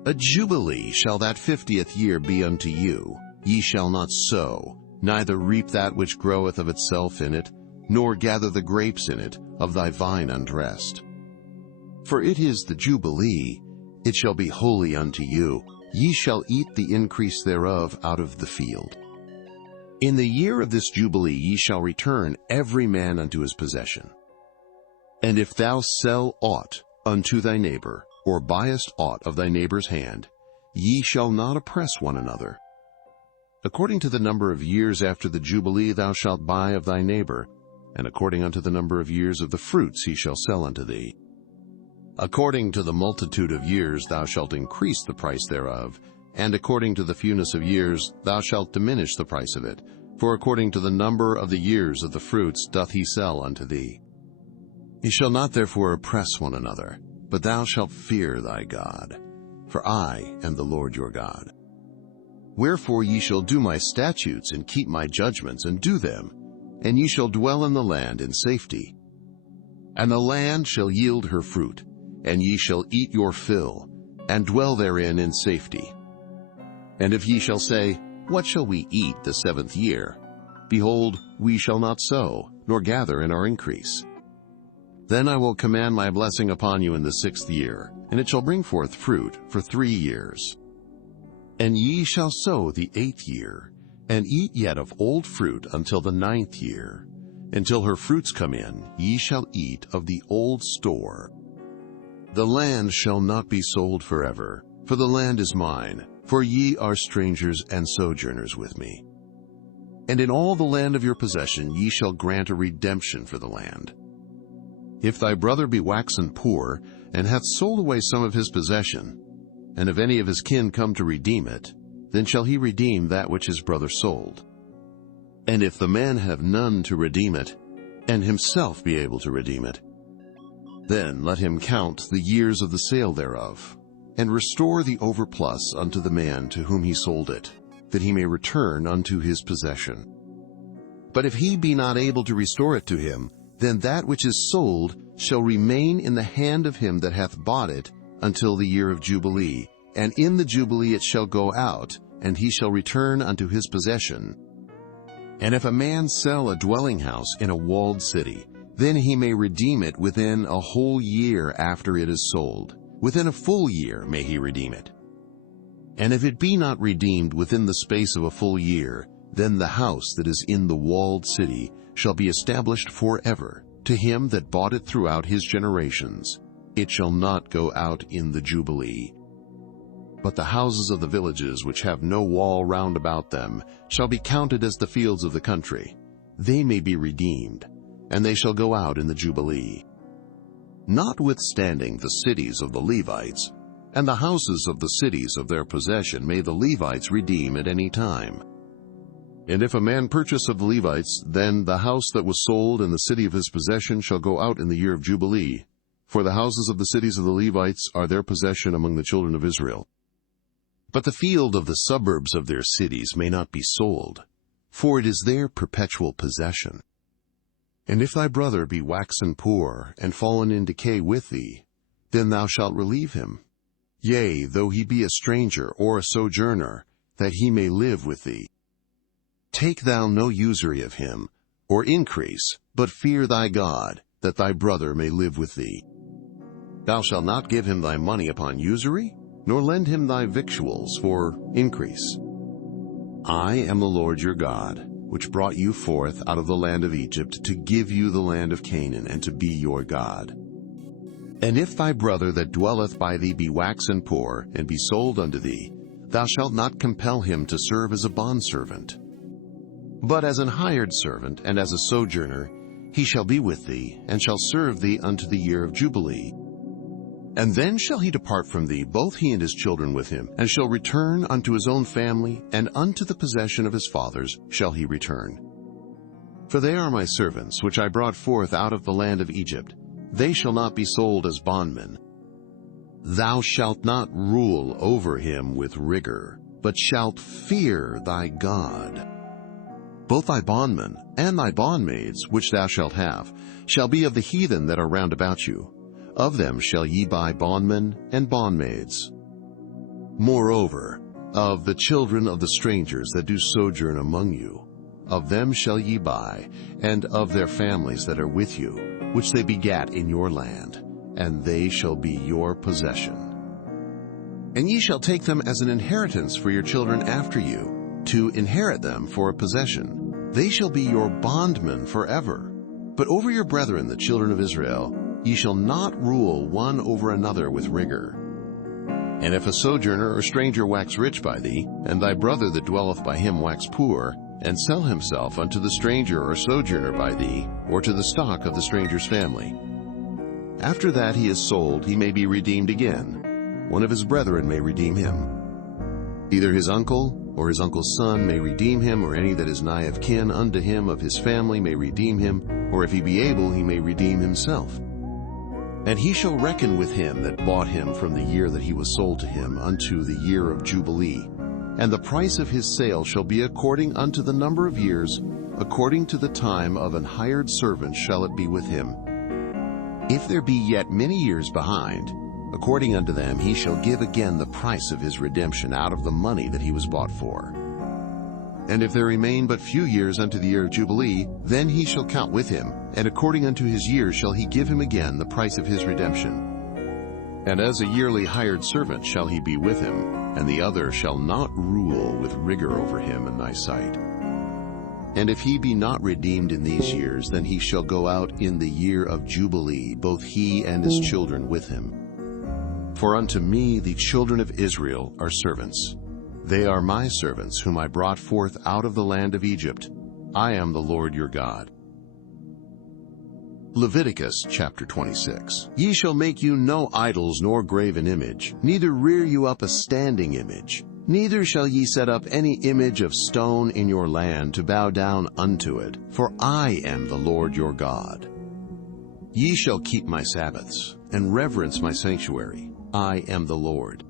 A jubilee shall that 50th year be unto you. Ye shall not sow, neither reap that which groweth of itself in it, nor gather the grapes in it of thy vine undressed. For it is the jubilee, it shall be holy unto you. Ye shall eat the increase thereof out of the field. In the year of this jubilee ye shall return every man unto his possession. And if thou sell aught unto thy neighbor, or buyest aught of thy neighbor's hand, ye shall not oppress one another. According to the number of years after the jubilee thou shalt buy of thy neighbor, and according unto the number of years of the fruits he shall sell unto thee. According to the multitude of years thou shalt increase the price thereof, and according to the fewness of years thou shalt diminish the price of it, for according to the number of the years of the fruits doth he sell unto thee. Ye shall not therefore oppress one another, but thou shalt fear thy God, for I am the Lord your God. Wherefore ye shall do my statutes and keep my judgments and do them, and ye shall dwell in the land in safety. And the land shall yield her fruit, and ye shall eat your fill, and dwell therein in safety. And if ye shall say, What shall we eat the 7th year? Behold, we shall not sow, nor gather in our increase. Then I will command my blessing upon you in the 6th year, and it shall bring forth fruit for 3 years. And ye shall sow the 8th year, and eat yet of old fruit until the 9th year. Until her fruits come in, ye shall eat of the old store. The land shall not be sold forever, for the land is mine, for ye are strangers and sojourners with me. And in all the land of your possession ye shall grant a redemption for the land. If thy brother be waxen poor, and hath sold away some of his possession, and if any of his kin come to redeem it, then shall he redeem that which his brother sold. And if the man have none to redeem it, and himself be able to redeem it, then let him count the years of the sale thereof, and restore the overplus unto the man to whom he sold it, that he may return unto his possession. But if he be not able to restore it to him, then that which is sold shall remain in the hand of him that hath bought it until the year of Jubilee, and in the Jubilee it shall go out, and he shall return unto his possession. And if a man sell a dwelling house in a walled city, then he may redeem it within a whole year after it is sold. Within a full year may he redeem it. And if it be not redeemed within the space of a full year, then the house that is in the walled city shall be established forever, to him that bought it throughout his generations. It shall not go out in the Jubilee. But the houses of the villages which have no wall round about them shall be counted as the fields of the country. They may be redeemed, and they shall go out in the Jubilee. Notwithstanding the cities of the Levites, and the houses of the cities of their possession may the Levites redeem at any time. And if a man purchase of the Levites, then the house that was sold in the city of his possession shall go out in the year of Jubilee, for the houses of the cities of the Levites are their possession among the children of Israel. But the field of the suburbs of their cities may not be sold, for it is their perpetual possession. And if thy brother be waxen poor, and fallen in decay with thee, then thou shalt relieve him. Yea, though he be a stranger or a sojourner, that he may live with thee. Take thou no usury of him, or increase, but fear thy God, that thy brother may live with thee. Thou shalt not give him thy money upon usury, nor lend him thy victuals for increase. I am the Lord your God, which brought you forth out of the land of Egypt, to give you the land of Canaan, and to be your God. And if thy brother that dwelleth by thee be waxen poor, and be sold unto thee, thou shalt not compel him to serve as a bondservant. But as an hired servant, and as a sojourner, he shall be with thee, and shall serve thee unto the year of Jubilee. And then shall he depart from thee, both he and his children with him, and shall return unto his own family, and unto the possession of his fathers shall he return. For they are my servants, which I brought forth out of the land of Egypt. They shall not be sold as bondmen. Thou shalt not rule over him with rigor, but shalt fear thy God. Both thy bondmen and thy bondmaids, which thou shalt have, shall be of the heathen that are round about you. Of them shall ye buy bondmen and bondmaids. Moreover, of the children of the strangers that do sojourn among you, of them shall ye buy, and of their families that are with you, which they begat in your land, and they shall be your possession. And ye shall take them as an inheritance for your children after you, to inherit them for a possession. They shall be your bondmen forever. But over your brethren, the children of Israel, ye shall not rule one over another with rigor. And if a sojourner or stranger wax rich by thee, and thy brother that dwelleth by him wax poor, and sell himself unto the stranger or sojourner by thee, or to the stock of the stranger's family, after that he is sold, he may be redeemed again. One of his brethren may redeem him. Either his uncle or his uncle's son may redeem him, or any that is nigh of kin unto him of his family may redeem him, or if he be able, he may redeem himself. And he shall reckon with him that bought him from the year that he was sold to him unto the year of Jubilee. And the price of his sale shall be according unto the number of years, according to the time of an hired servant shall it be with him. If there be yet many years behind, according unto them he shall give again the price of his redemption out of the money that he was bought for. And if there remain but few years unto the year of Jubilee, then he shall count with him, and according unto his years shall he give him again the price of his redemption. And as a yearly hired servant shall he be with him, and the other shall not rule with rigor over him in thy sight. And if he be not redeemed in these years, then he shall go out in the year of Jubilee, both he and his children with him. For unto me the children of Israel are servants. They are my servants, whom I brought forth out of the land of Egypt. I am the Lord your God. Leviticus Chapter 26. Ye shall make you no idols nor graven image, neither rear you up a standing image. Neither shall ye set up any image of stone in your land to bow down unto it, for I am the Lord your God. Ye shall keep my Sabbaths, and reverence my sanctuary. I am the Lord.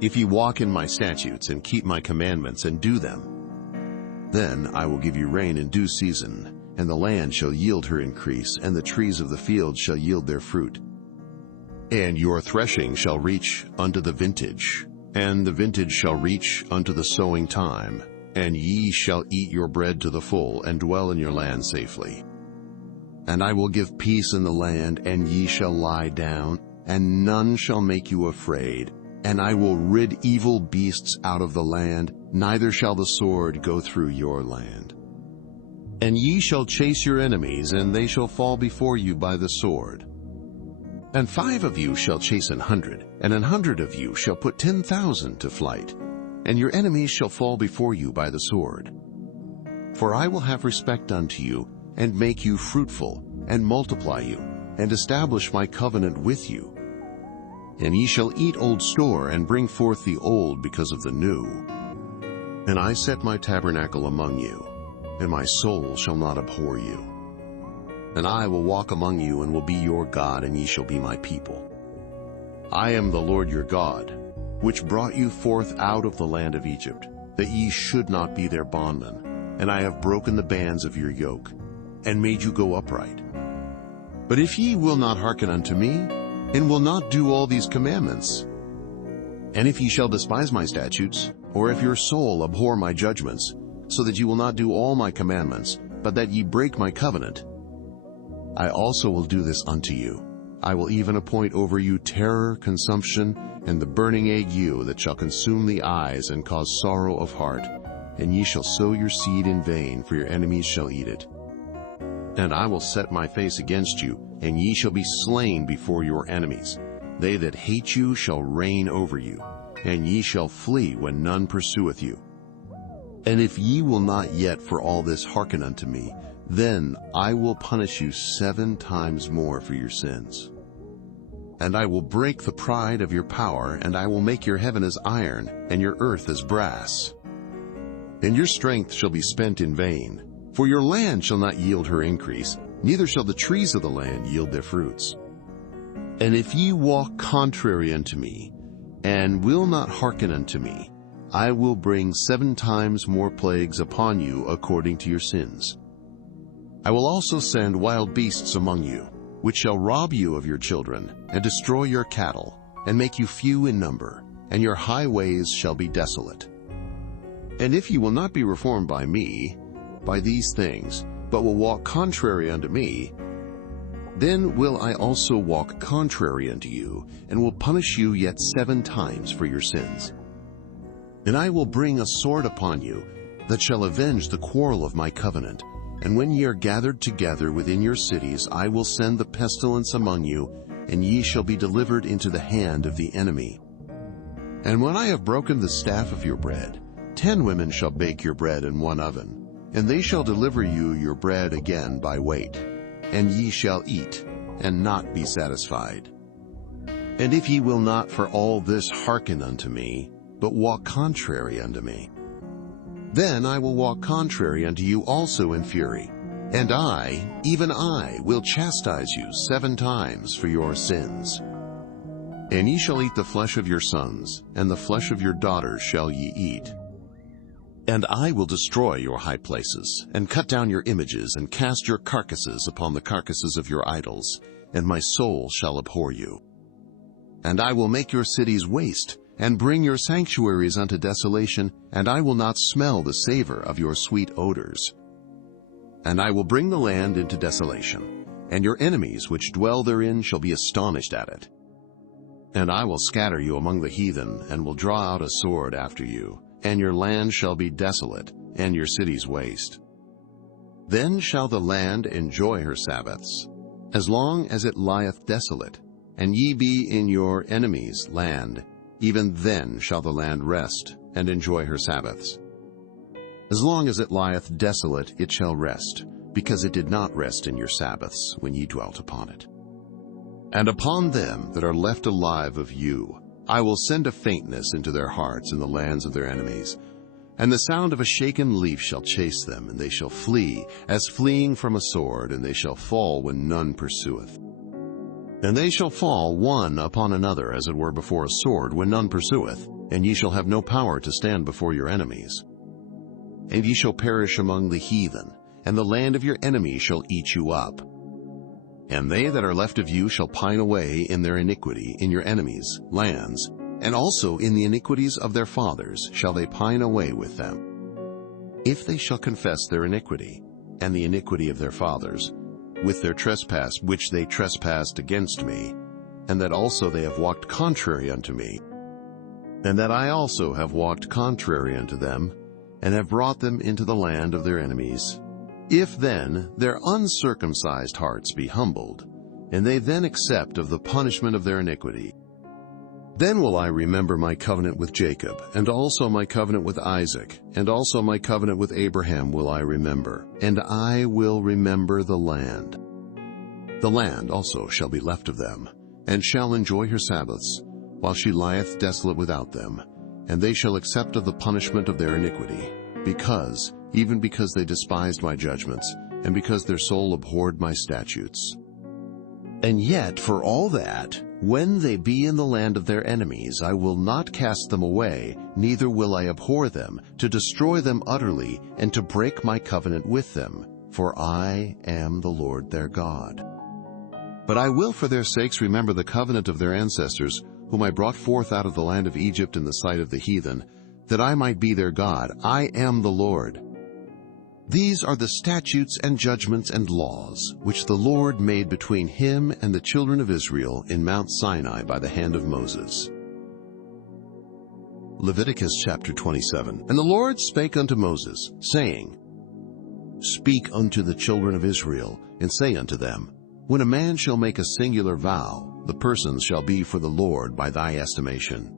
If ye walk in my statutes, and keep my commandments, and do them, then I will give you rain in due season, and the land shall yield her increase, and the trees of the field shall yield their fruit. And your threshing shall reach unto the vintage, and the vintage shall reach unto the sowing time, and ye shall eat your bread to the full, and dwell in your land safely. And I will give peace in the land, and ye shall lie down, and none shall make you afraid. And I will rid evil beasts out of the land, neither shall the sword go through your land. And ye shall chase your enemies, and they shall fall before you by the sword. And 5 of you shall chase 100, and 100 of you shall put 10,000 to flight, and your enemies shall fall before you by the sword. For I will have respect unto you, and make you fruitful, and multiply you, and establish my covenant with you. And ye shall eat old store, and bring forth the old because of the new. And I set my tabernacle among you, and my soul shall not abhor you. And I will walk among you, and will be your God, and ye shall be my people. I am the Lord your God, which brought you forth out of the land of Egypt, that ye should not be their bondmen. And I have broken the bands of your yoke, and made you go upright. But if ye will not hearken unto me, and will not do all these commandments, and if ye shall despise my statutes, or if your soul abhor my judgments, so that ye will not do all my commandments, but that ye break my covenant, I also will do this unto you. I will even appoint over you terror, consumption, and the burning ague that shall consume the eyes and cause sorrow of heart. And ye shall sow your seed in vain, for your enemies shall eat it. And I will set my face against you, and ye shall be slain before your enemies. They that hate you shall reign over you, and ye shall flee when none pursueth you. And if ye will not yet for all this hearken unto me, then I will punish you 7 times more for your sins. And I will break the pride of your power, and I will make your heaven as iron, and your earth as brass. And your strength shall be spent in vain, for your land shall not yield her increase, neither shall the trees of the land yield their fruits. And if ye walk contrary unto me, and will not hearken unto me, I will bring 7 times more plagues upon you according to your sins. I will also send wild beasts among you, which shall rob you of your children, and destroy your cattle, and make you few in number, and your highways shall be desolate. And if ye will not be reformed by me, by these things, but will walk contrary unto me, then will I also walk contrary unto you, and will punish you yet 7 times for your sins. And I will bring a sword upon you, that shall avenge the quarrel of my covenant. And when ye are gathered together within your cities, I will send the pestilence among you, and ye shall be delivered into the hand of the enemy. And when I have broken the staff of your bread, 10 women shall bake your bread in one oven, and they shall deliver you your bread again by weight. And ye shall eat, and not be satisfied. And if ye will not for all this hearken unto me, but walk contrary unto me, then I will walk contrary unto you also in fury, and I, even I, will chastise you 7 times for your sins. And ye shall eat the flesh of your sons, and the flesh of your daughters shall ye eat. And I will destroy your high places, and cut down your images, and cast your carcasses upon the carcasses of your idols, and my soul shall abhor you. And I will make your cities waste, and bring your sanctuaries unto desolation, and I will not smell the savor of your sweet odors. And I will bring the land into desolation, and your enemies which dwell therein shall be astonished at it. And I will scatter you among the heathen, and will draw out a sword after you, and your land shall be desolate, and your cities waste. Then shall the land enjoy her Sabbaths, as long as it lieth desolate, and ye be in your enemies' land. Even then shall the land rest, and enjoy her Sabbaths. As long as it lieth desolate, it shall rest, because it did not rest in your Sabbaths when ye dwelt upon it. And upon them that are left alive of you, I will send a faintness into their hearts in the lands of their enemies. And the sound of a shaken leaf shall chase them, and they shall flee, as fleeing from a sword, and they shall fall when none pursueth. And they shall fall one upon another, as it were before a sword, when none pursueth, and ye shall have no power to stand before your enemies. And ye shall perish among the heathen, and the land of your enemies shall eat you up. And they that are left of you shall pine away in their iniquity in your enemies' lands, and also in the iniquities of their fathers shall they pine away with them. If they shall confess their iniquity, and the iniquity of their fathers, with their trespass which they trespassed against me, and that also they have walked contrary unto me, and that I also have walked contrary unto them, and have brought them into the land of their enemies, if then their uncircumcised hearts be humbled, and they then accept of the punishment of their iniquity, then will I remember my covenant with Jacob, and also my covenant with Isaac, and also my covenant with Abraham will I remember, and I will remember the land. The land also shall be left of them, and shall enjoy her Sabbaths, while she lieth desolate without them, and they shall accept of the punishment of their iniquity, even because they despised my judgments, and because their soul abhorred my statutes. And yet, for all that, when they be in the land of their enemies, I will not cast them away, neither will I abhor them, to destroy them utterly, and to break my covenant with them, for I am the Lord their God. But I will for their sakes remember the covenant of their ancestors, whom I brought forth out of the land of Egypt in the sight of the heathen, that I might be their God. I am the Lord. These are the statutes and judgments and laws, which the Lord made between him and the children of Israel in Mount Sinai by the hand of Moses. Leviticus Chapter 27. And the Lord spake unto Moses, saying, Speak unto the children of Israel, and say unto them, When a man shall make a singular vow, the persons shall be for the Lord by thy estimation.